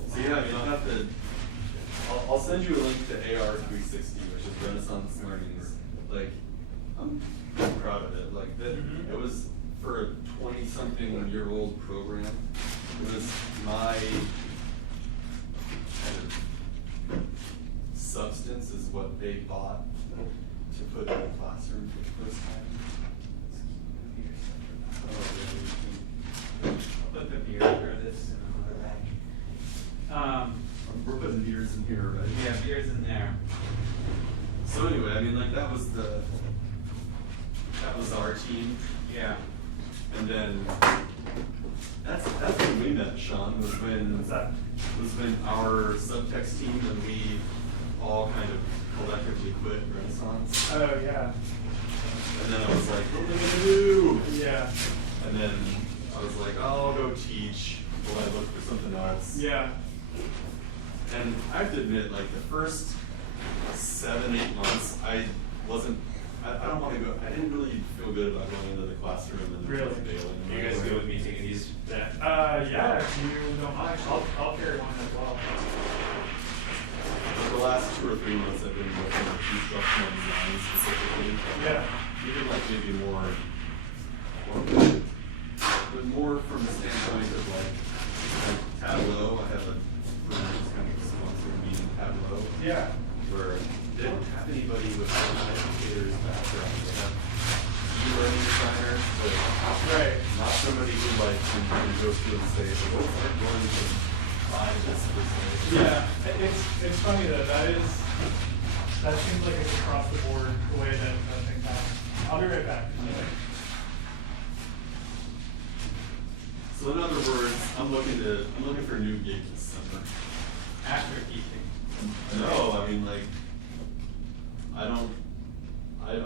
So yeah, you'll have to, I'll send you a link to AR360, which is Renaissance Learning's, like, I'm proud of it, like, it was for a 20-something-year-old program, it was my kind of substance is what they bought to put in the classroom for the first time. I'll put the beer for this in another bag. We're putting beers in here, right? Yeah, beer's in there. So anyway, I mean, like that was our team. Yeah. And then that's when we met, Sean, was when our subtext team and we all kind of collectively quit Renaissance. Oh, yeah. And then I was like, what am I gonna do? Yeah. And then I was like, oh, I'll go teach while I look for something else. Yeah. And I have to admit, like the first 7-8 months, I don't want to go, I didn't really feel good about going into the classroom and Really? failing. You guys good with me taking these back? Yeah, if you don't mind, I'll carry one as well. For the last 2 or 3 months, I've been working with instructional design specifically. Yeah. Even like maybe more, but more from the standpoint of like Tableau. I have a kind of sponsored meeting Tableau. Yeah. Where they don't have anybody with an educator's background. They have e-learning designer, but not somebody who like can go through and say, well, what's it going to buy this per se? Yeah, it's funny though, that seems like it's across the board the way that things happen. I'll be right back. So in other words, I'm looking for a new gig this summer. After teaching. No, I mean like I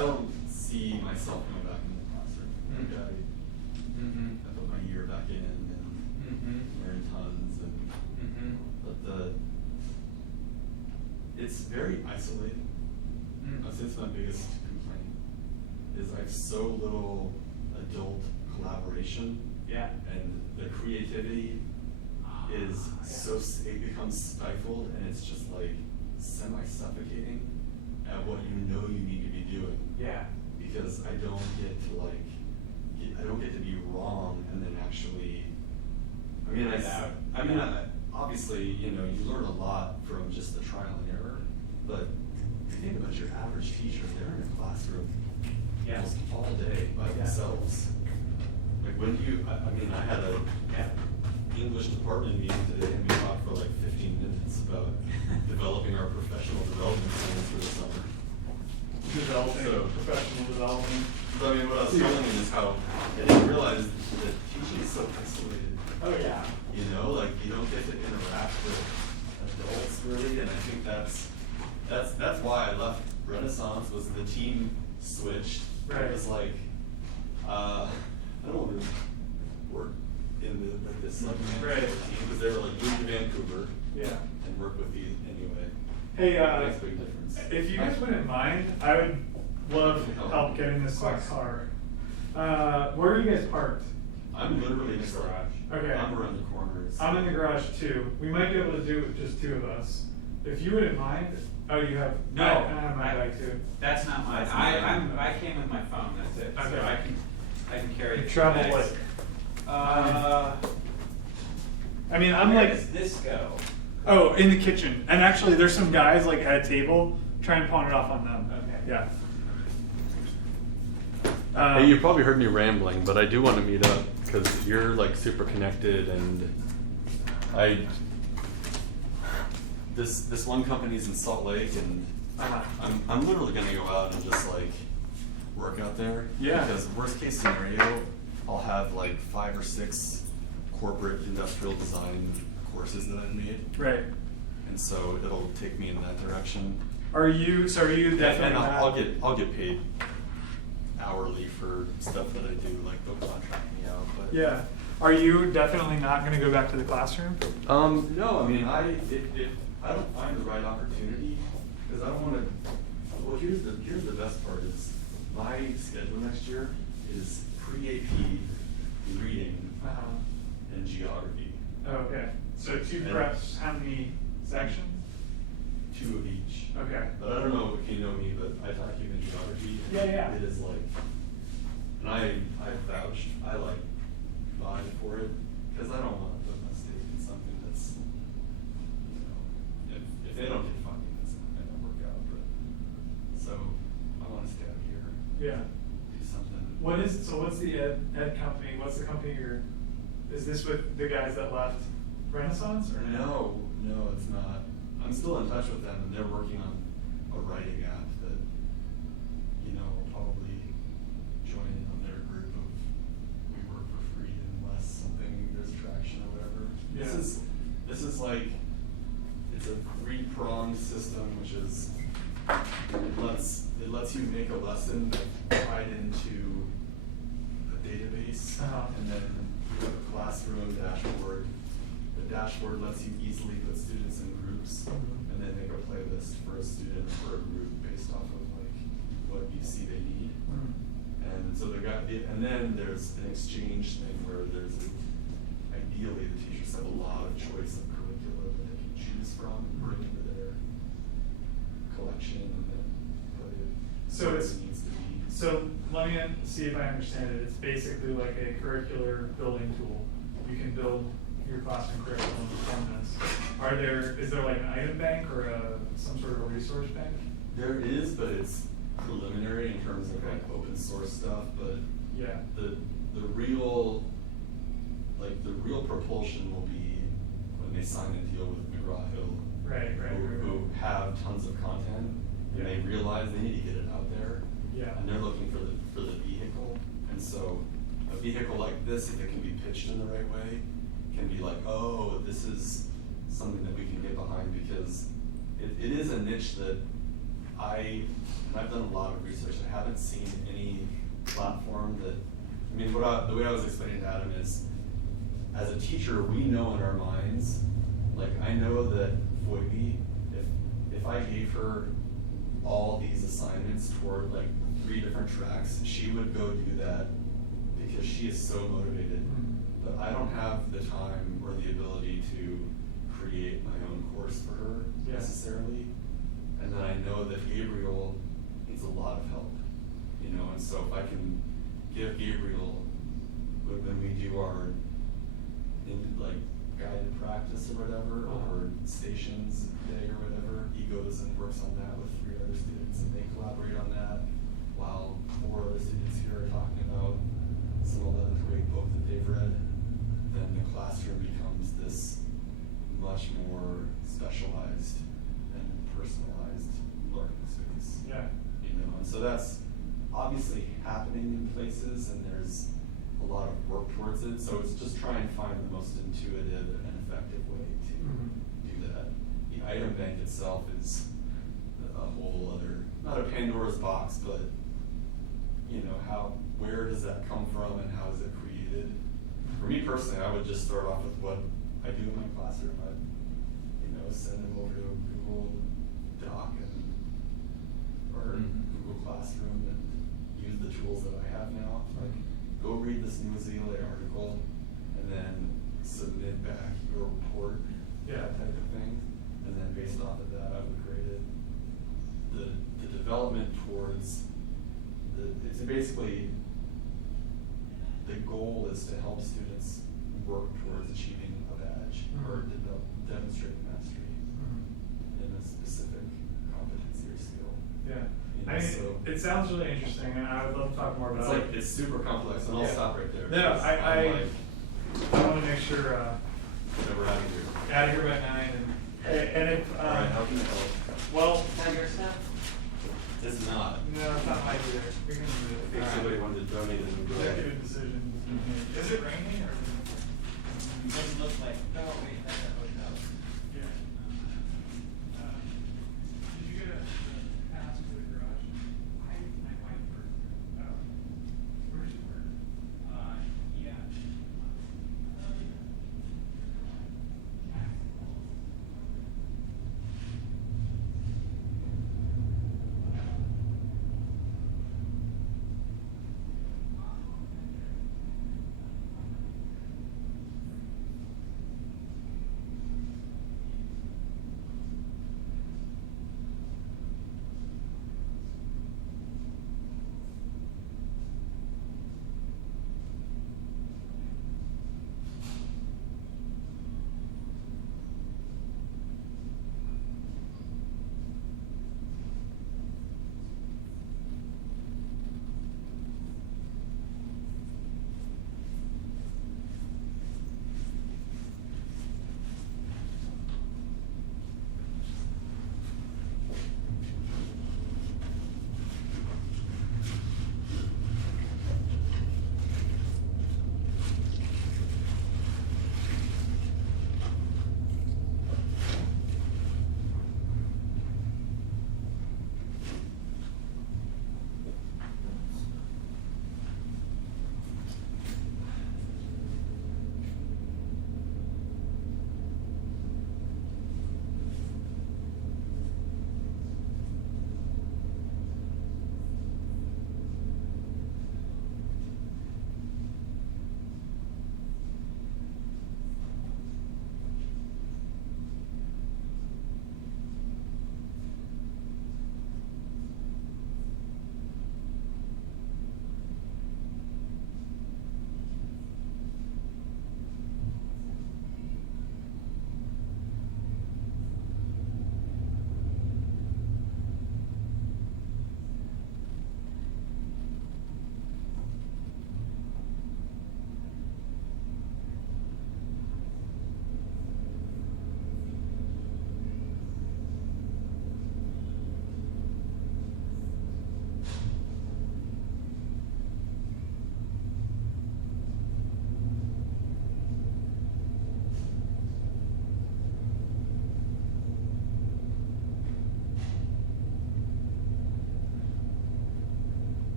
don't see myself going back in the classroom. Like I put my year back in and learned tons but it's very isolating. I'd say it's my biggest complaint is I have so little adult collaboration. Yeah. And the creativity is it becomes stifled, and it's just like semi-suffocating at what you know you need to be doing. Yeah. Because I don't get to be wrong and then actually. Obviously, you know, you learn a lot from just the trial and error, but if you think about your average teacher, they're in a classroom Yeah. almost all day by themselves. Like when do you, I mean, I had a English department meeting today and we talked for like 15 minutes about developing our professional development plans for the summer. Developing professional development. So I mean, what I was telling you is how I didn't realize that teaching is so isolated. Oh yeah. You know, like you don't get to interact with adults really, and I think that's why I left Renaissance. Was the team switched? Right. It was like, I don't want to work in this like right. team because they were like move to Vancouver. Yeah. And work with these anyway. Hey, it makes a big difference. if you guys wouldn't mind, I would love help getting this to my car. Where are you guys parked? I'm literally in the garage. Okay. I'm around the corners. I'm in the garage too. We might be able to do it with just two of us. If you wouldn't mind. Oh, you have. No, I have my bag too. That's not mine. I came with my phone. That's it. Okay. So I can carry it. Travel bags. like. I mean, I'm where like. does this go? Oh, in the kitchen. And actually, there's some guys like at a table. Try and pawn it off on them. Okay. Yeah. Hey, you probably heard me rambling, but I do want to meet up because you're like super connected, and this one company's in Salt Lake, and I'm literally gonna go out and just like work out there. Yeah. Because worst case scenario, I'll have like 5 or 6 corporate industrial design courses that I've made. Right. And so it'll take me in that direction. Are you definitely? And I'll get paid hourly for stuff that I do, like they'll contract me out. But Yeah. Are you definitely not going to go back to the classroom? No, I mean, if I don't find the right opportunity, because I don't want to. Well, here's the best part is my schedule next year is pre-AP reading and geography. Oh, okay. So 2 And preps. How many sections? 2 of each. Okay. But I don't know if you know me, but I taught human geography. And Yeah. It is like, and I vouched, I like vying for it because I don't want to put my state in something that's, you know, if they don't get funding, it's not going to work out. But so I want to stay out here. Yeah. Do something. What's the ed company? What's the company you're? Is this with the guys that left Renaissance or No, it's not. I'm still in touch with them, and they're working on a writing app that, you know, will probably join in on their group of we work for free unless something there's traction or whatever. Yeah. This is like it's a 3-pronged system, which is it lets you make a lesson tied into a database, and then you have a classroom dashboard. The dashboard lets you easily put students in groups, and then make a playlist for a student or for a group based off of like what you see they need. And so and then there's an exchange thing where ideally the teachers have a lot of choice of curriculum that they can choose from and bring into their collection and then put it So where it's it needs to be. So let me see if I understand it. It's basically like a curricular building tool. You can build your classroom curriculum from this. Is there like an item bank or some sort of a resource bank? There is, but it's preliminary in terms of like open source stuff. But yeah, the real propulsion will be when they sign a deal with McGraw-Hill, who have tons of content, and they realize they need to get it out there. Yeah. And they're looking for the vehicle, and so a vehicle like this, if it can be pitched in the right way, can be like, oh, this is something that we can get behind because it is a niche that I've done a lot of research. I haven't seen any platform that, I mean, the way I was explaining to Adam is, as a teacher, we know in our minds, like I know that Phoebe, if I gave her all these assignments toward like 3 different tracks, she would go do that because she is so motivated. But I don't have the time or the ability to create my own course for her necessarily. And then I know that Gabriel needs a lot of help, you know, and so if I can give Gabriel, when we do our like guided practice or whatever, or stations day or whatever, he goes and works on that with 3 other students and they collaborate on that while 4 other are talking about some 11th grade book that they've read, then the classroom becomes this much more specialized and personalized learning space. Yeah. You know, and so that's obviously happening in places, and there's a lot of work towards it. So it's just trying to find the most intuitive and effective way to do that. The item bank itself is a whole other, not a Pandora's box, but you know, where does that come from and how is it created? For me personally, I would just start off with what I do in my classroom. I'd, send them over to a Google Doc or Google Classroom and use the tools that I have now. Like, go read this New Zealand article and then submit back your report, that type of thing. And then based off of that, I would grade it. The development towards it's basically the goal is to help students work towards achieving a badge or demonstrating mastery in a specific competency or skill. Yeah. I mean, it sounds really interesting, and I would love to talk more about it. It's super complex, and I'll stop right there. No, I want to make sure we're out of here. Out of here by 9, and if all right, how can I help? Well, your stuff? It's not. No, it's not mine either. You're gonna do it. I think somebody wanted to donate it. Executive decision. Is it raining or? It doesn't look like. No, wait.